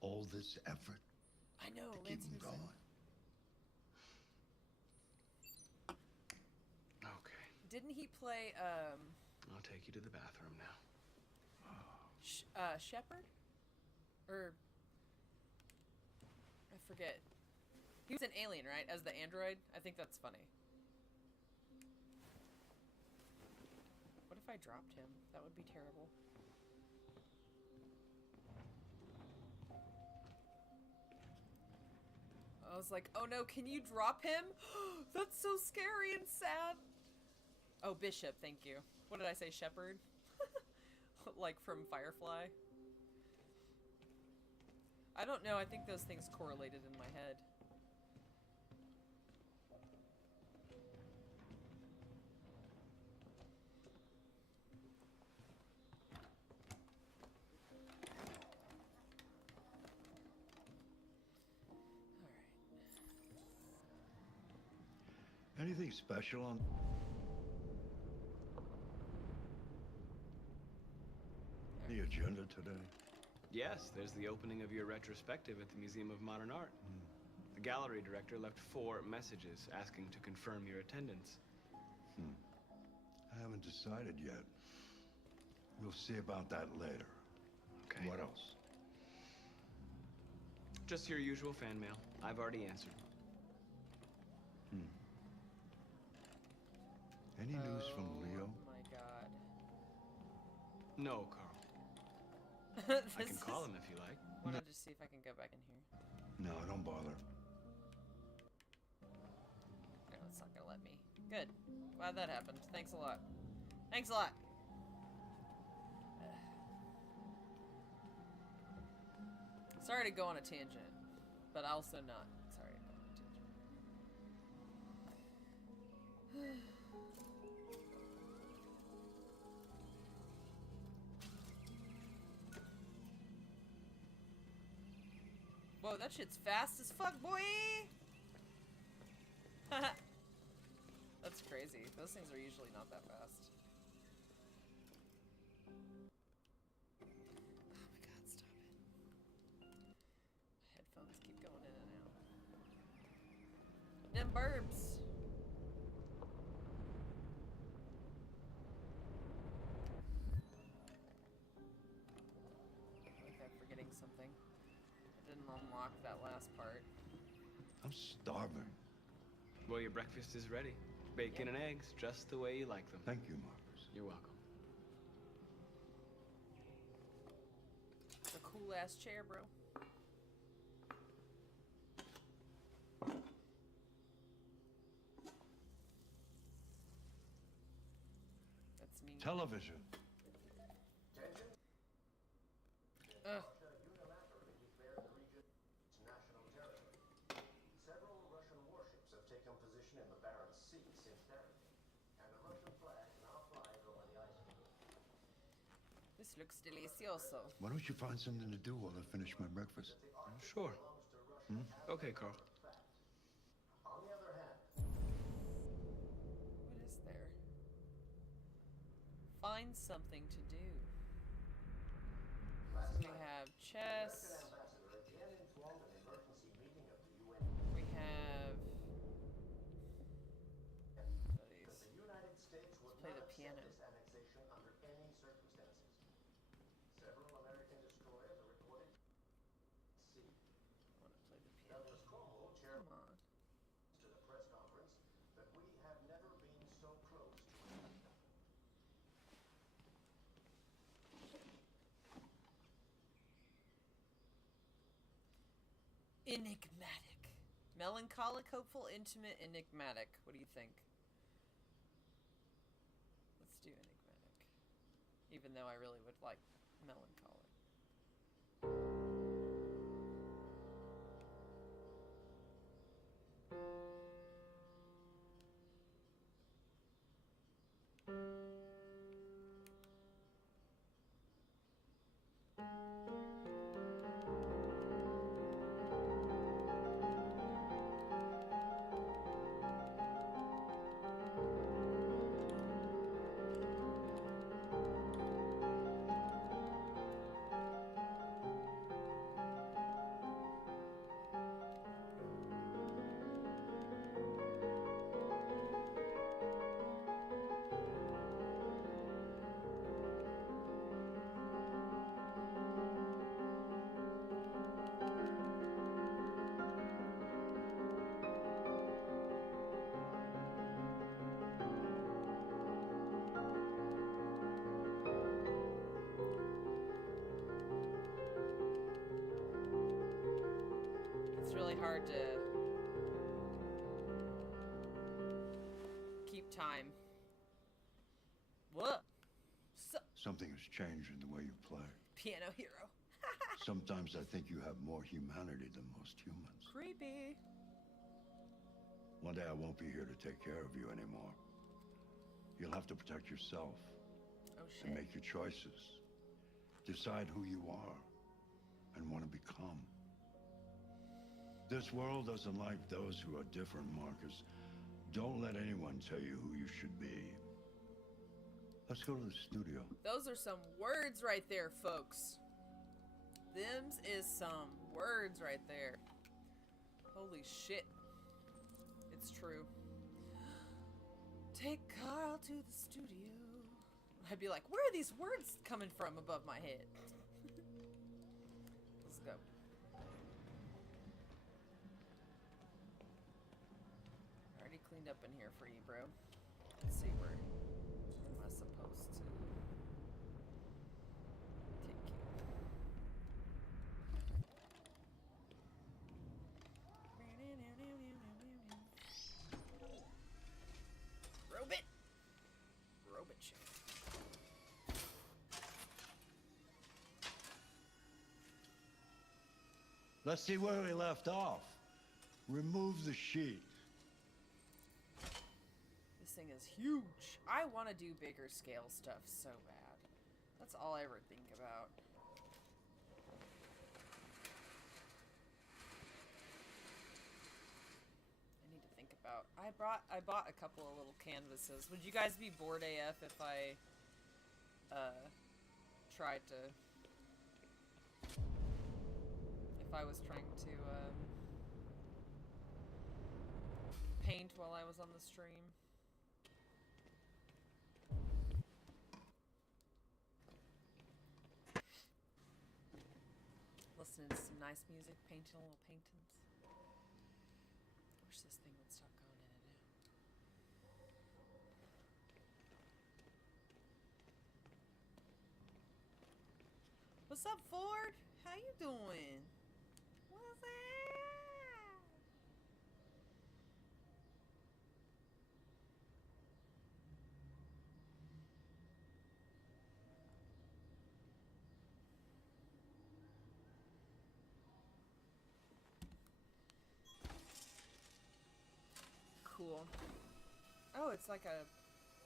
All this effort I know. to keep them going. Okay. Didn't he play, I'll take you to the bathroom now. Shepard? Or... I forget. He was an alien, right? As the android? I think that's funny. What if I dropped him? That would be terrible. I was like, oh no, can you drop him? That's so scary and sad. Oh, Bishop, thank you. What did I say, Shepard? Like from Firefly? I don't know, I think those things correlated in my head. Anything special on the agenda today? Yes, there's the opening of your retrospective at the Museum of Modern Art. The gallery director left 4 messages asking to confirm your attendance. I haven't decided yet. We'll see about that later. Okay. What else? Just your usual fan mail. I've already answered. Any news from Leo? Oh my god. No, Carl. I can call him if you like. Why don't I just see if I can go back in here? No, don't bother. No, it's not gonna let me. Good. Glad that happened. Thanks a lot. Thanks a lot! Sorry to go on a tangent, but also not sorry to go on a tangent. Whoa, that shit's fast as fuck, boy! That's crazy. Those things are usually not that fast. Oh my god, stop it. My headphones keep going in and out. Them burbs! I feel like I'm forgetting something. I didn't unlock that last part. I'm starving. Well, your breakfast is ready. Bacon and eggs, just the way you like them. Thank you, Marcus. You're welcome. It's a cool ass chair, bro. me. Television. Ugh. Several Russian warships have taken position in the Barents Sea since then, and the Russian flag is now flying over the iceberg. This looks delicioso. Why don't you find something to do while I finish my breakfast? Sure. Okay, Carl. On the other hand, What is there? Find something to do. So we have chess. ambassador again informed an emergency meeting of the UN We have that the United States would play not the accept piano. this annexation under any circumstances. Several American destroyers are reported at sea. I want to play the piano. Douglas Cromwell, chairman Come on. to the press conference, that we have never been so close to a freedom. Enigmatic. Melancholic, hopeful, intimate, enigmatic. What do you think? Let's do enigmatic. Even though I really would like melancholic. It's really hard to keep time. What? Something has changed in the way you play. Piano hero. Sometimes I think you have more humanity than most humans. Creepy. One day I won't be here to take care of you anymore. You'll have to protect yourself. Oh shit. And make your choices. Decide who you are and want to become. This world doesn't like those who are different, Marcus. Don't let anyone tell you who you should be. Let's go to the studio. Those are some words right there, folks. Them's is some words right there. Holy shit. It's true. Take Carl to the studio. I'd be like, where are these words coming from above my head? Let's go. Already cleaned up in here for you, bro. Let's see, where am I supposed to take you? Robot. Robot shit. Let's see where we left off. Remove the sheet. This thing is huge. I want to do bigger scale stuff so bad. That's all I ever think about. I need to think about. I bought a couple of little canvases. Would you guys be bored AF if I tried to, if I was trying to paint while I was on the stream? Listening to some nice music, painting little paintings. Wish this thing would stop going in and out. What's up, Ford? How you doing? What's up? cool. Oh, it's like a...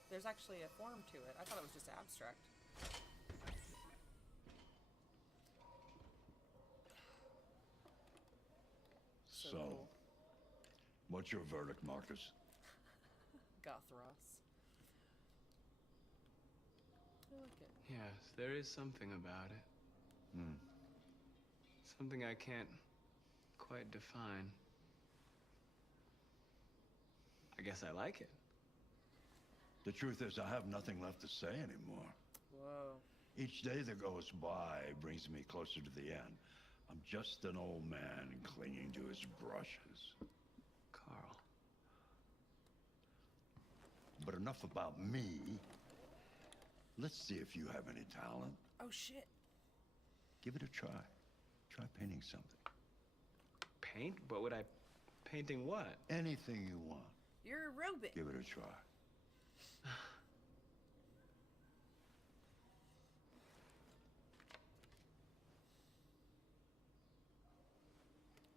There's actually a form to it. I thought it was just abstract. So, Cool. what's your verdict, Marcus? Gothros. I like it. Yes, there is something about it. Something I can't quite define. I guess I like it. The truth is, I have nothing left to say anymore. Whoa. Each day that goes by brings me closer to the end. I'm just an old man clinging to his brushes. Carl. But enough about me. Let's see if you have any talent. Oh, shit. Give it a try. Try painting something. Paint? But would I... Painting what? Anything you want. You're a robot. Give it a try.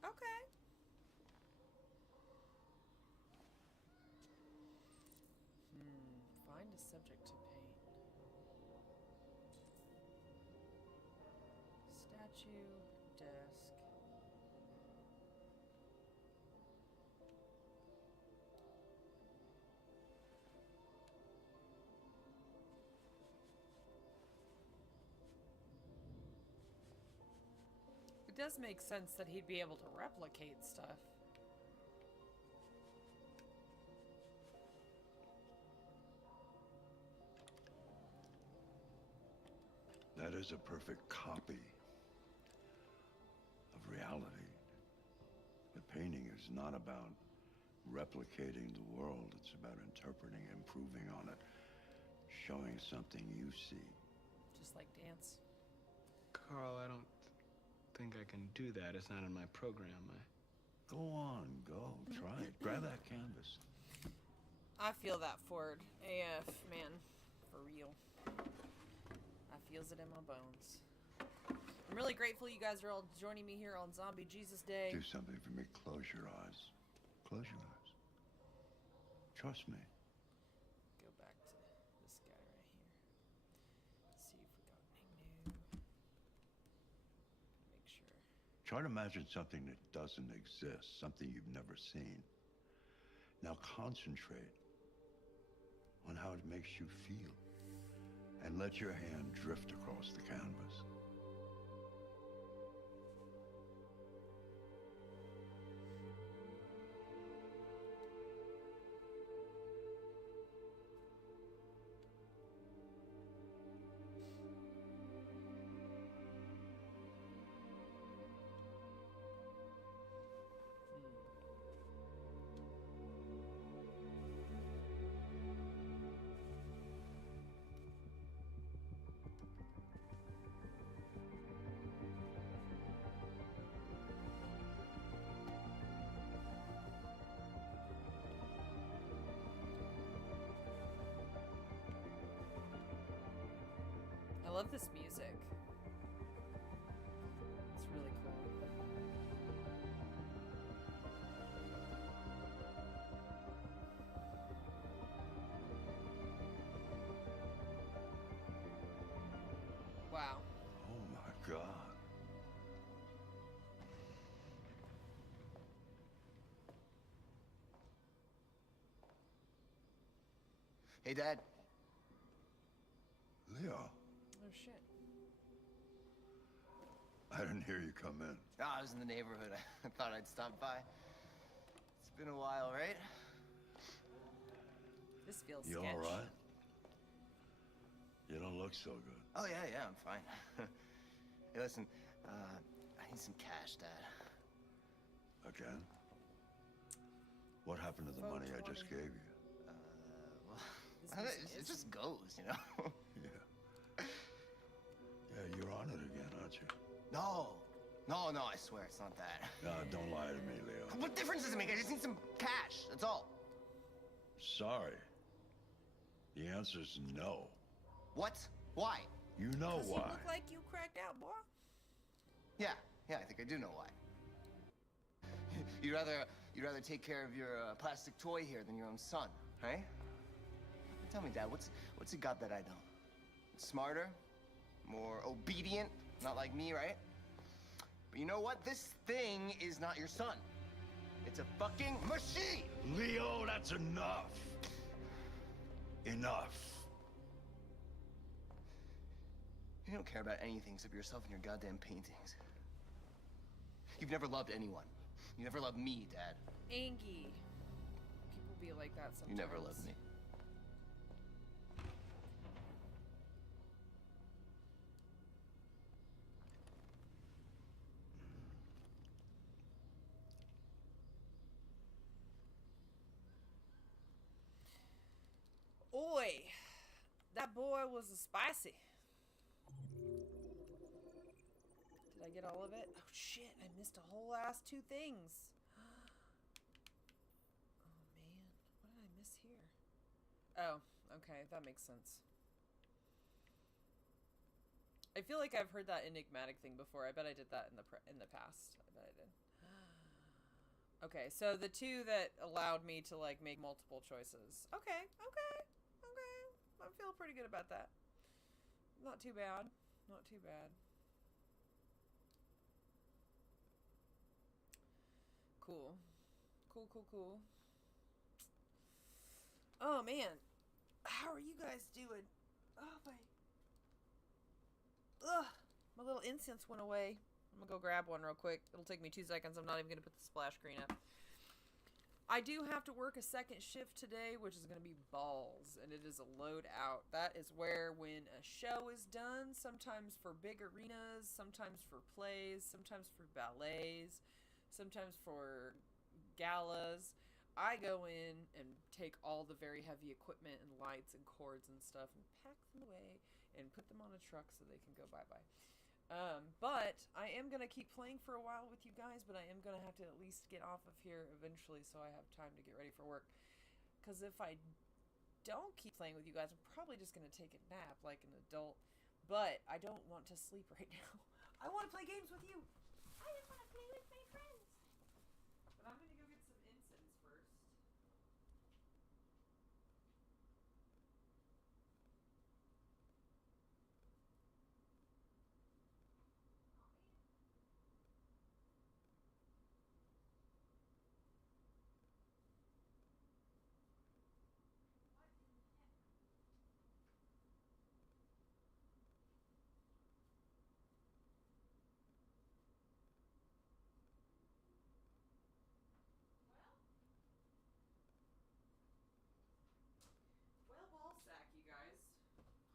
Okay. Find a subject to paint. Statue, desk. It does make sense that he'd be able to replicate stuff. That is a perfect copy of reality. But painting is not about replicating the world. It's about interpreting, improving on it, showing something you see. Just like dance. Carl, I don't think I can do that. It's not in my program. Go on, go. Try it. Grab that canvas. I feel that Ford. AF, man. For real. I feels it in my bones. I'm really grateful you guys are all joining me here on Zombie Jesus Day. Do something for me. Close your eyes. Close your eyes. Trust me. Go back to this guy right here. See if we got anything new. Make sure. Try to imagine something that doesn't exist, something you've never seen. Now concentrate on how it makes you feel, and let your hand drift across the canvas. I love this music. It's really cool. Wow. Oh my God. Hey, Dad. Leo, Oh shit. I didn't hear you come in. Oh, I was in the neighborhood. I thought I'd stop by. It's been a while, right? This feels You sketch. all right? You don't look so good. Oh, yeah, I'm fine. Hey, listen, I need some cash, Dad. Again? What happened to the money I just gave you? Well, it just goes, you know? Yeah, you're on it again, aren't you? No, I swear it's not that. No, don't lie to me, Leo. What difference does it make? I just need some cash, that's all. Sorry. The answer's no. What? Why? You know 'Cause why. you look like you cracked out, boy. Yeah, I think I do know why. You'd rather You'd rather take care of your plastic toy here than your own son, right? Tell me, Dad, what's it got that I don't? Smarter, more obedient, not like me, right? But you know what? This thing is not your son. It's a fucking machine! Leo, that's enough. Enough. You don't care about anything except yourself and your goddamn paintings. You've never loved anyone. You never loved me, Dad. Angie. People be like that sometimes. You never loved me. Oi, that boy was spicy. Did I get all of it? Oh shit, I missed a whole ass 2 things. Oh man, what did I miss here? Oh, okay, that makes sense. I feel like I've heard that enigmatic thing before. I bet I did that in the past. I bet I did. Okay, so the 2 that allowed me to like make multiple choices. Okay. I feel pretty good about that. Not too bad. Not too bad. Cool. Cool. Oh, man. How are you guys doing? Oh, my little incense went away. I'm gonna go grab one real quick. It'll take me 2 seconds. I'm not even gonna put the splash screen up. I do have to work a second shift today, which is going to be balls, and it is a load out. That is where, when a show is done, sometimes for big arenas, sometimes for plays, sometimes for ballets, sometimes for galas, I go in and take all the very heavy equipment and lights and cords and stuff and pack them away and put them on a truck so they can go bye-bye. But I am going to keep playing for a while with you guys, but I am going to have to at least get off of here eventually so I have time to get ready for work. Because if I don't keep playing with you guys, I'm probably just going to take a nap like an adult. But I don't want to sleep right now. I want to play games with you. I just want to play with my friends. But I'm going to go get some incense first.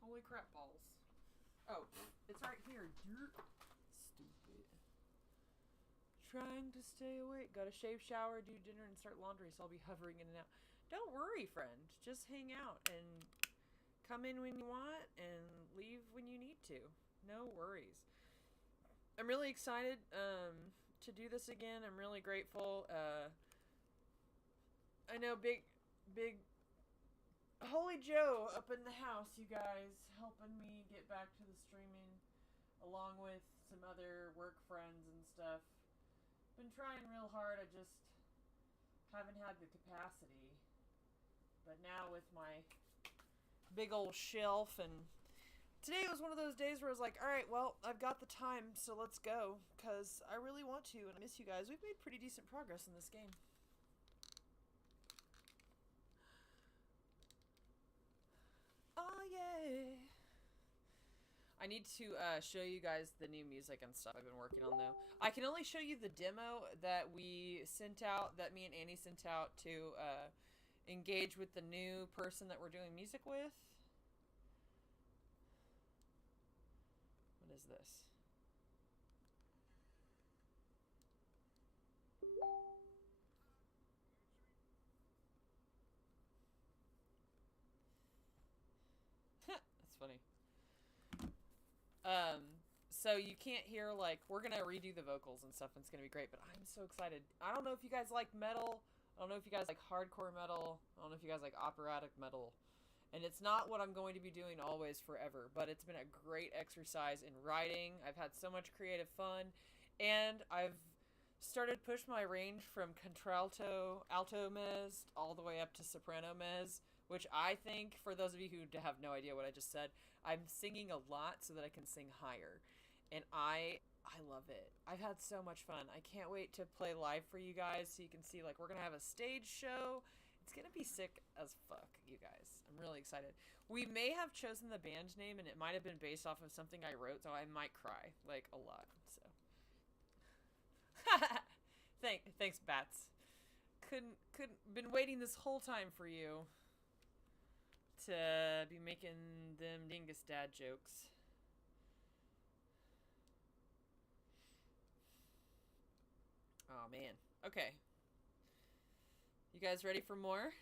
Holy crap balls. Oh, it's right here. Stupid. Trying to stay awake. Gotta shave, shower, do dinner, and start laundry, so I'll be hovering in and out. Don't worry, friend. Just hang out and come in when you want and leave when you need to. No worries. I'm really excited to do this again. I'm really grateful. I know big Holy Joe up in the house, you guys, helping me get back to the streaming, along with some other work friends and stuff. Been trying real hard, I just haven't had the capacity. But now with my big old shelf, and today was one of those days where I was like, alright, well, I've got the time, so let's go, because I really want to, and I miss you guys. We've made pretty decent progress in this game. Oh, yeah. I need to show you guys the new music and stuff I've been working on, though. I can only show you the demo that we sent out, that me and Annie sent out to engage with the new person that we're doing music with. What is this? That's funny. So you can't hear, like, we're gonna redo the vocals and stuff, and it's gonna be great, but I'm so excited. I don't know if you guys like metal, I don't know if you guys like hardcore metal, I don't know if you guys like operatic metal, and it's not what I'm going to be doing always forever, but it's been a great exercise in writing. I've had so much creative fun, and I've Started push my range from contralto, alto mezz, all the way up to soprano mezz, which I think, for those of you who have no idea what I just said, I'm singing a lot so that I can sing higher. And I love it. I've had so much fun. I can't wait to play live for you guys so you can see, like, we're going to have a stage show. It's going to be sick as fuck, you guys. I'm really excited. We may have chosen the band name, and it might have been based off of something I wrote, so I might cry, like, a lot, so. Thanks, Bats. Been waiting this whole time for you to be making them dingus dad jokes. Oh man. Okay. You guys ready for more?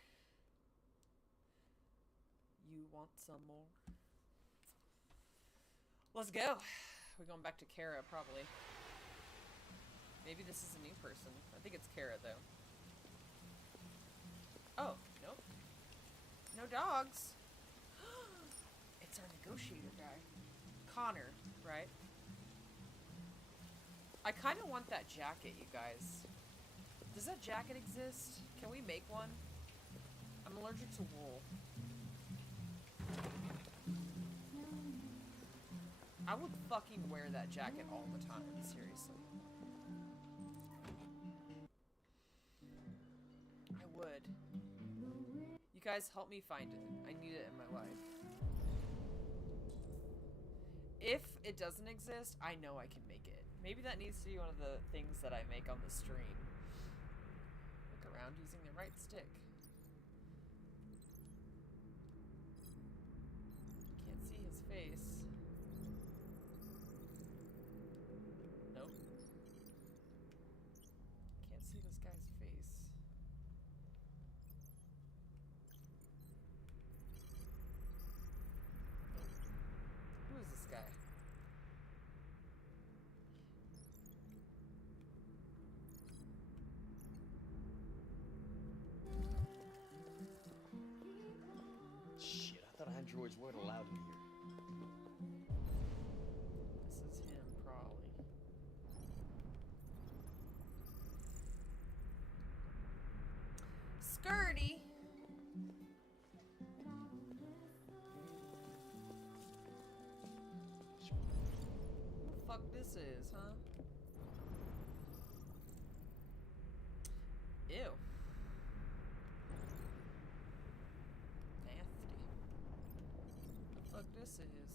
You want some more? Let's go. We're going back to Kara, probably. Maybe this is a new person. I think it's Kara, though. Oh, nope. No dogs. It's our negotiator guy. Connor, right? I kind of want that jacket, you guys. Does that jacket exist? Can we make one? I'm allergic to wool. I would fucking wear that jacket all the time, seriously. I would. You guys help me find it. I need it in my life. If it doesn't exist, I know I can make it. Maybe that needs to be one of the things that I make on the stream. Look around using the right stick. Can't see his face. Nope. Can't see this guy's face. Who is this guy? Shit, I thought androids weren't allowed in here. This is him, probably. Skirty! What the fuck this is, huh? Ew. Nasty. What the fuck this is?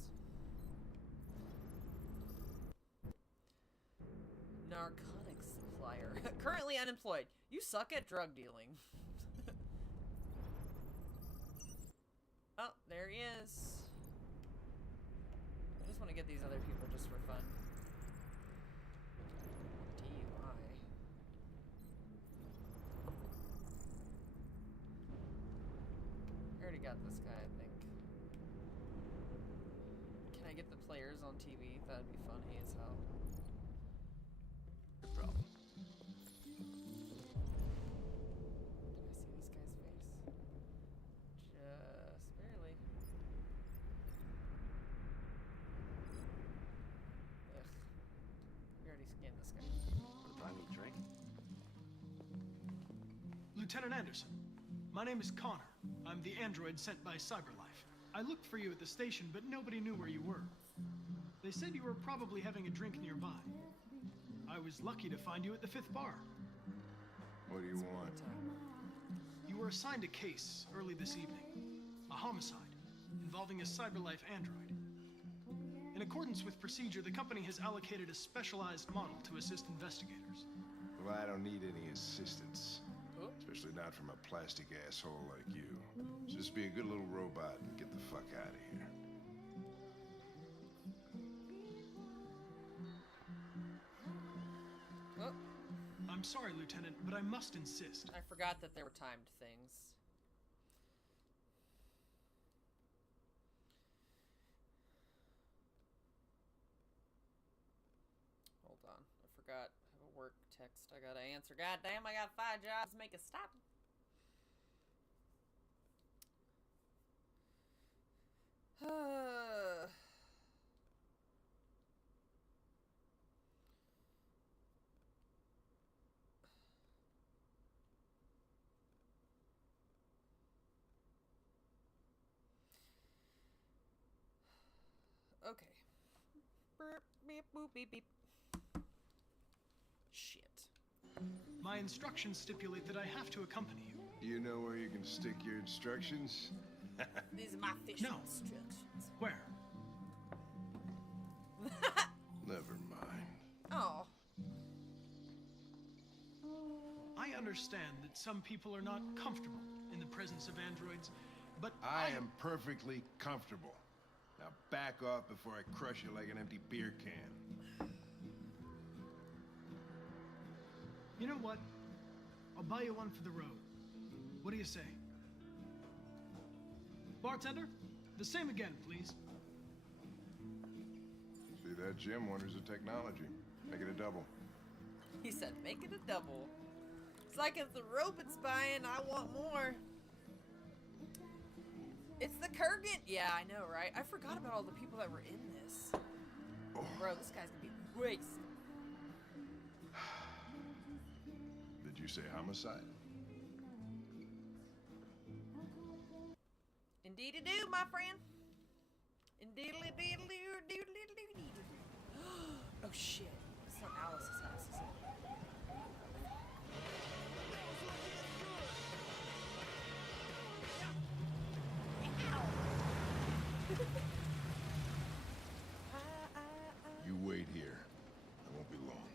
Narcotics supplier. Currently unemployed. You suck at drug dealing. Oh, there he is. I just want to get these other people just for fun. DUI. I already got this guy, I think. Can I get the players on TV? That'd be funny as hell. No problem. Did I see this guy's face? Just barely. Ugh. We already scanned this guy. I need a drink. Lieutenant Anderson, my name is Connor. I'm the android sent by CyberLife. I looked for you at the station, but nobody knew where you were. They said you were probably having a drink nearby. I was lucky to find you at the 5th bar. What do you want? You were assigned a case early this evening. A homicide involving a CyberLife android. In accordance with procedure, the company has allocated a specialized model to assist investigators. Well, I don't need any assistance. Especially not from a plastic asshole like you. Just be a good little robot and get the fuck out of here. Oh. I'm sorry, Lieutenant, but I must insist. I forgot that there were timed things. Hold on. I forgot. I have a work text I gotta answer. God damn, I got 5 jobs. Make it stop. Okay. Burp, beep, boop, beep, beep. Shit. My instructions stipulate that I have to accompany you. Do you know where you can stick your instructions? These are my fishing instructions. Where? Never mind. Oh. I understand that some people are not comfortable in the presence of androids, but I am perfectly comfortable. Now back off before I crush you like an empty beer can. You know what? I'll buy you one for the road. What do you say? Bartender, the same again, please. See that, Jim? Wonders of technology. Make it a double. He said, make it a double. It's like if the robot's buying, I want more. It's the Kurgan. Yeah, I know, right? I forgot about all the people that were in this. Bro, this guy's gonna be wasted. Did you say homicide? Indeedy-doo, my friend. Indeedly-deedly-doo-doodly-doo-doo. Oh, shit. It's not Alice's house, is it? You wait here. I won't be long.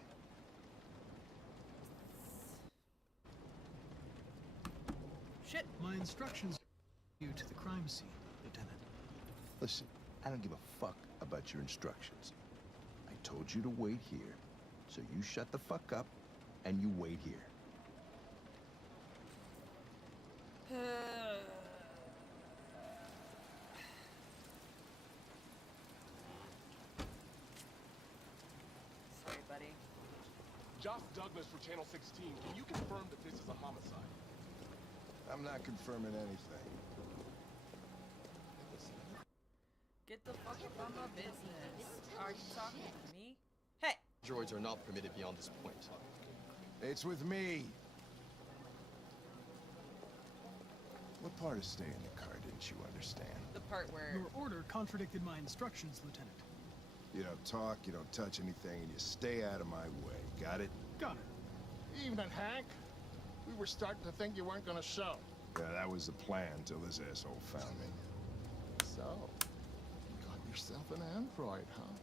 Shit. My instructions you to the crime scene, Lieutenant. Listen, I don't give a fuck about your instructions. I told you to wait here, so you shut the fuck up and you wait here. Sorry, buddy. Josh Douglas for Channel 16. Can you confirm that this is a homicide? I'm not confirming anything. Get the fuck up on my business. Are you talking to me? Hey! Droids are not permitted beyond this point. It's with me. What part of staying in the car didn't you understand? The part where... Your order contradicted my instructions, Lieutenant. You don't talk, you don't touch anything, and you stay out of my way. Got it? Got it. Evening, Hank. We were starting to think you weren't gonna show. Yeah, that was the plan until this asshole found me. So, you got yourself an android, huh?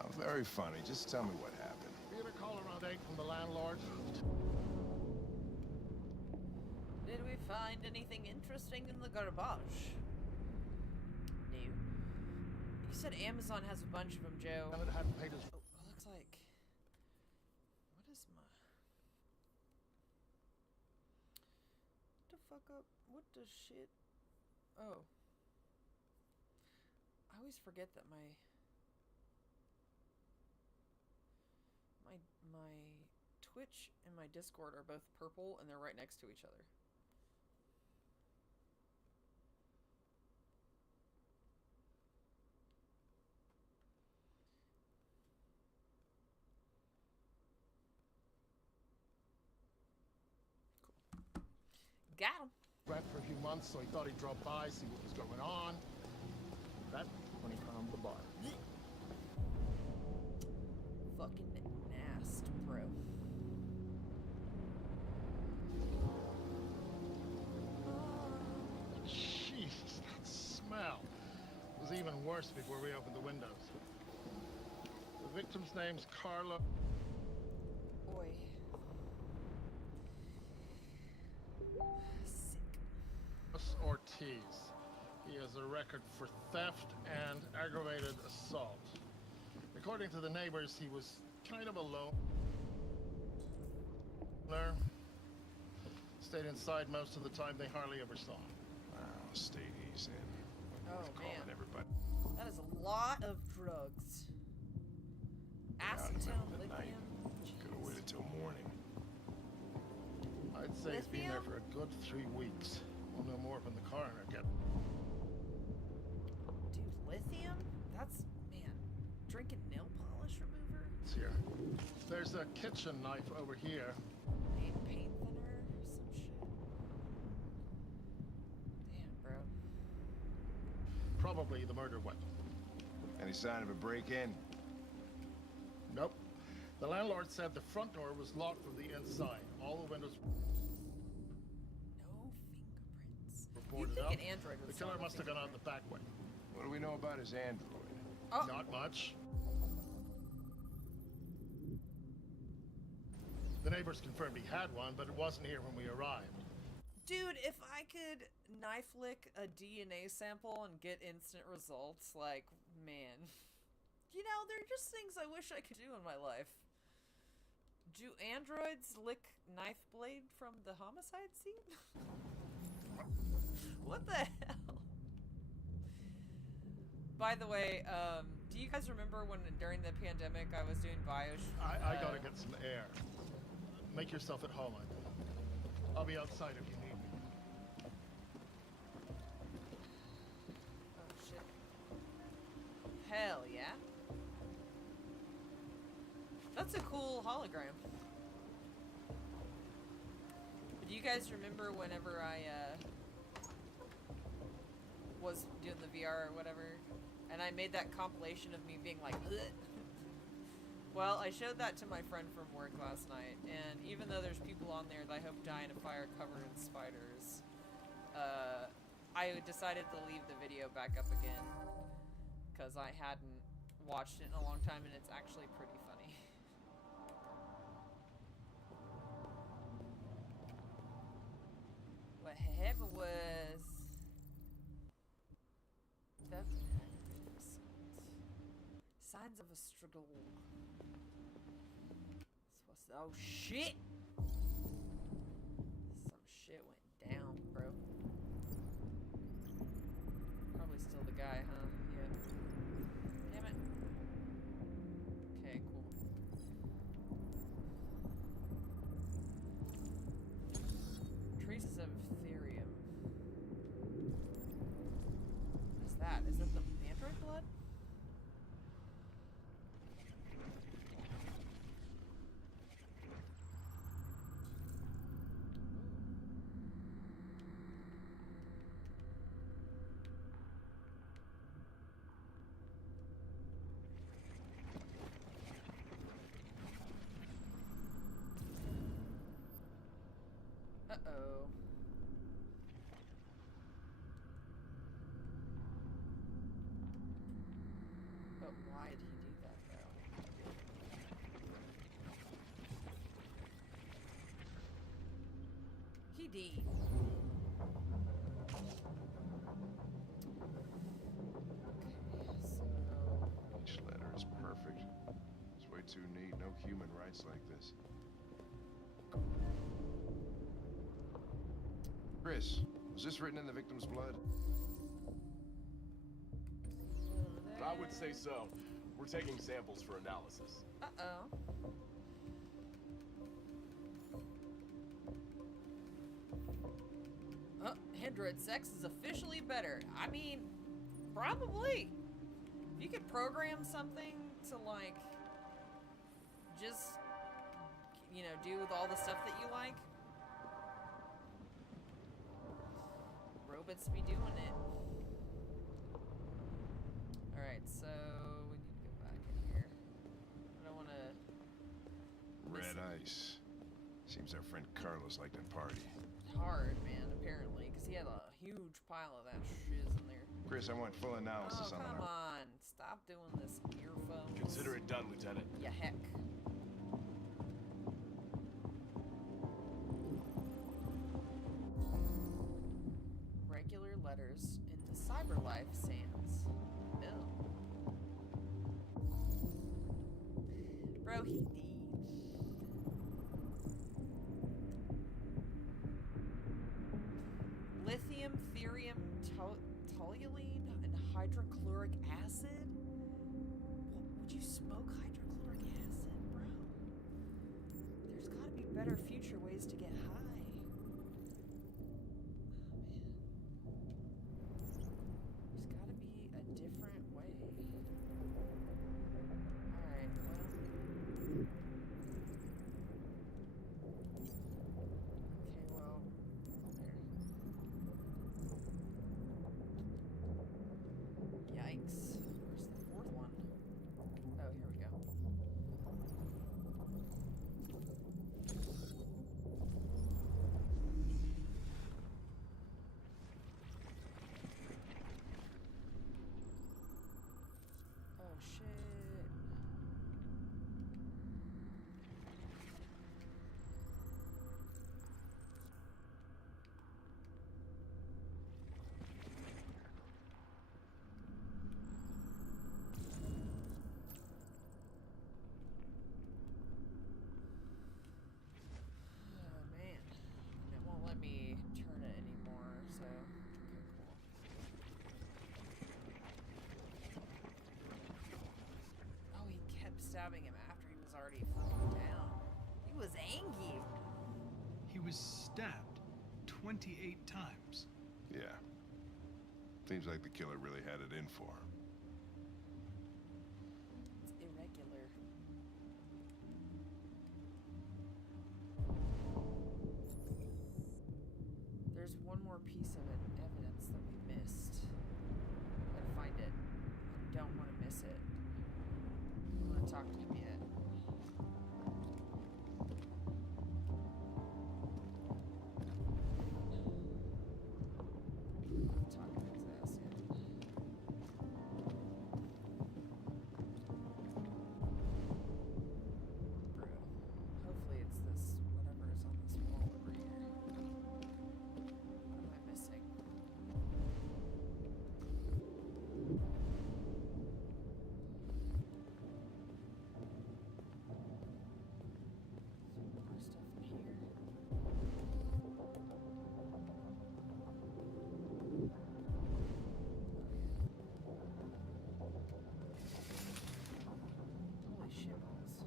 Oh, very funny. Just tell me what happened. We had a call around 8 from the landlord. Did we find anything interesting in the garbage? No. You said Amazon has a bunch of them, Joe. And it hadn't paid his... Oh, looks like... What is my... What the fuck up? What the shit? Oh. I always forget that my Twitch and my Discord are both purple and they're right next to each other. Cool. Got him. Went for a few months, so he thought he'd drop by, see what was going on. That's when he found the bar. Fucking nasty, bro. Jesus, that smell was even worse before we opened the windows. The victim's name's Carla. Oi. Ortiz. He has a record for theft and aggravated assault. According to the neighbors, he was kind of alone. Stayed inside most of the time. They hardly ever saw him. Wow, state he's in. Oh, Calling man. everybody. That is a lot of drugs. Acetone, lithium. Could have waited till morning. I'd say he's been there for a good 3 weeks. We'll know more when the coroner gets. Dude, lithium? That's, man, drinking nail polish remover? It's here. There's a kitchen knife over here. Paint thinner? Some shit. Damn, bro. Probably the murder weapon. Any sign of a break-in? Nope. The landlord said the front door was locked from the inside. All the windows No fingerprints. were You'd boarded think up. an android would The killer solve a must have gone out the back way. What do we know about his android? Oh. Not much. The neighbors confirmed he had one, but it wasn't here when we arrived. Dude, if I could knife lick a DNA sample and get instant results, like, man. You know, they're just things I wish I could do in my life. Do androids lick knife blade from the homicide scene? What the hell? By the way, do you guys remember when during the pandemic I was doing I gotta get some air. Make yourself at home. I'll be outside if you need me. Oh shit. Hell yeah. That's a cool hologram. Do you guys remember whenever I was doing the VR or whatever, and I made that compilation of me being like, ugh. Well, I showed that to my friend from work last night, and even though there's people on there that I hope die in a fire covered in spiders, I decided to leave the video back up again, because I hadn't watched it in a long time, and it's actually pretty funny. What happened was... Signs of a struggle. Oh shit! Some shit went down, bro. Probably still the guy, huh? Yeah. Damn it. Okay, cool. Traces of therium. What is that? Is that the android blood? Uh-oh. But why did he do that, though? He did. Each letter is perfect. It's way too neat. No human writes like this. Chris, was this written in the victim's blood? I would say so. We're taking samples for analysis. Uh-oh. Android sex is officially better. I mean, probably. If you could program something to, like, just, you know, do with all the stuff that you like, robots be doing it. Alright, so we need to go back in here. I don't want to... Red ice. Seems our friend Carlos liked to party. Hard, man, apparently, because he had a huge pile of that shiz in there. Chris, I want full analysis Oh, on come our... on. Stop doing this earphone. Consider it done, Lieutenant. Yeah, heck. Regular letters into CyberLife Sans. Ew. Bro, he did. Lithium, therium, toluene, and hydrochloric acid? Would you smoke hydrochloric acid, bro? There's gotta be better future ways to get high. There's gotta be a different way. Alright, well. Okay, well. There. Yikes. Where's the fourth one? stabbing him after he was already fucking down. He was angry. He was stabbed 28 times. Yeah. Seems like the killer really had it in for him. It's irregular. There's one more piece of evidence that we missed. Gotta find it. I don't want to miss it. I want to talk to him yet. Talking his ass yet. Bro, hopefully it's this, whatever is on this wall over here. What am I missing? Some more stuff in here. Holy shit balls.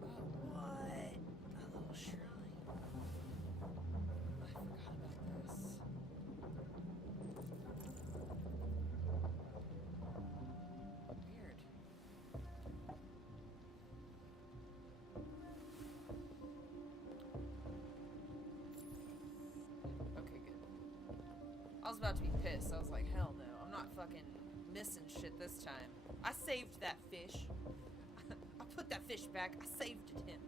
Oh, what? A little shrine. I forgot about this. Weird. Okay, good. I was about to be pissed. I was like, hell no. I'm not fucking missing shit this time. I saved that fish. I put that fish back. I saved him.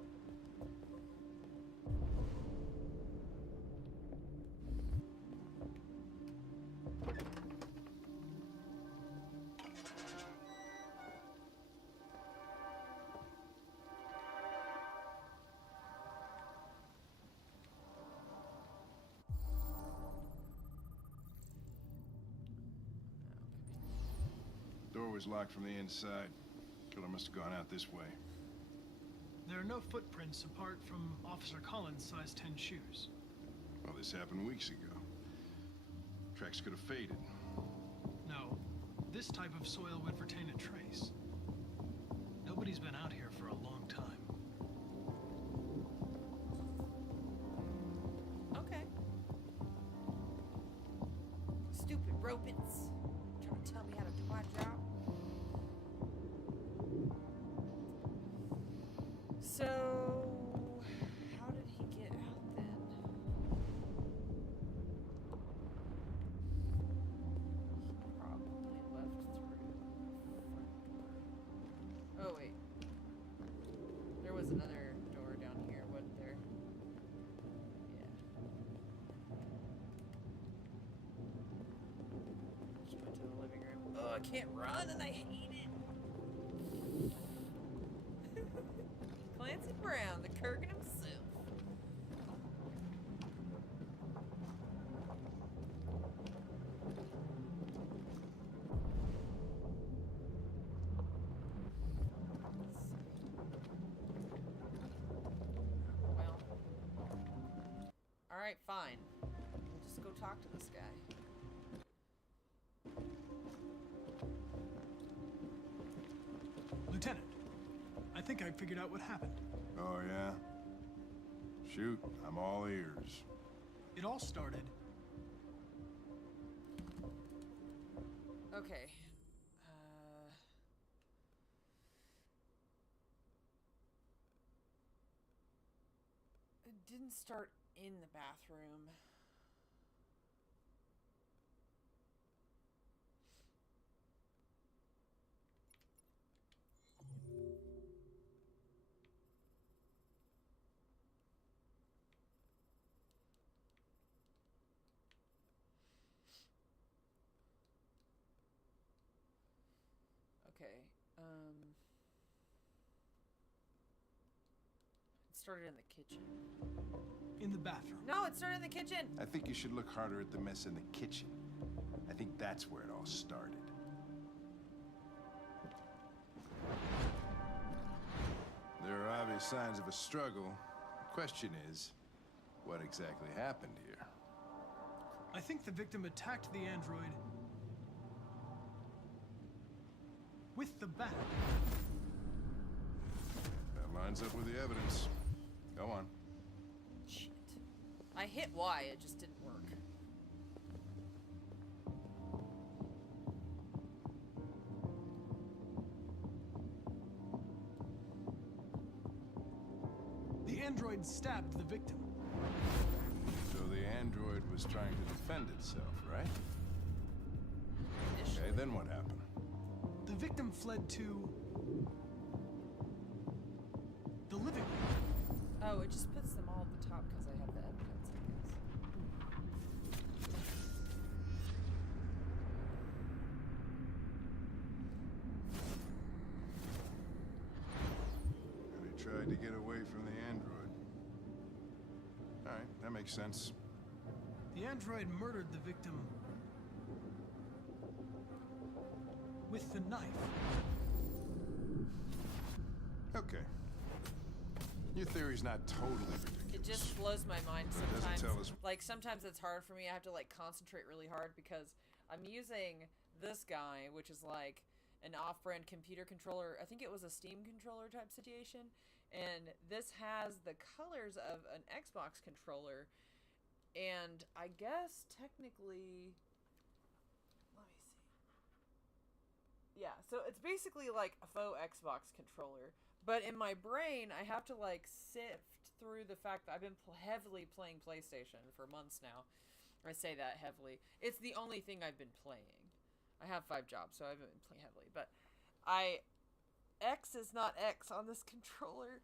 Door was locked from the inside. Killer must have gone out this way. There are no footprints apart from Officer Collins' size 10 shoes. Well, this happened weeks ago. Tracks could have faded. No, this type of soil would retain a trace. Nobody's been out here for a long time. Okay. Stupid rodents. Trying to tell me how to do my job. So, how did he get out then? He probably left through the front door. Oh, wait. There was another door down here, wasn't there? Yeah. Just went to the living room. Oh, I can't run and I hate it. Clancy Brown, the Kurgan himself. Well. Alright, fine. We'll just go talk to this guy. Lieutenant, I think I figured out what happened. Oh, yeah? Shoot, I'm all ears. It all started. Okay. It didn't start in the bathroom. Okay, it started in the kitchen. In the bathroom. No, it started in the kitchen! I think you should look harder at the mess in the kitchen. I think that's where it all started. There are obvious signs of a struggle. The question is, what exactly happened here? I think the victim attacked the android with the bat. That lines up with the evidence. Go on. Shit. I hit Y, it just didn't work. The android stabbed the victim. So the android was trying to defend itself, right? Okay, then what happened? The victim fled to the living room. Oh, it just puts them all at the top because I have the evidence, I guess. And he tried to get away from the android. Alright, that makes sense. The android murdered the victim with the knife. Okay. Your theory's not totally ridiculous. It just blows my mind But it doesn't sometimes. tell us- Like, sometimes it's hard for me. I have to, like, concentrate really hard because I'm using this guy, which is, like, an off-brand computer controller. I think it was a Steam controller type situation. And this has the colors of an Xbox controller. And I guess, technically... Let me see. Yeah, so it's basically like a faux Xbox controller. But in my brain, I have to, like, sift through the fact that I've been heavily playing PlayStation for months now. I say that heavily. It's the only thing I've been playing. I have 5 jobs, so I haven't been playing heavily. But X is not X on this controller.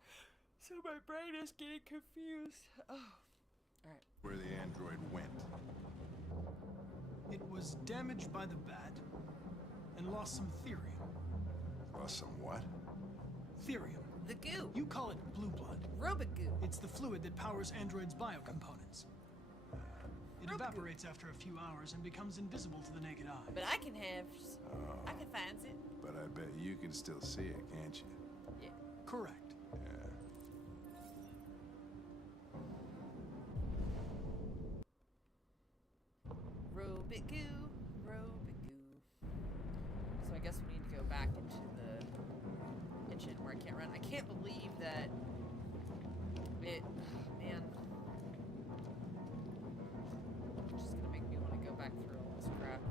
So my brain is getting confused. Oh. Alright. Where the android went. It was damaged by the bat and lost some therium. Lost some what? Therium. The goo. You call it blue blood. Robot goo. It's the fluid that powers androids' biocomponents. It evaporates after a few hours and becomes invisible to the naked eye. But I can have... I can find it. But I bet you can still see it, can't you? Yeah. Correct. Yeah. Robot goo. Robot goo. So I guess we need to go back into the engine where I can't run. I can't believe that it... Man. It's just gonna make me want to go back through all this crap.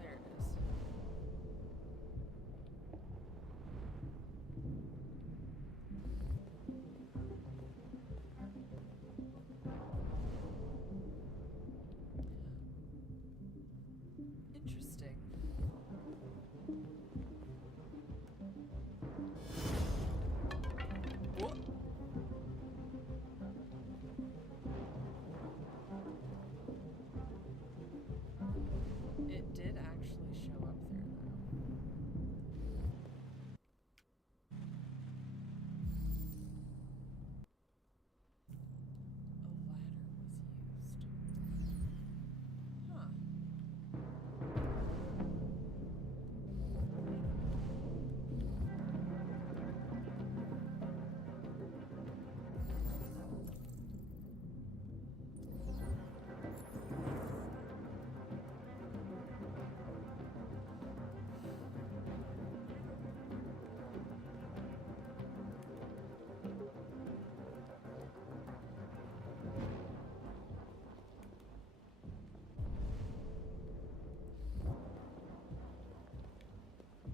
There it is. Interesting. Whoop. It did actually show up there, though. A ladder was used. Huh.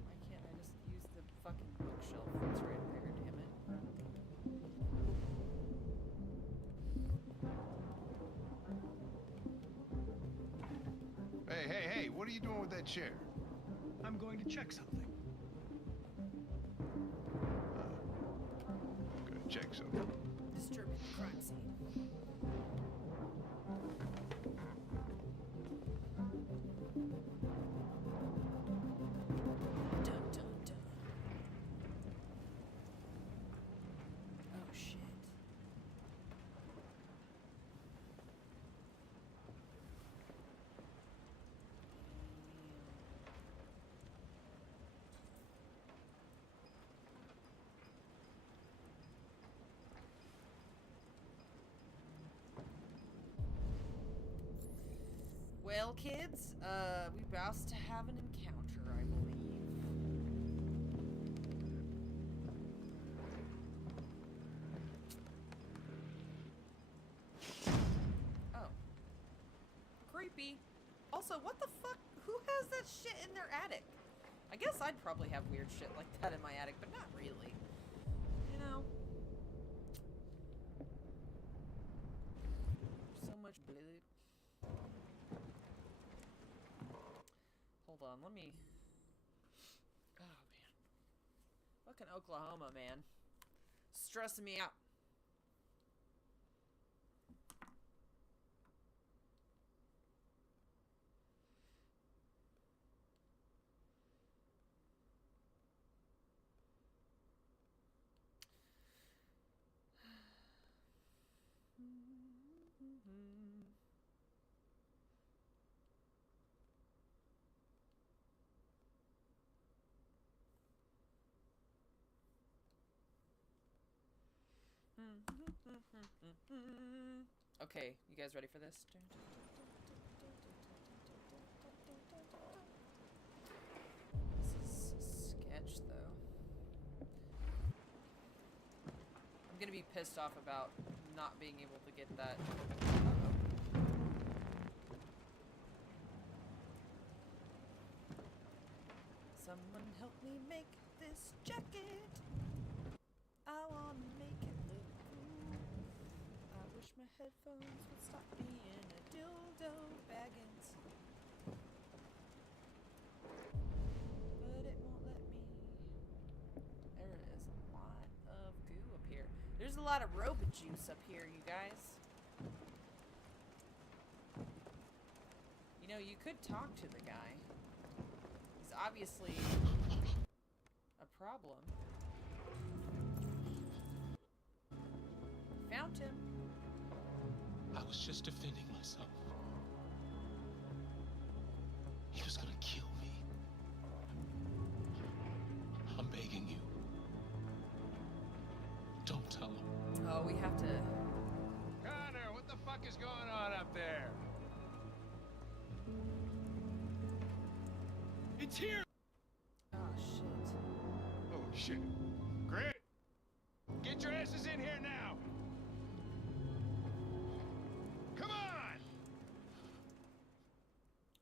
Why can't I just use the fucking bookshelf that's right there, damn it? Hey, hey, hey, what are you doing with that chair? I'm going to check something. Gonna check something. Disturbing the crime scene. Dun, dun, dun. Oh, shit. Well, kids, we about to have an encounter, I believe. Oh. Creepy. Also, what the fuck? Who has that shit in their attic? I guess I'd probably have weird shit like that in my attic, but not really. You know? So much blood. Hold on, let me... Oh, man. Fucking Oklahoma, man. Stressing me out. Okay, you guys ready for this? This is sketch, though. I'm gonna be pissed off about not being able to get that. Someone help me make this jacket. I wanna make it look cool. I wish my headphones would stop being a dildo baggins. But it won't let me. There is a lot of goo up here. There's a lot of robot juice up here, you guys. You know, you could talk to the guy. He's obviously a problem. Found him. I was just defending myself. He was gonna kill me. I'm begging you. Don't tell him. Oh, we have to... Connor, what the fuck is going on up there? It's here! Oh, shit. Oh, shit. Great! Get your asses in here now! Come on!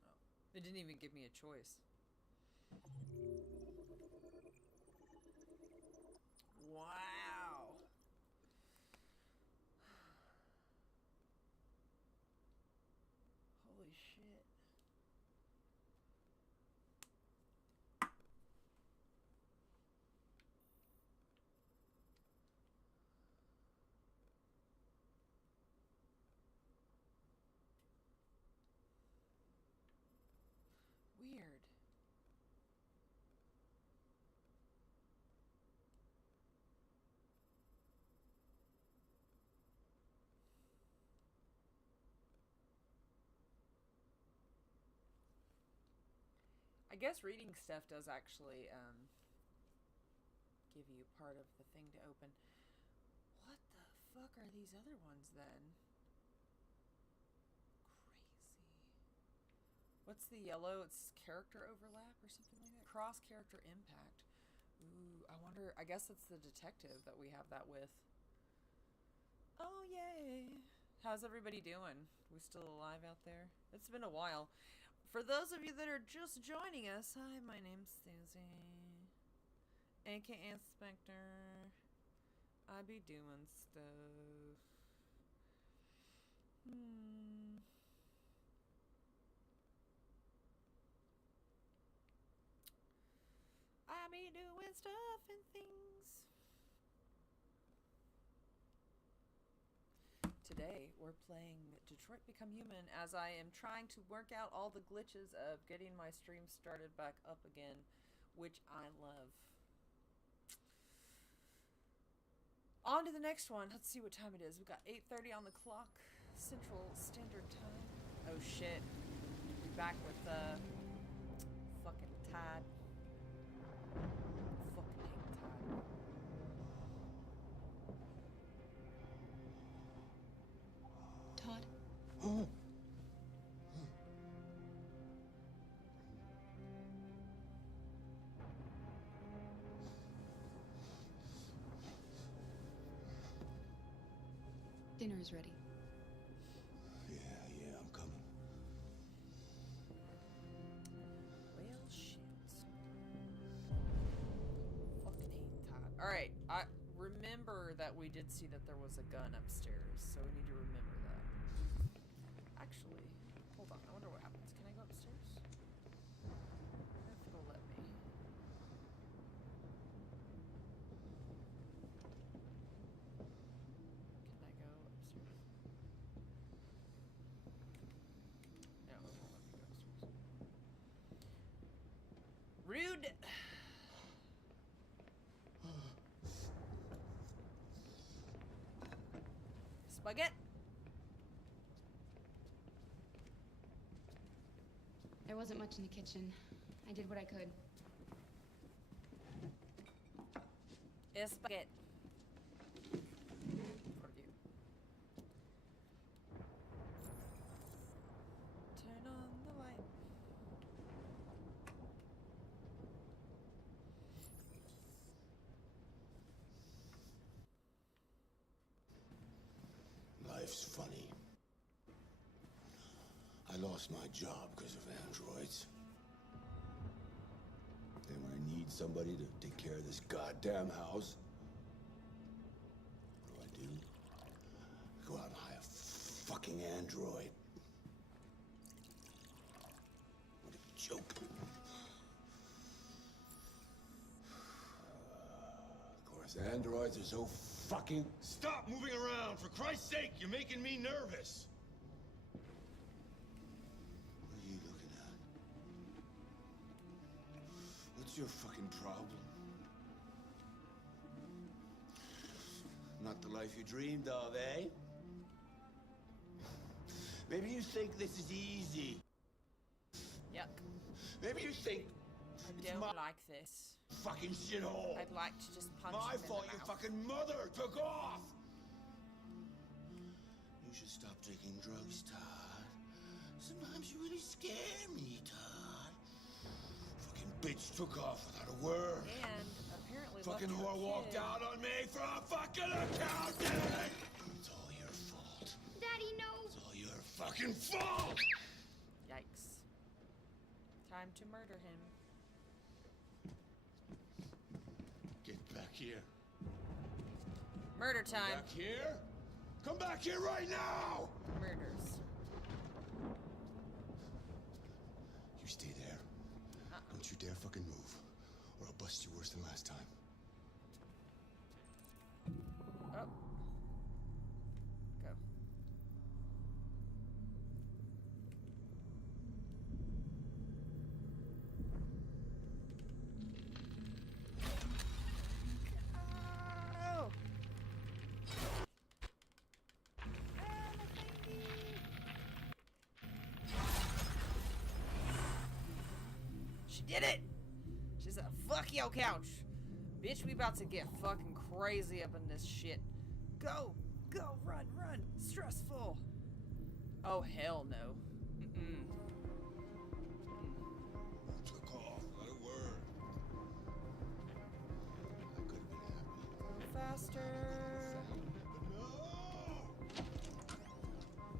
Oh, they didn't even give me a choice. Wow. Holy shit. Weird. I guess reading stuff does actually give you part of the thing to open. What the fuck are these other ones then? What's the yellow? It's character overlap or something like that? Cross character impact. Ooh, I wonder. I guess it's the detective that we have that with. Oh, yay. How's everybody doing? We still alive out there? It's been a while. For those of you that are just joining us, hi, my name's Suzy, aka Specter. I be doing stuff. I be doing stuff and things. Today, we're playing Detroit Become Human as I am trying to work out all the glitches of getting my stream started back up again, which I love. On to the next one. Let's see what time it is. We've got 8:30 on the clock, Central Standard Time. Oh shit. We're back with fucking Tide. Todd? Dinner is ready. Yeah, I'm coming. Well, shit. Fucking hate Todd. Alright, I remember that we did see that there was a gun upstairs, so we need to remember that. Actually, hold on, I wonder what happens. Can I go upstairs? I wonder if it'll let me. Can I go upstairs? No, it won't let me go upstairs. Rude! Spaghetti! There wasn't much in the kitchen. I did what I could. Spaghetti. For you. Turn on the light. Life's funny. I lost my job because of androids. Then when I need somebody to take care of this goddamn house, what do? I go out and hire a fucking android. What a joke. Of course, androids are so fucking... Stop moving around! For Christ's sake, you're making me nervous! What are you looking at? What's your fucking problem? Not the life you dreamed of, eh? Maybe you think this is easy. Yuck. Maybe you think I don't like this. fucking shithole. I'd like to just punch My him in fault the your mouth. fucking mother took off. You should stop taking drugs, Todd. Sometimes you really scare me, Todd. Fucking bitch took off without a word. And apparently Fucking left her whore walked kid. out on me for a fucking accountant. It's all your fault. Daddy, no. It's all your fucking fault. Yikes. Time to murder him. Get back here. Murder time. Back here? Come back here right now! Murders. You stay there. Don't you dare fucking move, or I'll bust you worse than last time. Oh. Go. Oh. She did it! She said, fuck your couch. Bitch, we about to get fucking crazy up in this shit. Go! Go! Run! Run! Stressful! Oh, hell no. Mm-mm. Took off, not a word. I could have been happy. Go faster!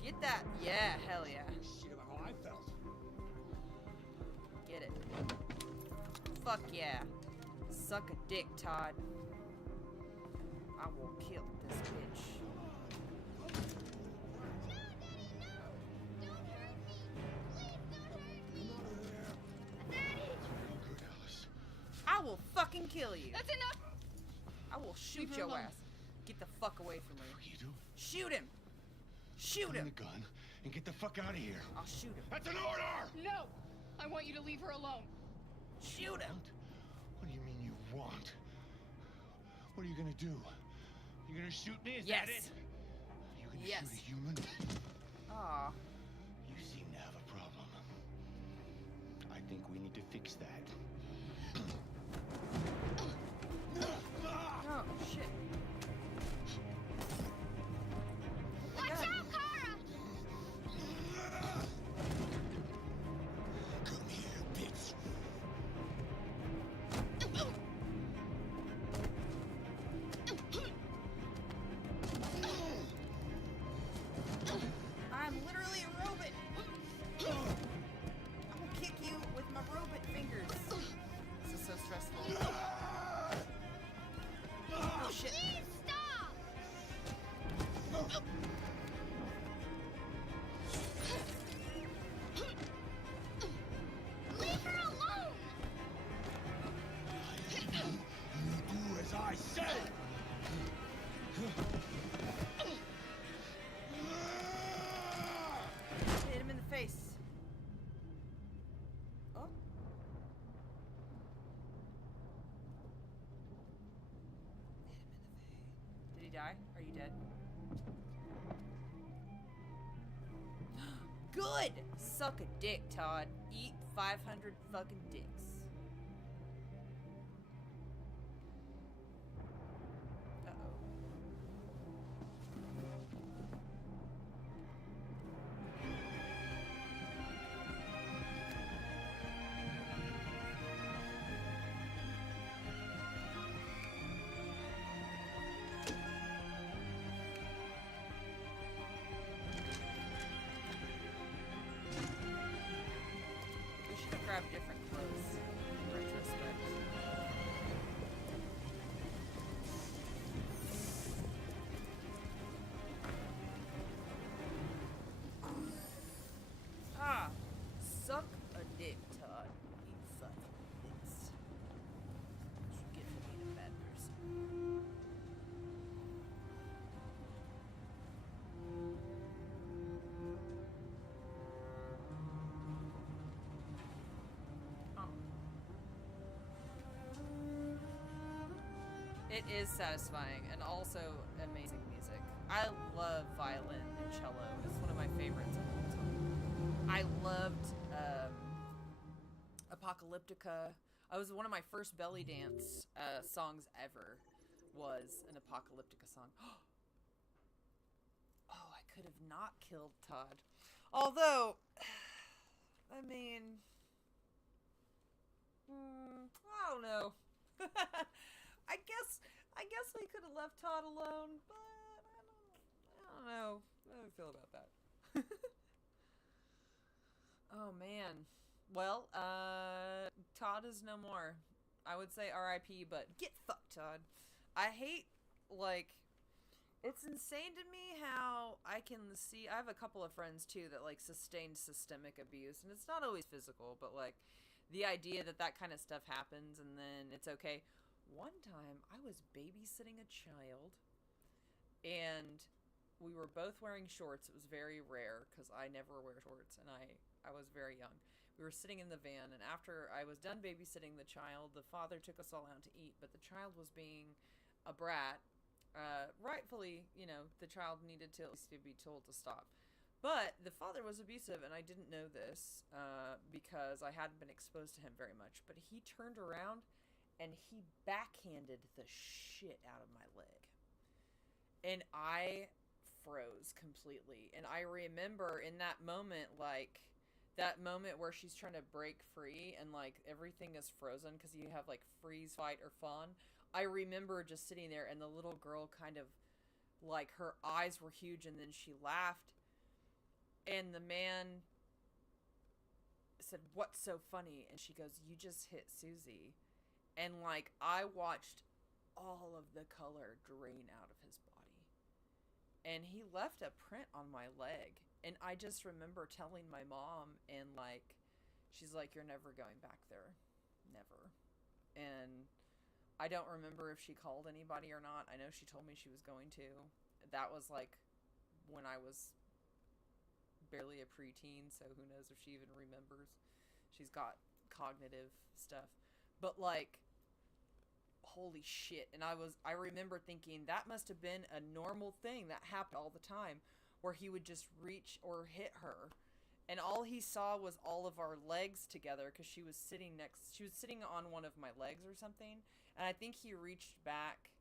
Get that! Yeah, hell yeah. Shit about how I felt. Get it. Fuck yeah. Suck a dick, Todd. I will kill this bitch. I will fucking kill you. That's enough. I will shoot Leave her your alone. ass. Get the fuck away from me. What are you doing? Shoot him. Shoot Put in him. the gun and get the fuck out of here. I'll shoot him. That's an order! No. I want you to leave her alone. Shoot him. What do you mean you want? What are you gonna do? You gonna shoot me? Is Yes. that it? You gonna Yes. shoot a human? Aw. You seem to have a problem. I think we need to fix that. Oh, shit. Watch out, Kara! Come here, bitch. I say! Hit him in the face. Oh. Did he die? Are you dead? Good! Suck a dick, Todd. Eat 500 fucking dicks. Uh-oh. We should have grabbed different clothes in retrospect. Ah! Suck a dick, Todd. You fucking dicks. What you get for being a bad person. It is satisfying and also amazing music. I love violin and cello. It's one of my favorites of all time. I loved Apocalyptica. One of my first belly dance songs ever was an Apocalyptica song. Oh, I could have not killed Todd. Although, I mean, I don't know. I guess we could have left Todd alone, but I don't know. How do I feel about that? Oh man. Well, Todd is no more. I would say R.I.P., but get fucked, Todd. I hate, like, it's insane to me how I can see, I have a couple of friends too that like sustained systemic abuse, and it's not always physical, but like the idea that that kind of stuff happens and then it's okay. One time, I was babysitting a child, and we were both wearing shorts. It was very rare, because I never wear shorts, and I was very young. We were sitting in the van, and after I was done babysitting the child, the father took us all out to eat, but the child was being a brat. Rightfully, you know, the child needed to at least be told to stop. But the father was abusive, and I didn't know this, because I hadn't been exposed to him very much. But he turned around and he backhanded the shit out of my leg. And I froze completely. And I remember in that moment, like, that moment where she's trying to break free and, like, everything is frozen because you have, like, freeze, fight, or fawn. I remember just sitting there and the little girl kind of, like, her eyes were huge and then she laughed. And the man said, "What's so funny?" And she goes, "You just hit Suzy." And, like, I watched all of the color drain out of his body. And he left a print on my leg. And I just remember telling my mom, and, like, she's like, "You're never going back there. Never." And I don't remember if she called anybody or not. I know she told me she was going to. That was, like, when I was barely a preteen, so who knows if she even remembers. She's got cognitive stuff. But, like, holy shit. And I remember thinking that must have been a normal thing that happened all the time, where he would just reach or hit her. And all he saw was all of our legs together, because she was sitting on one of my legs or something. And I think he reached back.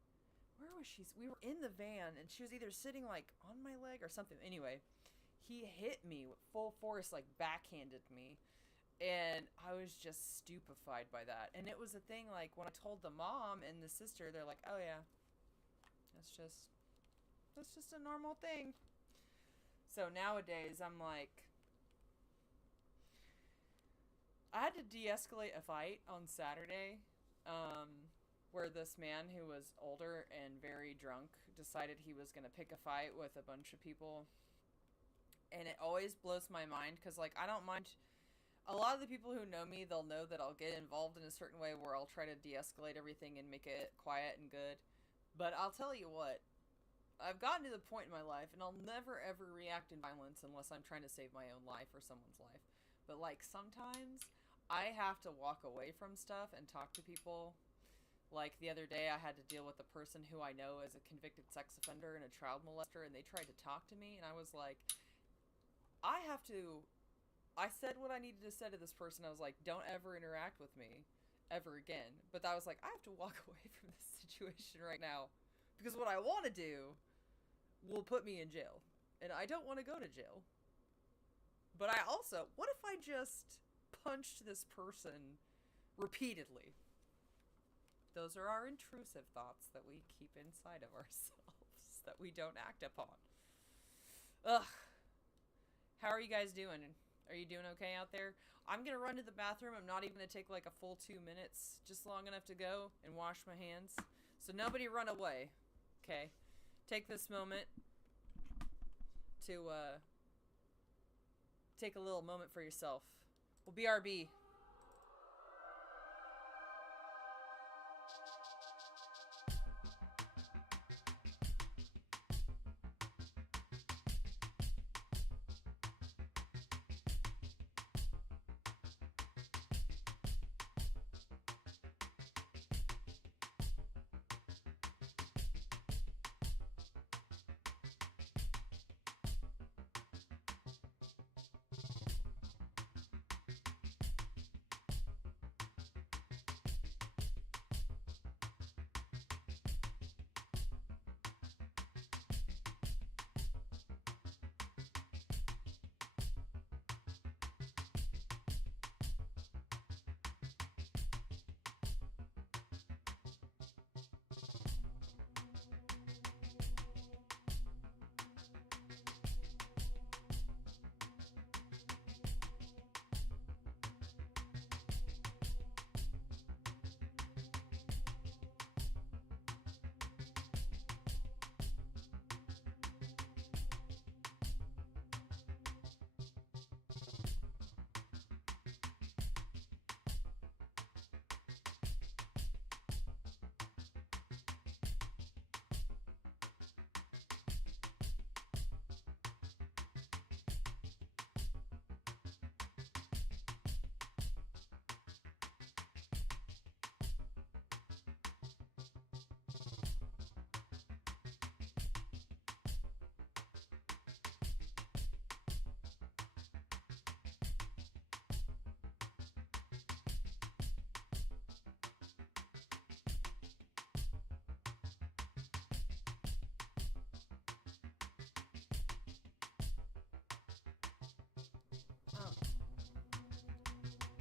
Where was she? We were in the van, and she was either sitting, like, on my leg or something. Anyway, he hit me with full force, like, backhanded me. And I was just stupefied by that. And it was a thing, like, when I told the mom and the sister, they're like, "Oh, yeah. That's just a normal thing." So nowadays, I'm like, I had to de-escalate a fight on Saturday, where this man who was older and very drunk decided he was going to pick a fight with a bunch of people. And it always blows my mind, because, like, I don't mind A lot of the people who know me, they'll know that I'll get involved in a certain way where I'll try to de-escalate everything and make it quiet and good. But I'll tell you what, I've gotten to the point in my life, and I'll never ever react in violence unless I'm trying to save my own life or someone's life. But like sometimes I have to walk away from stuff and talk to people. Like the other day I had to deal with a person who I know is a convicted sex offender and a child molester, and they tried to talk to me, and I was like, I said what I needed to say to this person. I was like, don't ever interact with me ever again. But I was like, I have to walk away from this situation right now because what I want to do will put me in jail, and I don't want to go to jail. But I also, what if I just punched this person repeatedly? Those are our intrusive thoughts that we keep inside of ourselves that we don't act upon. Ugh. How are you guys doing? Are you doing okay out there? I'm gonna run to the bathroom. I'm not even gonna take like a full 2 minutes, just long enough to go and wash my hands. So nobody run away, okay? Take this moment to take a little moment for yourself. Well, BRB.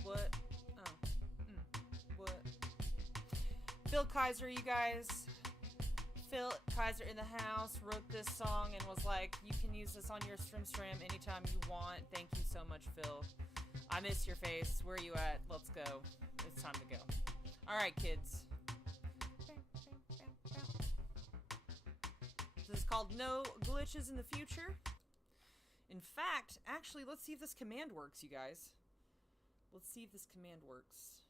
What? What? Phil Kaiser, you guys. Phil Kaiser in the house wrote this song and was like, you can use this on your stream anytime you want. Thank you so much, Phil. I miss your face. Where are you at? Let's go. It's time to go. Alright, kids. This is called No Glitches in the Future. In fact, actually, let's see if this command works, you guys. Let's see if this command works.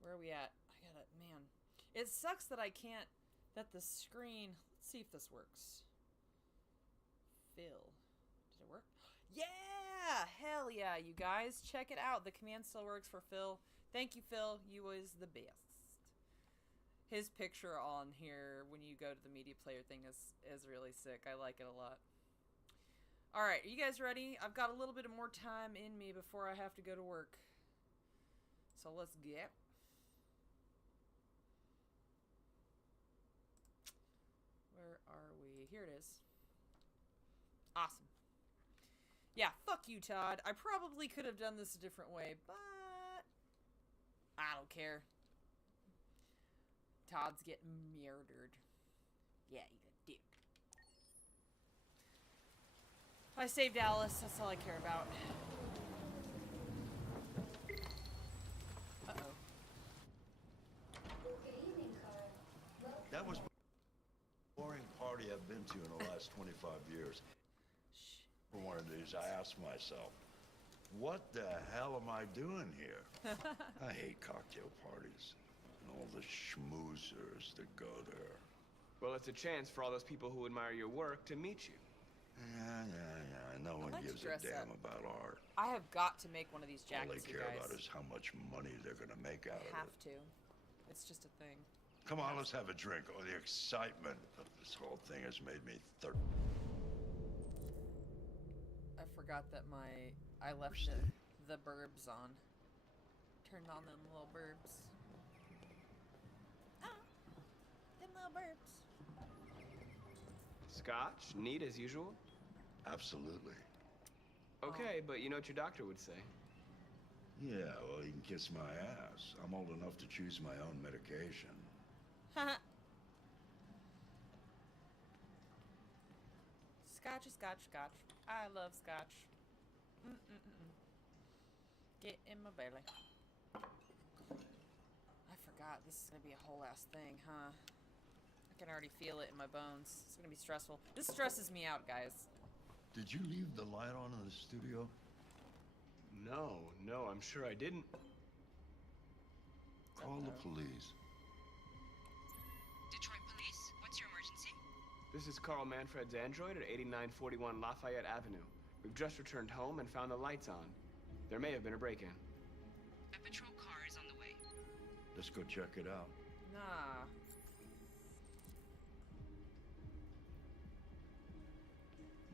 Where are we at? I gotta, man. It sucks that I can't, that the screen, let's see if this works. Phil. Did it work? Yeah! Hell yeah, you guys. Check it out. The command still works for Phil. Thank you, Phil. You was the best. His picture on here when you go to the media player thing is really sick. I like it a lot. Alright, are you guys ready? I've got a little bit of more time in me before I have to go to work. So let's get. Where are we? Here it is. Awesome. Yeah, fuck you, Todd. I probably could have done this a different way, but I don't care. Todd's getting murdered. Yeah, you got dick. I saved Alice. That's all I care about. Uh-oh. That was the boring party I've been to in the last 25 years. One of these, I asked myself, what the hell am I doing here? I hate cocktail parties and all the schmoozers that go there. Well, it's a chance for all those people who admire your work to meet you. Yeah. No one like to gives a dress damn up. about art. I have got to make one of these All they jackets, you care guys. about is how much money they're gonna make out of Have it. to. It's just a thing. Come on, let's have a drink. Oh, the excitement of this whole thing has made me thirsty. I forgot that I left the burbs on. Turned on them little burbs. Ah, them little burbs. Scotch? Neat as usual? Absolutely. Okay, but you know what your doctor would say. Yeah, well, you can kiss my ass. I'm old enough to choose my own medication. Scotch is scotch, scotch. I love scotch. Get in my belly. I forgot. This is gonna be a whole ass thing, huh? I can already feel it in my bones. It's gonna be stressful. This stresses me out, guys. Did you leave the light on in the studio? No, I'm sure I didn't. Call the police. Detroit Police, what's your emergency? This is Carl Manfred's android at 8941 Lafayette Avenue. We've just returned home and found the lights on. There may have been a break-in. A patrol car is on the way. Let's go check it out. Nah.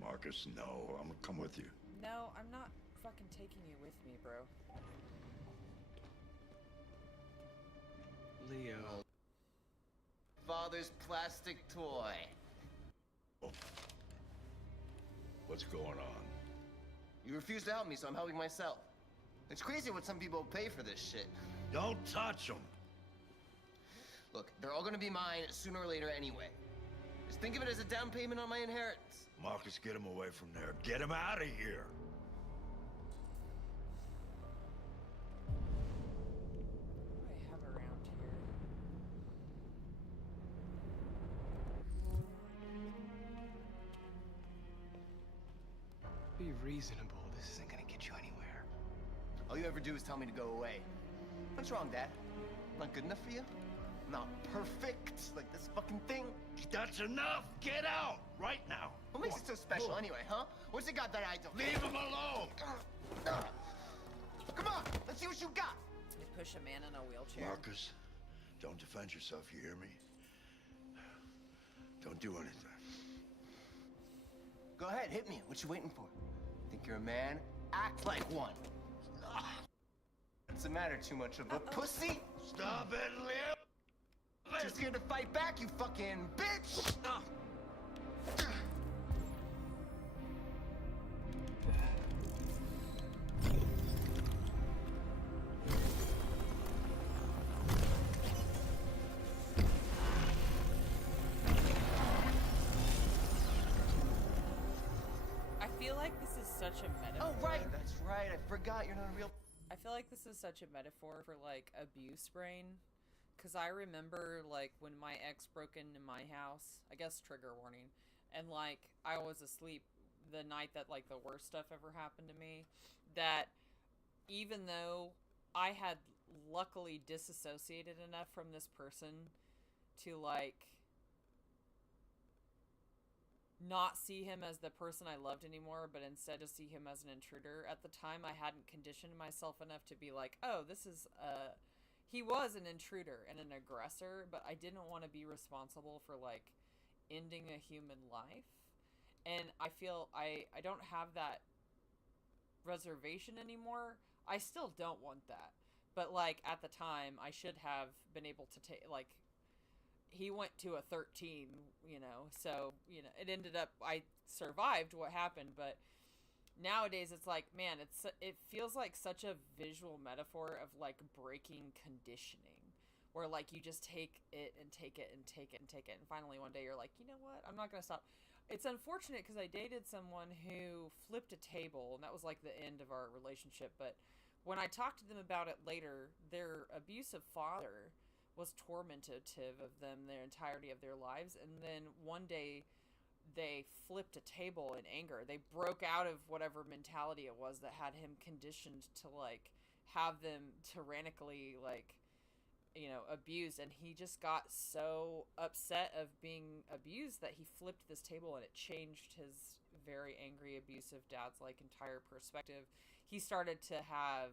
Marcus, no. I'm gonna come with you. No, I'm not fucking taking you with me, bro. Leo. Father's plastic toy. What's going on? You refuse to help me, so I'm helping myself. It's crazy what some people pay for this shit. Don't touch them. Look, they're all gonna be mine sooner or later anyway. Just think of it as a down payment on my inheritance. Marcus, get him away from there. Get him out of here. What do I have around here? Be reasonable. This isn't gonna get you anywhere. All you ever do is tell me to go away. What's wrong, Dad? Not good enough for you? Not perfect, like this fucking thing? That's enough. Get out right now. What makes it so special anyway, huh? What's it got that I don't? Leave him alone. Come on, let's see what you got. You push a man in a wheelchair. Marcus, don't defend yourself, you hear me? Don't do anything. Go ahead, hit me. What you waiting for? Think you're a man? Act like one. What's the matter? Too much of a pussy? Stop it, Leo. Too scared to fight back, you fucking bitch! I feel like this is such a metaphor. Oh, right, that's right. I forgot you're not a real... I feel like this is such a metaphor for, like, abuse brain. Because I remember, like, when my ex broke into my house, I guess trigger warning, and, like, I was asleep the night that, like, the worst stuff ever happened to me, that even though I had luckily disassociated enough from this person to, like, not see him as the person I loved anymore, but instead to see him as an intruder, at the time I hadn't conditioned myself enough to be like, oh, this is, he was an intruder and an aggressor, but I didn't want to be responsible for, like, ending a human life. And I feel I don't have that reservation anymore. I still don't want that. But, like, at the time, I should have been able to take, like, he went to a 13, you know, so, you know, it ended up, I survived what happened, but nowadays it's like, man, it feels like such a visual metaphor of, like, breaking conditioning, where, like, you just take it and take it and take it and take it, and finally one day you're like, you know what, I'm not gonna stop. It's unfortunate because I dated someone who flipped a table, and that was, like, the end of our relationship, but when I talked to them about it later, their abusive father was tormentative of them their entirety of their lives, and then one day they flipped a table in anger. They broke out of whatever mentality it was that had him conditioned to, like, have them tyrannically, like, you know, abused. And he just got so upset of being abused that he flipped this table, and it changed his very angry, abusive dad's, like, entire perspective. He started to have,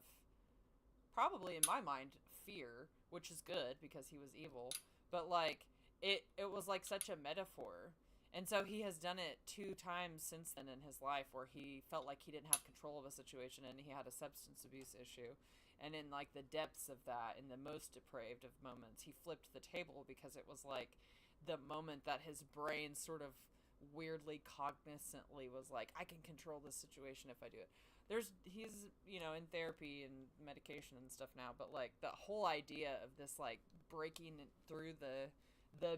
probably in my mind, fear, which is good because he was evil, but, like, it was like such a metaphor. And so he has done it 2 times since then in his life, where he felt like he didn't have control of a situation and he had a substance abuse issue. And in, like, the depths of that, in the most depraved of moments, he flipped the table because it was like the moment that his brain sort of weirdly cognizantly was like, I can control this situation if I do it. He's, you know, in therapy and medication and stuff now, but, like, the whole idea of this, like, breaking through the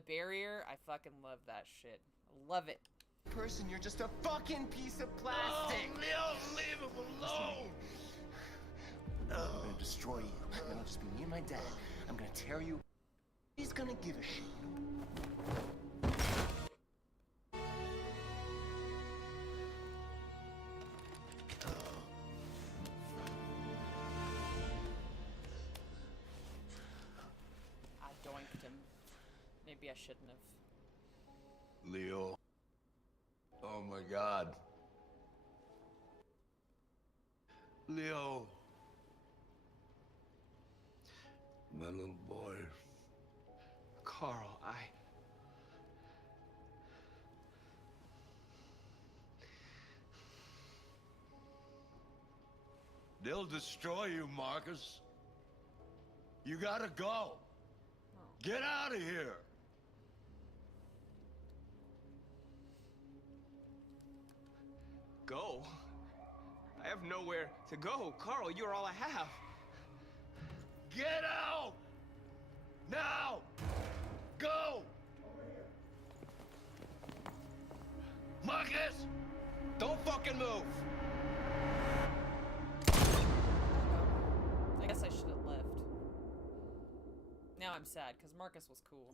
barrier, I fucking love that shit. Love it. Person, you're just a fucking piece of plastic. Oh, Leo, leave him alone. I'm gonna destroy you. And it'll just be me and my dad. I'm gonna tear you. He's gonna give a shit. I doinked him. Maybe I shouldn't have. Leo. Oh my God. Leo. My little boy. Carl, They'll destroy you, Marcus. You gotta go. Get out of here. Go? I have nowhere to go. Carl, you're all I have. Get out! Now! Go! Marcus! Don't fucking move! I guess I should have left. Now I'm sad, because Marcus was cool.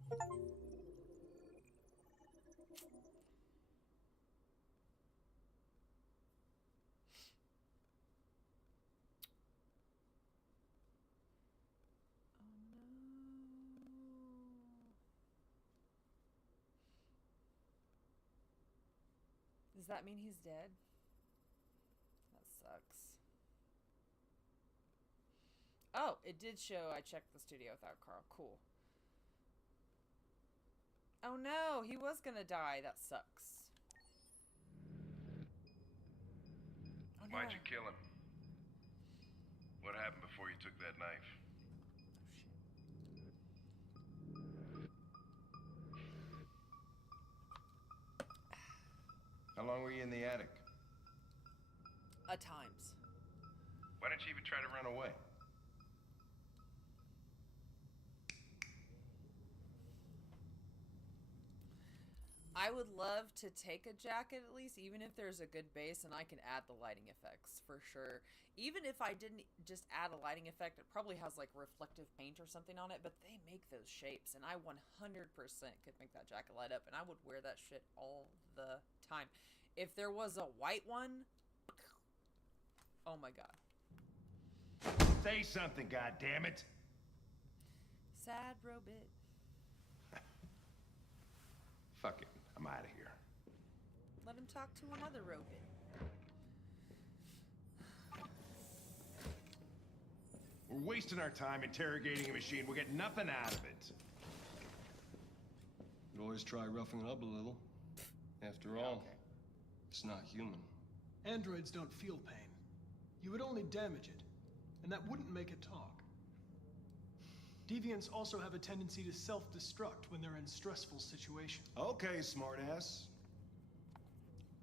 Does that mean he's dead? That sucks. Oh, it did show I checked the studio without Carl. Cool. Oh no, he was gonna die. That sucks. Oh, no. Why'd you kill him? What happened before you took that knife? How long were you in the attic? At times. Why didn't you even try to run away? I would love to take a jacket at least, even if there's a good base and I can add the lighting effects for sure. Even if I didn't just add a lighting effect, it probably has like reflective paint or something on it, but they make those shapes and I 100% could make that jacket light up and I would wear that shit all the time. If there was a white one, oh my god. Say something, goddammit! Sad bro bit. Fuck it, I'm out of here. Let him talk to another robot. We're wasting our time interrogating a machine. We'll get nothing out of it. You always try roughing it up a little. After all, it's not human. Androids don't feel pain. You would only damage it, and that wouldn't make it talk. Deviants also have a tendency to self-destruct when they're in stressful situations. Okay, smartass.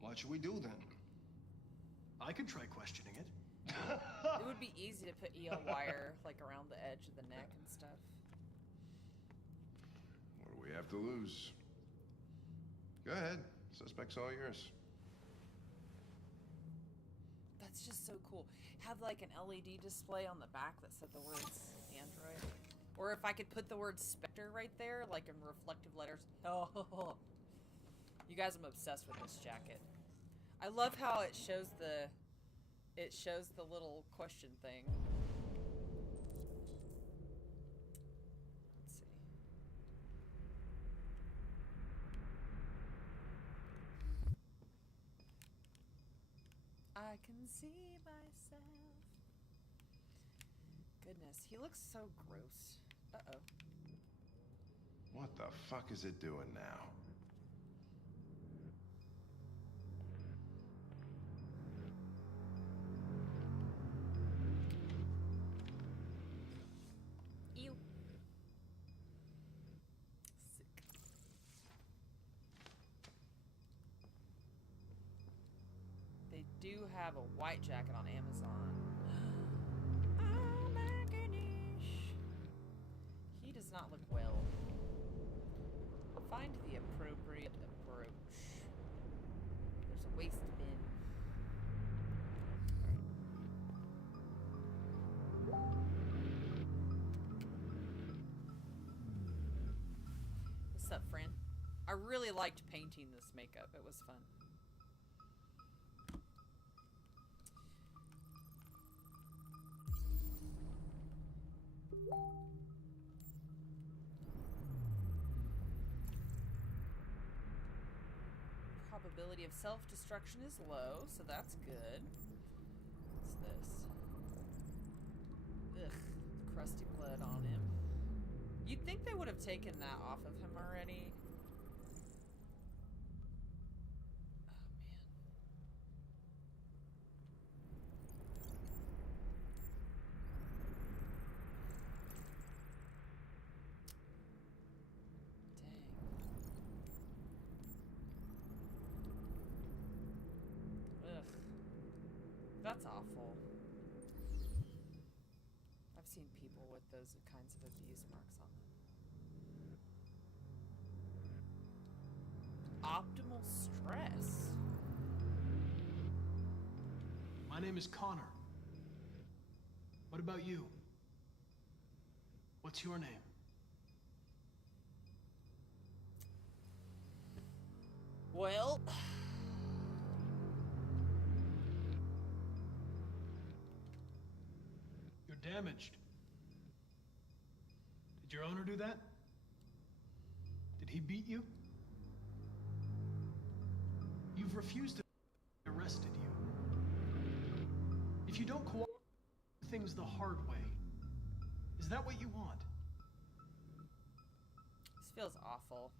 What should we do then? I could try questioning it. It would be easy to put EO wire like around the edge of the neck and stuff. What do we have to lose? Go ahead. Suspect's all yours. That's just so cool. Have like an LED display on the back that said the words Android. Or if I could put the word Specter right there, like in reflective letters. Oh, You guys, I'm obsessed with this jacket. I love how it shows the little question thing. Let's see. I can see myself. Goodness, he looks so gross. Uh-oh. What the fuck is it doing now? Ew. Sick. They do have a white jacket on Amazon. Oh my goodness. He does not look well. Find the appropriate approach. There's a waste bin. What's up, friend? I really liked painting this makeup. It was fun. Probability of self-destruction is low, so that's good. What's this? Ugh, crusty blood on him. You'd think they would have taken that off of him already. That's awful. I've seen people with those kinds of abuse marks on them. Optimal stress. My name is Connor. What about you? What's your name? Well... Damaged. Did your owner do that? Did he beat you? You've refused to arrested you. If you don't cooperate with things the hard way, is that what you want? This feels awful.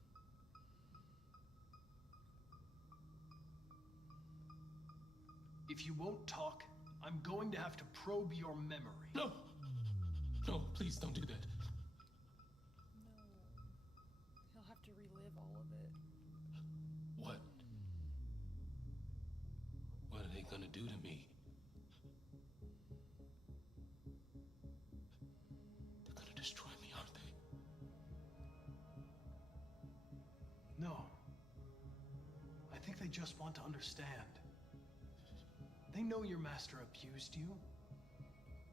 If you won't talk, I'm going to have to probe your memory. No! No, please don't do that. No. He'll have to relive all of it. What? What are they gonna do to me? They're gonna destroy me, aren't they? No. I think they just want to understand. They know your master abused you.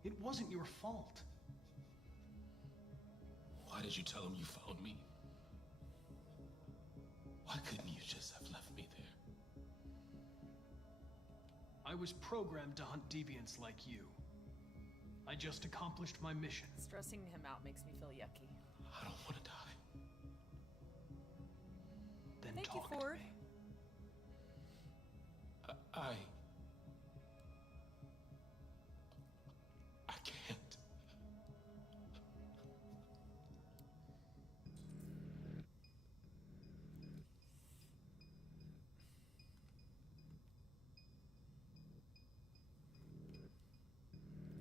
It wasn't your fault. Why did you tell him you found me? Why couldn't you just have left me there? I was programmed to hunt deviants like you. I just accomplished my mission. Stressing him out makes me feel yucky. I don't want to die. Then Thank you, talk to Ford. me. I can't.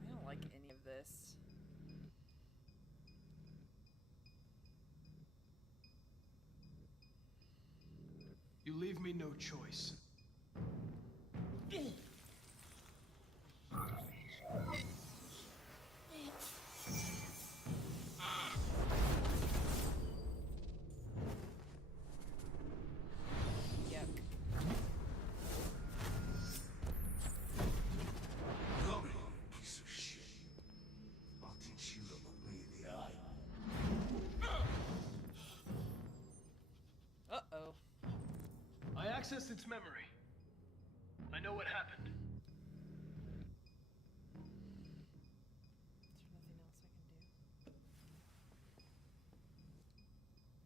I don't like any of this. You leave me no choice. Yuck. Come here, piece of shit. I'll teach you to look me in the eye. Uh-oh. accessed its memory. I know what happened. Is there nothing else I can do?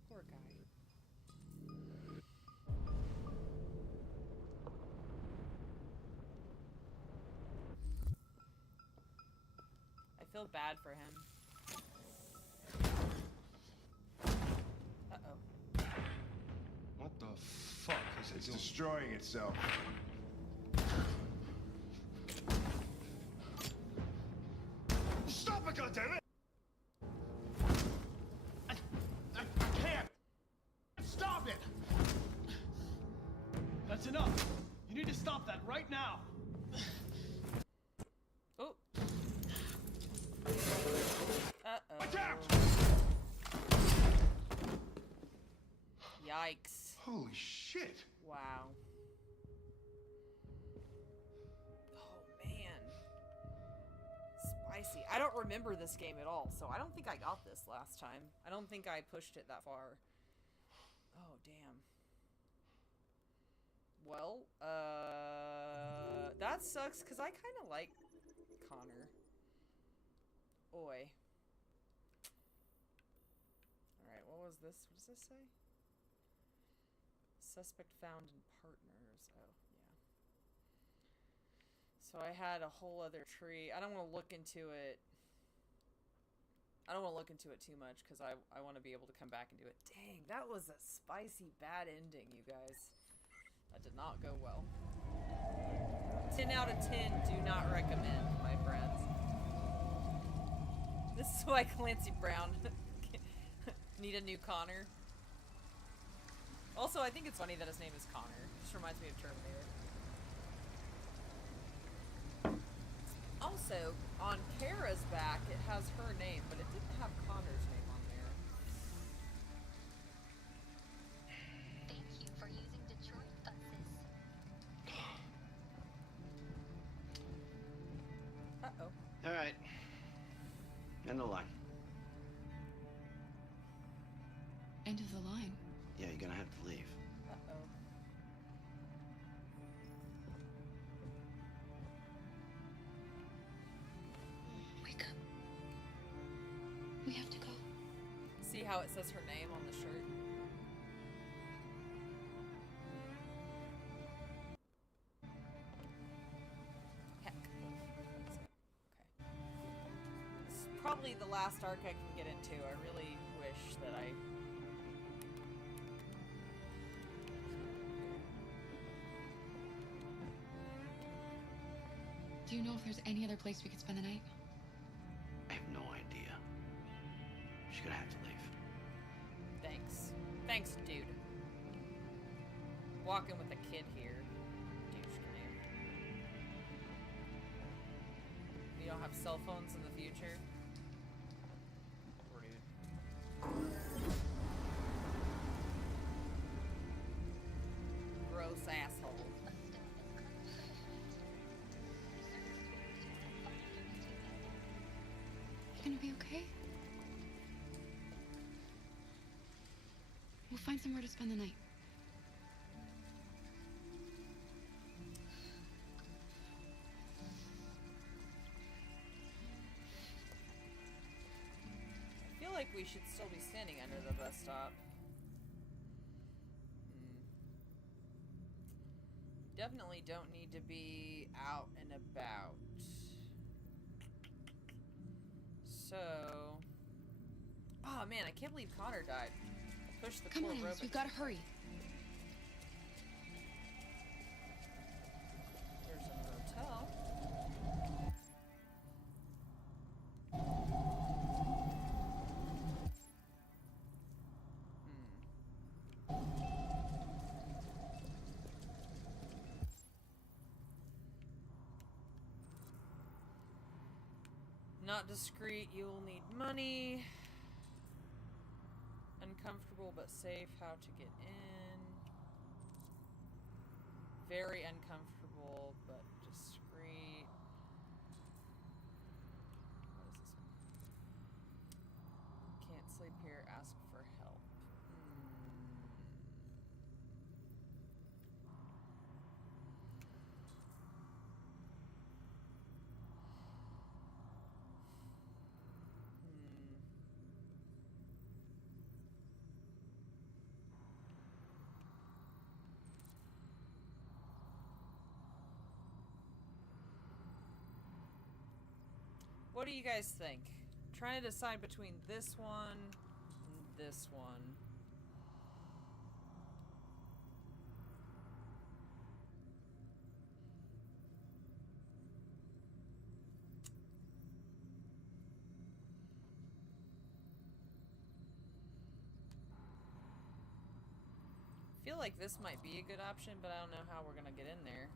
Poor guy. I feel bad for him. Uh-oh. What the fuck is it It's doing? destroying itself. Stop it, goddammit! I can't! Stop it! That's enough. You need to stop that right now. Oh. Uh-oh. Watch out! Yikes. Holy shit! Wow. Oh, man. Spicy. I don't remember this game at all, so I don't think I got this last time. I don't think I pushed it that far. Oh, damn. Well, that sucks, because I kind of like Connor. Oi. Alright, what was this? What does this say? Suspect found in partners. Oh, yeah. So I had a whole other tree. I don't want to look into it. I don't want to look into it too much because I want to be able to come back and do it. Dang, that was a spicy bad ending, you guys. That did not go well. 10 out of 10 do not recommend, my friends. This is why Clancy Brown need a new Connor. Also, I think it's funny that his name is Connor. It just reminds me of Terminator. Also, on Kara's back, it has her name, but it didn't have Connor's name on there. Thank you for using Detroit buses. Uh-oh. All right. End the line. End of the line. Yeah, you're gonna have to leave. Uh-oh. Wake up. We have to go. See how it says her name on the shirt? Heck. Okay. This is probably the last arc I can get into. I really wish that I... Do you know if there's any other place we could spend the night? I have no idea. She's gonna have to leave. Thanks. Thanks, dude. Walking with a kid here. Douche canoe. We don't have cell phones in the future. Rude. Gross asshole. You gonna be okay? We'll find somewhere to spend the night. I feel like we should still be standing under the bus stop. Definitely don't need to be out and about. So... Oh man, I can't believe Connor died. Push the Come poor on, Alice, robot. we've got to hurry. There's a motel. Not discreet, you'll need money. Uncomfortable but safe, how to get in. Very uncomfortable but discreet. What is this one? Can't sleep here, ask for help. What do you guys think? Trying to decide between this one and this one. I feel like this might be a good option, but I don't know how we're gonna get in there.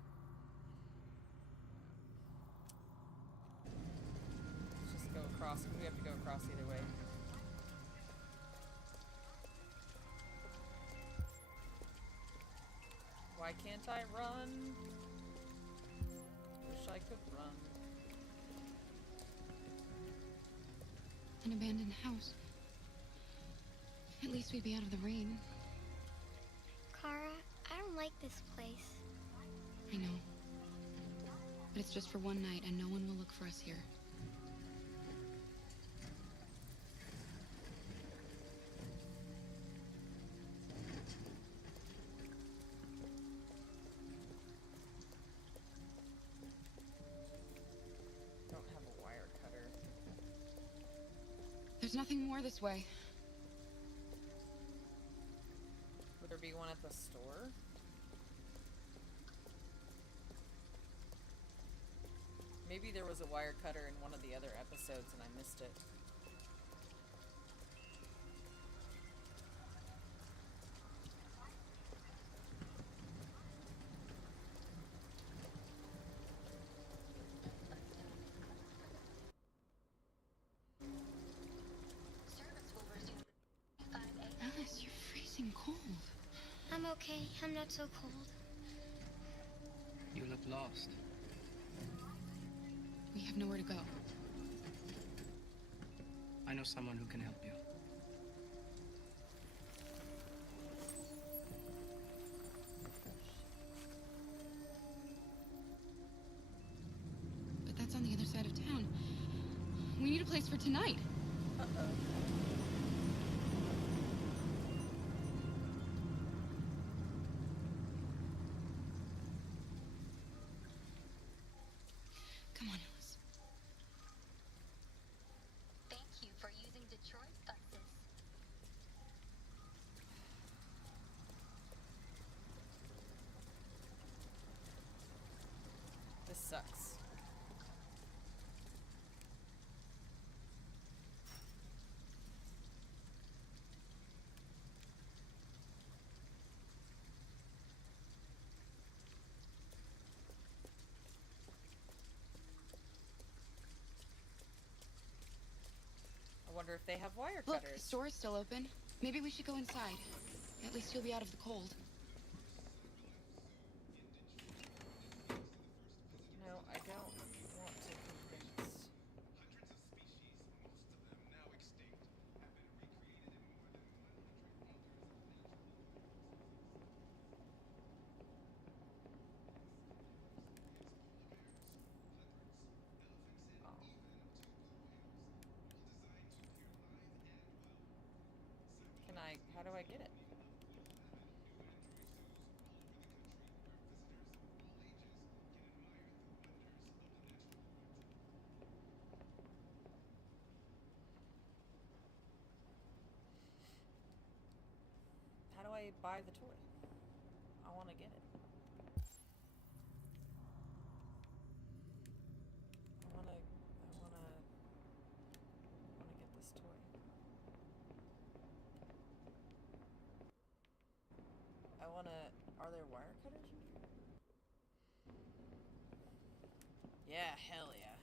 Let's just go across, because we have to go across either way. Why can't I run? Wish I could run. An abandoned house. At least we'd be out of the rain. Kara, I don't like this place. I know. But it's just for one night, and no one will look for us here. Don't have a wire cutter. There's nothing more this way. Would there be one at the store? Maybe there was a wire cutter in one of the other episodes and I missed it. Alice, you're freezing cold. I'm okay. I'm not so cold. You look lost. We have nowhere to go. I know someone who can help you. But that's on the other side of town. We need a place for tonight. Uh-oh. Come on, Alice. Thank you for using Detroit buses. This sucks. I wonder if they have wire Look, cutters. the store is still open. Maybe we should go inside. At least you'll be out of the cold. No, I don't want to convince. How do I get it? How do I buy the toy? I want to get it. I want to get this toy. Are there wire cutters in here? Yeah, hell yeah.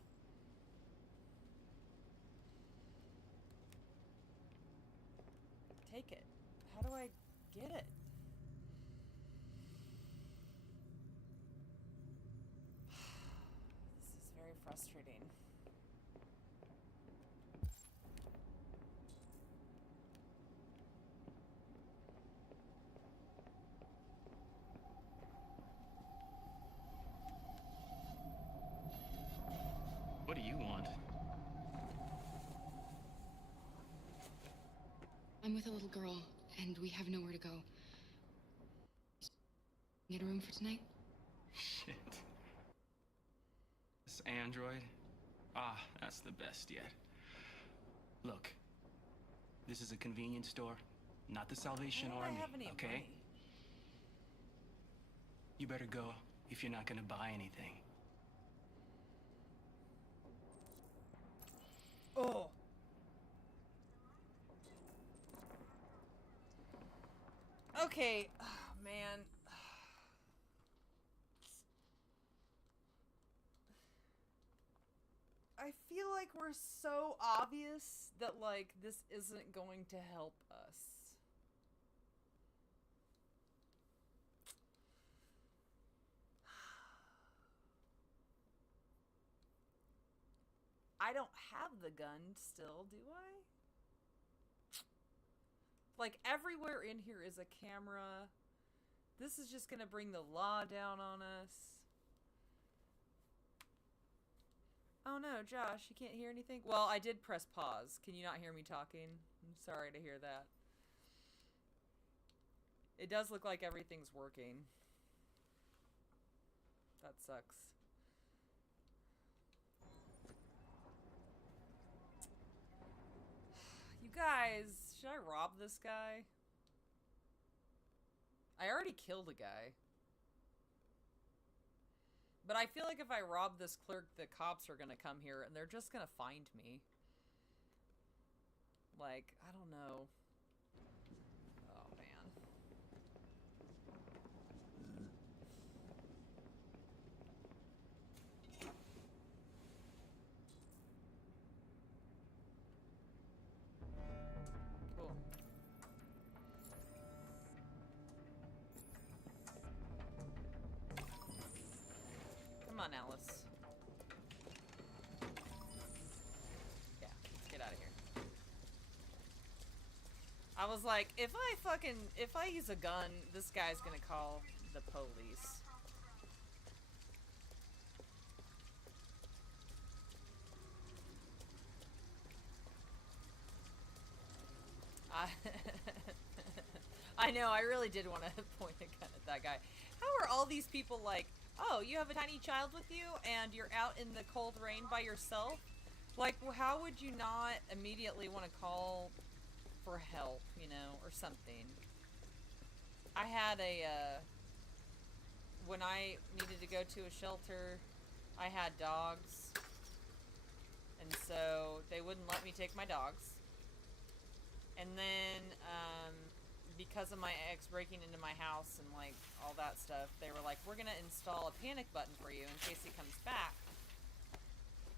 Take it. How do I get it? This is very frustrating. What do you want? I'm with a little girl, and we have nowhere to go. Get a room for tonight? Shit. This android? Ah, that's the best yet. Look, this is a convenience store, not the Salvation Why don't I Army, have any okay? money? You better go if you're not gonna buy anything. Oh. Okay, oh, man. I feel like we're so obvious that, like, this isn't going to help us. I don't have the gun still, do I? Like, everywhere in here is a camera. This is just gonna bring the law down on us. Oh no, Josh, you can't hear anything? Well, I did press pause. Can you not hear me talking? I'm sorry to hear that. It does look like everything's working. That sucks. You guys, should I rob this guy? I already killed a guy. But I feel like if I rob this clerk, the cops are gonna come here and they're just gonna find me. Like, I don't know. Oh, man. Cool. Come on, Alice. Yeah, let's get out of here. I was like, if I use a gun, this guy's gonna call the police. I know, I really did want to point a gun at that guy. How are all these people like, oh, you have a tiny child with you and you're out in the cold rain by yourself? Like, how would you not immediately want to call for help, you know, or something? I had when I needed to go to a shelter, I had dogs, and so they wouldn't let me take my dogs. And then, because of my ex breaking into my house and, like, all that stuff, they were like, we're gonna install a panic button for you in case he comes back.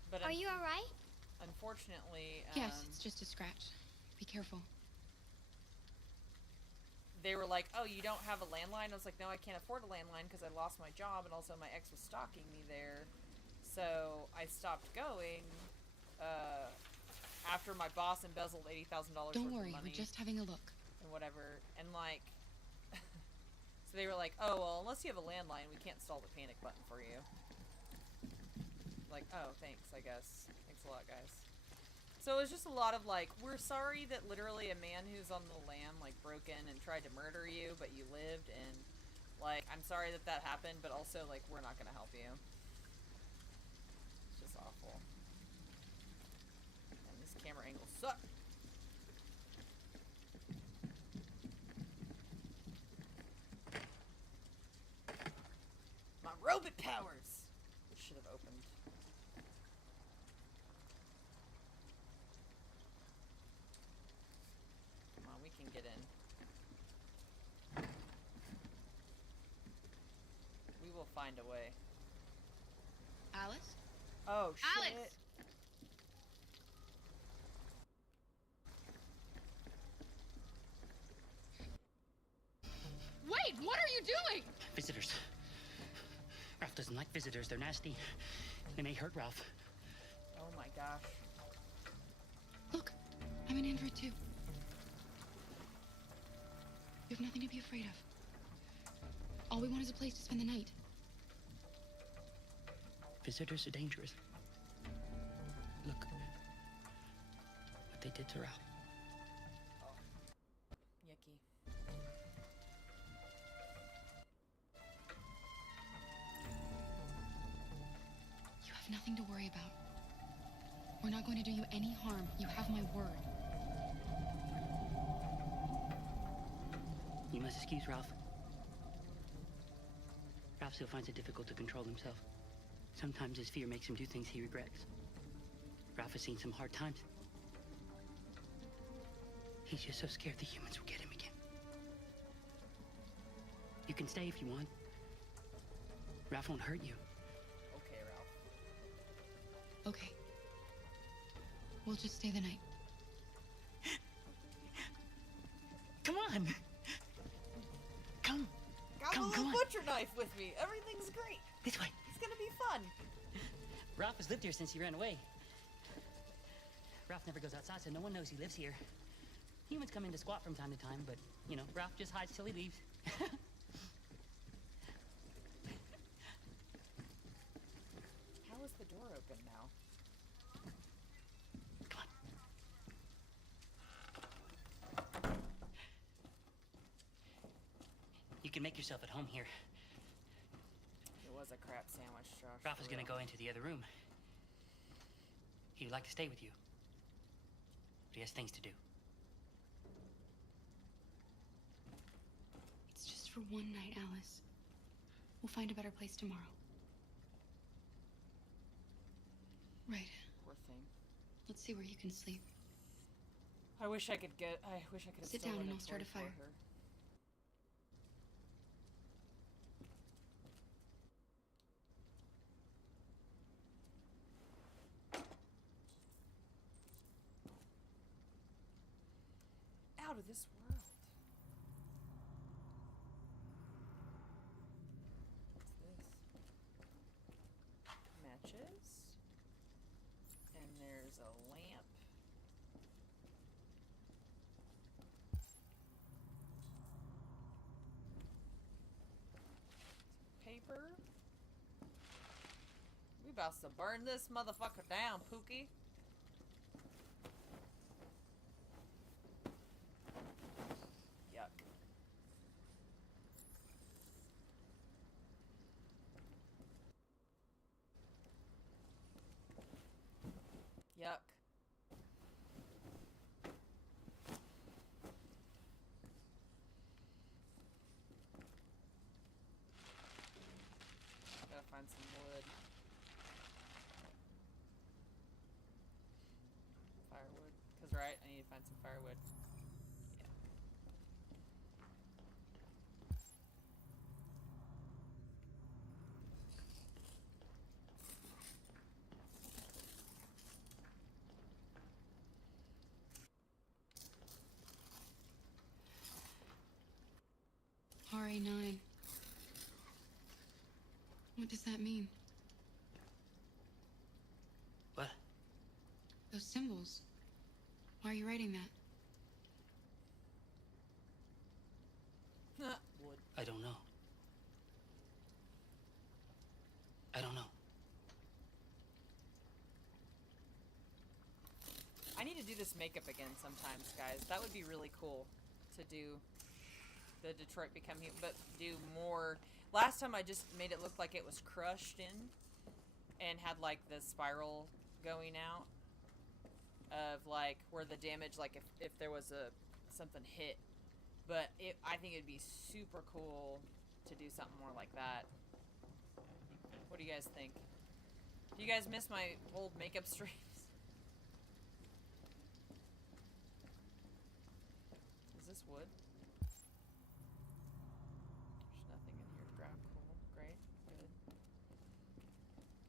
But are you alright? Unfortunately, yes, it's just a scratch. Be careful. They were like, oh, you don't have a landline? I was like, no, I can't afford a landline because I lost my job, and also my ex was stalking me there. So I stopped going, after my boss embezzled $80,000 worth of money. Don't worry, we're just having a look. And whatever, and like, so they were like, oh, well, unless you have a landline, we can't install the panic button for you. Like, oh, thanks, I guess. Thanks a lot, guys. So it was just a lot of like, we're sorry that literally a man who's on the lam, like, broke in and tried to murder you, but you lived, and, like, I'm sorry that that happened, but also, like, we're not gonna help you. It's just awful. And this camera angle sucks. My robot powers! Should have opened. Come on, we can get in. We will find a way. Alice? Oh, shit. Alice! Wait, what are you doing? Visitors. Ralph doesn't like visitors. They're nasty. They may hurt Ralph. Oh my gosh. Look, I'm an android too. You have nothing to be afraid of. All we want is a place to spend the night. Visitors are dangerous. Look what they did to Ralph. Yucky. You have nothing to worry about. We're not going to do you any harm. You have my word. You must excuse Ralph. Ralph still finds it difficult to control himself. Sometimes his fear makes him do things he regrets. Ralph has seen some hard times. He's just so scared the humans will get him again. You can stay if you want. Ralph won't hurt you. Okay, Ralph. Okay. We'll just stay the night. Come on! Come! Got Come a little on. butcher knife with me. Everything's great. This way. It's gonna be fun. Ralph has lived here since he ran away. Ralph never goes outside, so no one knows he lives here. Humans come in to squat from time to time, but, you know, Ralph just hides till he leaves. How is the door open now? You can make yourself at home here. It was a crap sandwich, Josh. Ralph is gonna go into the other room. He would like to stay with you. But he has things to do. It's just for one night, Alice. We'll find a better place tomorrow. Right. Poor thing. Let's see where you can sleep. I wish I could have Sit down and I'll start a fire. Her. Out of this world. What's this? Matches. And there's a lamp. Paper. We about to burn this motherfucker down, Pookie. Yuck. Yuck. Gotta find some wood. Firewood. 'Cause right, I need to find some firewood. Yeah. RA9. What does that mean? What? Those symbols. Why are you writing that? Wood. I don't know. I don't know. I need to do this makeup again sometimes, guys. That would be really cool to do the Detroit Become Human, but do more. Last time I just made it look like it was crushed in and had like the spiral going out of like where the damage, like if there was something hit. But I think it'd be super cool to do something more like that. What do you guys think? Do you guys miss my old makeup streams? Is this wood? There's nothing in here to grab. Cool. Great. Good.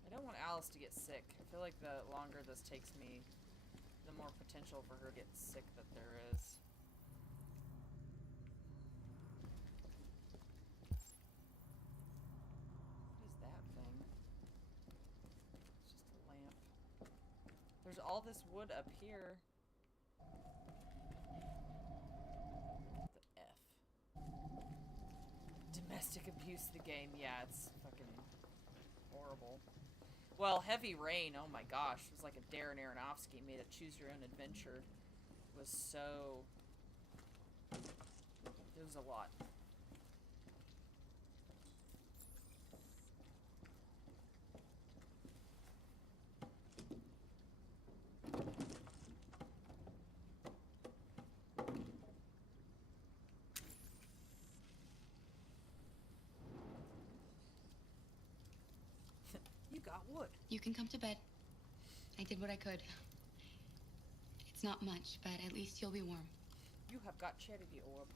I don't want Alice to get sick. I feel like the longer this takes me, the more potential for her to get sick that there is. What is that thing? It's just a lamp. There's all this wood up here. Domestic abuse, the game. Yeah, it's fucking horrible. Well, Heavy Rain, oh my gosh. It was like a Darren Aronofsky made a choose your own adventure. It was so... It was a lot. I would. You can come to bed. I did what I could. It's not much, but at least you'll be warm. You have got charity orb.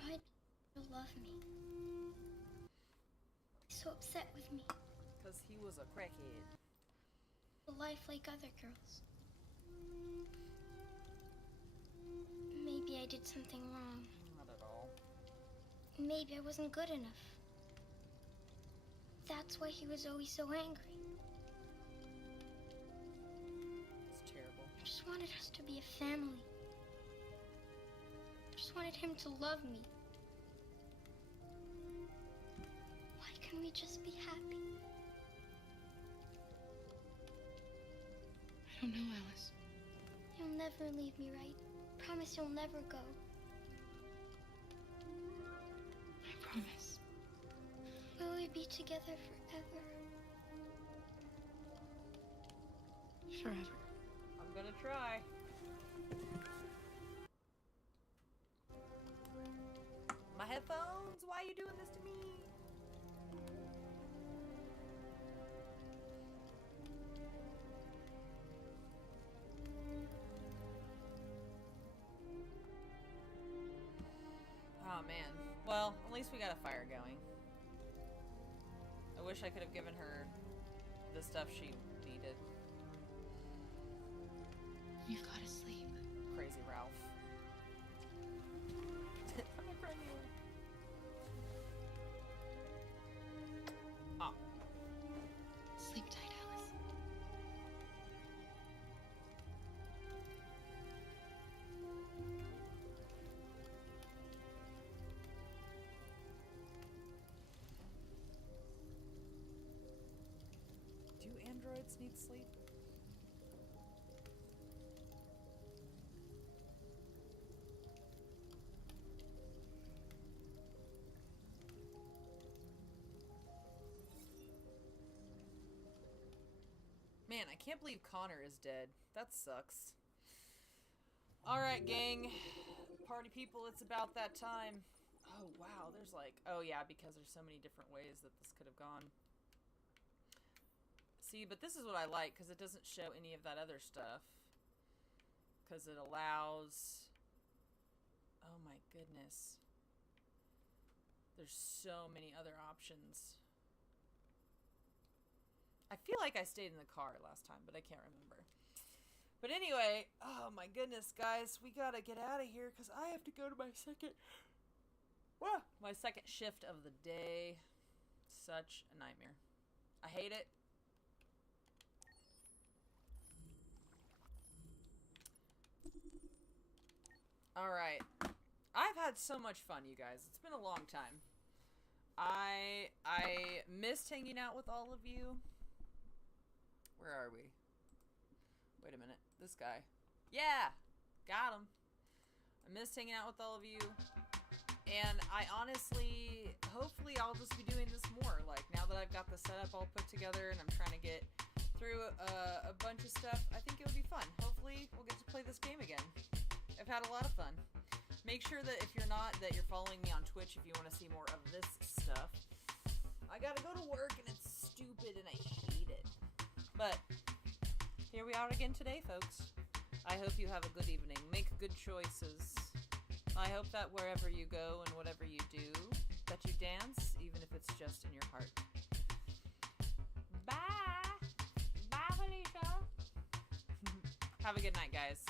Why do you love me? So upset with me. Because he was a crackhead. A life like other girls. Maybe I did something wrong. Not at all. Maybe I wasn't good enough. That's why he was always so angry. It's terrible. I just wanted us to be a family. I just wanted him to love me. Why can't we just be happy? I don't know, Alice. You'll never leave me, right? Promise you'll never go. I promise. Will we be together forever? Forever. I'm gonna try. My headphones, why are you doing this to me? Oh man. Well, at least we got a fire going. I wish I could have given her the stuff she needed. You've got to sleep. Crazy Ralph. I'm not crying anymore. Oh. Sleep tight, Alice. Do androids need sleep? Man, I can't believe Connor is dead. That sucks. Alright, gang. Party people, it's about that time. Oh, wow. There's like... Oh, yeah, because there's so many different ways that this could have gone. See, but this is what I like, because it doesn't show any of that other stuff. Because it allows... Oh, my goodness. There's so many other options. I feel like I stayed in the car last time, but I can't remember. But anyway, oh my goodness, guys, we gotta get out of here because I have to go to my second shift of the day. Such a nightmare. I hate it. All right, I've had so much fun, you guys. It's been a long time. I missed hanging out with all of you. Where are we? Wait a minute. This guy. Yeah! Got him. I missed hanging out with all of you. And I honestly, hopefully I'll just be doing this more. Like, now that I've got the setup all put together and I'm trying to get through a bunch of stuff, I think it would be fun. Hopefully we'll get to play this game again. I've had a lot of fun. Make sure that if you're not, that you're following me on Twitch if you want to see more of this stuff. I gotta go to work and it's stupid and I hate it. But here we are again today, folks. I hope you have a good evening. Make good choices. I hope that wherever you go and whatever you do, that you dance, even if it's just in your heart. Bye! Bye, Felicia! Have a good night, guys.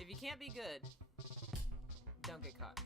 If you can't be good, don't get caught.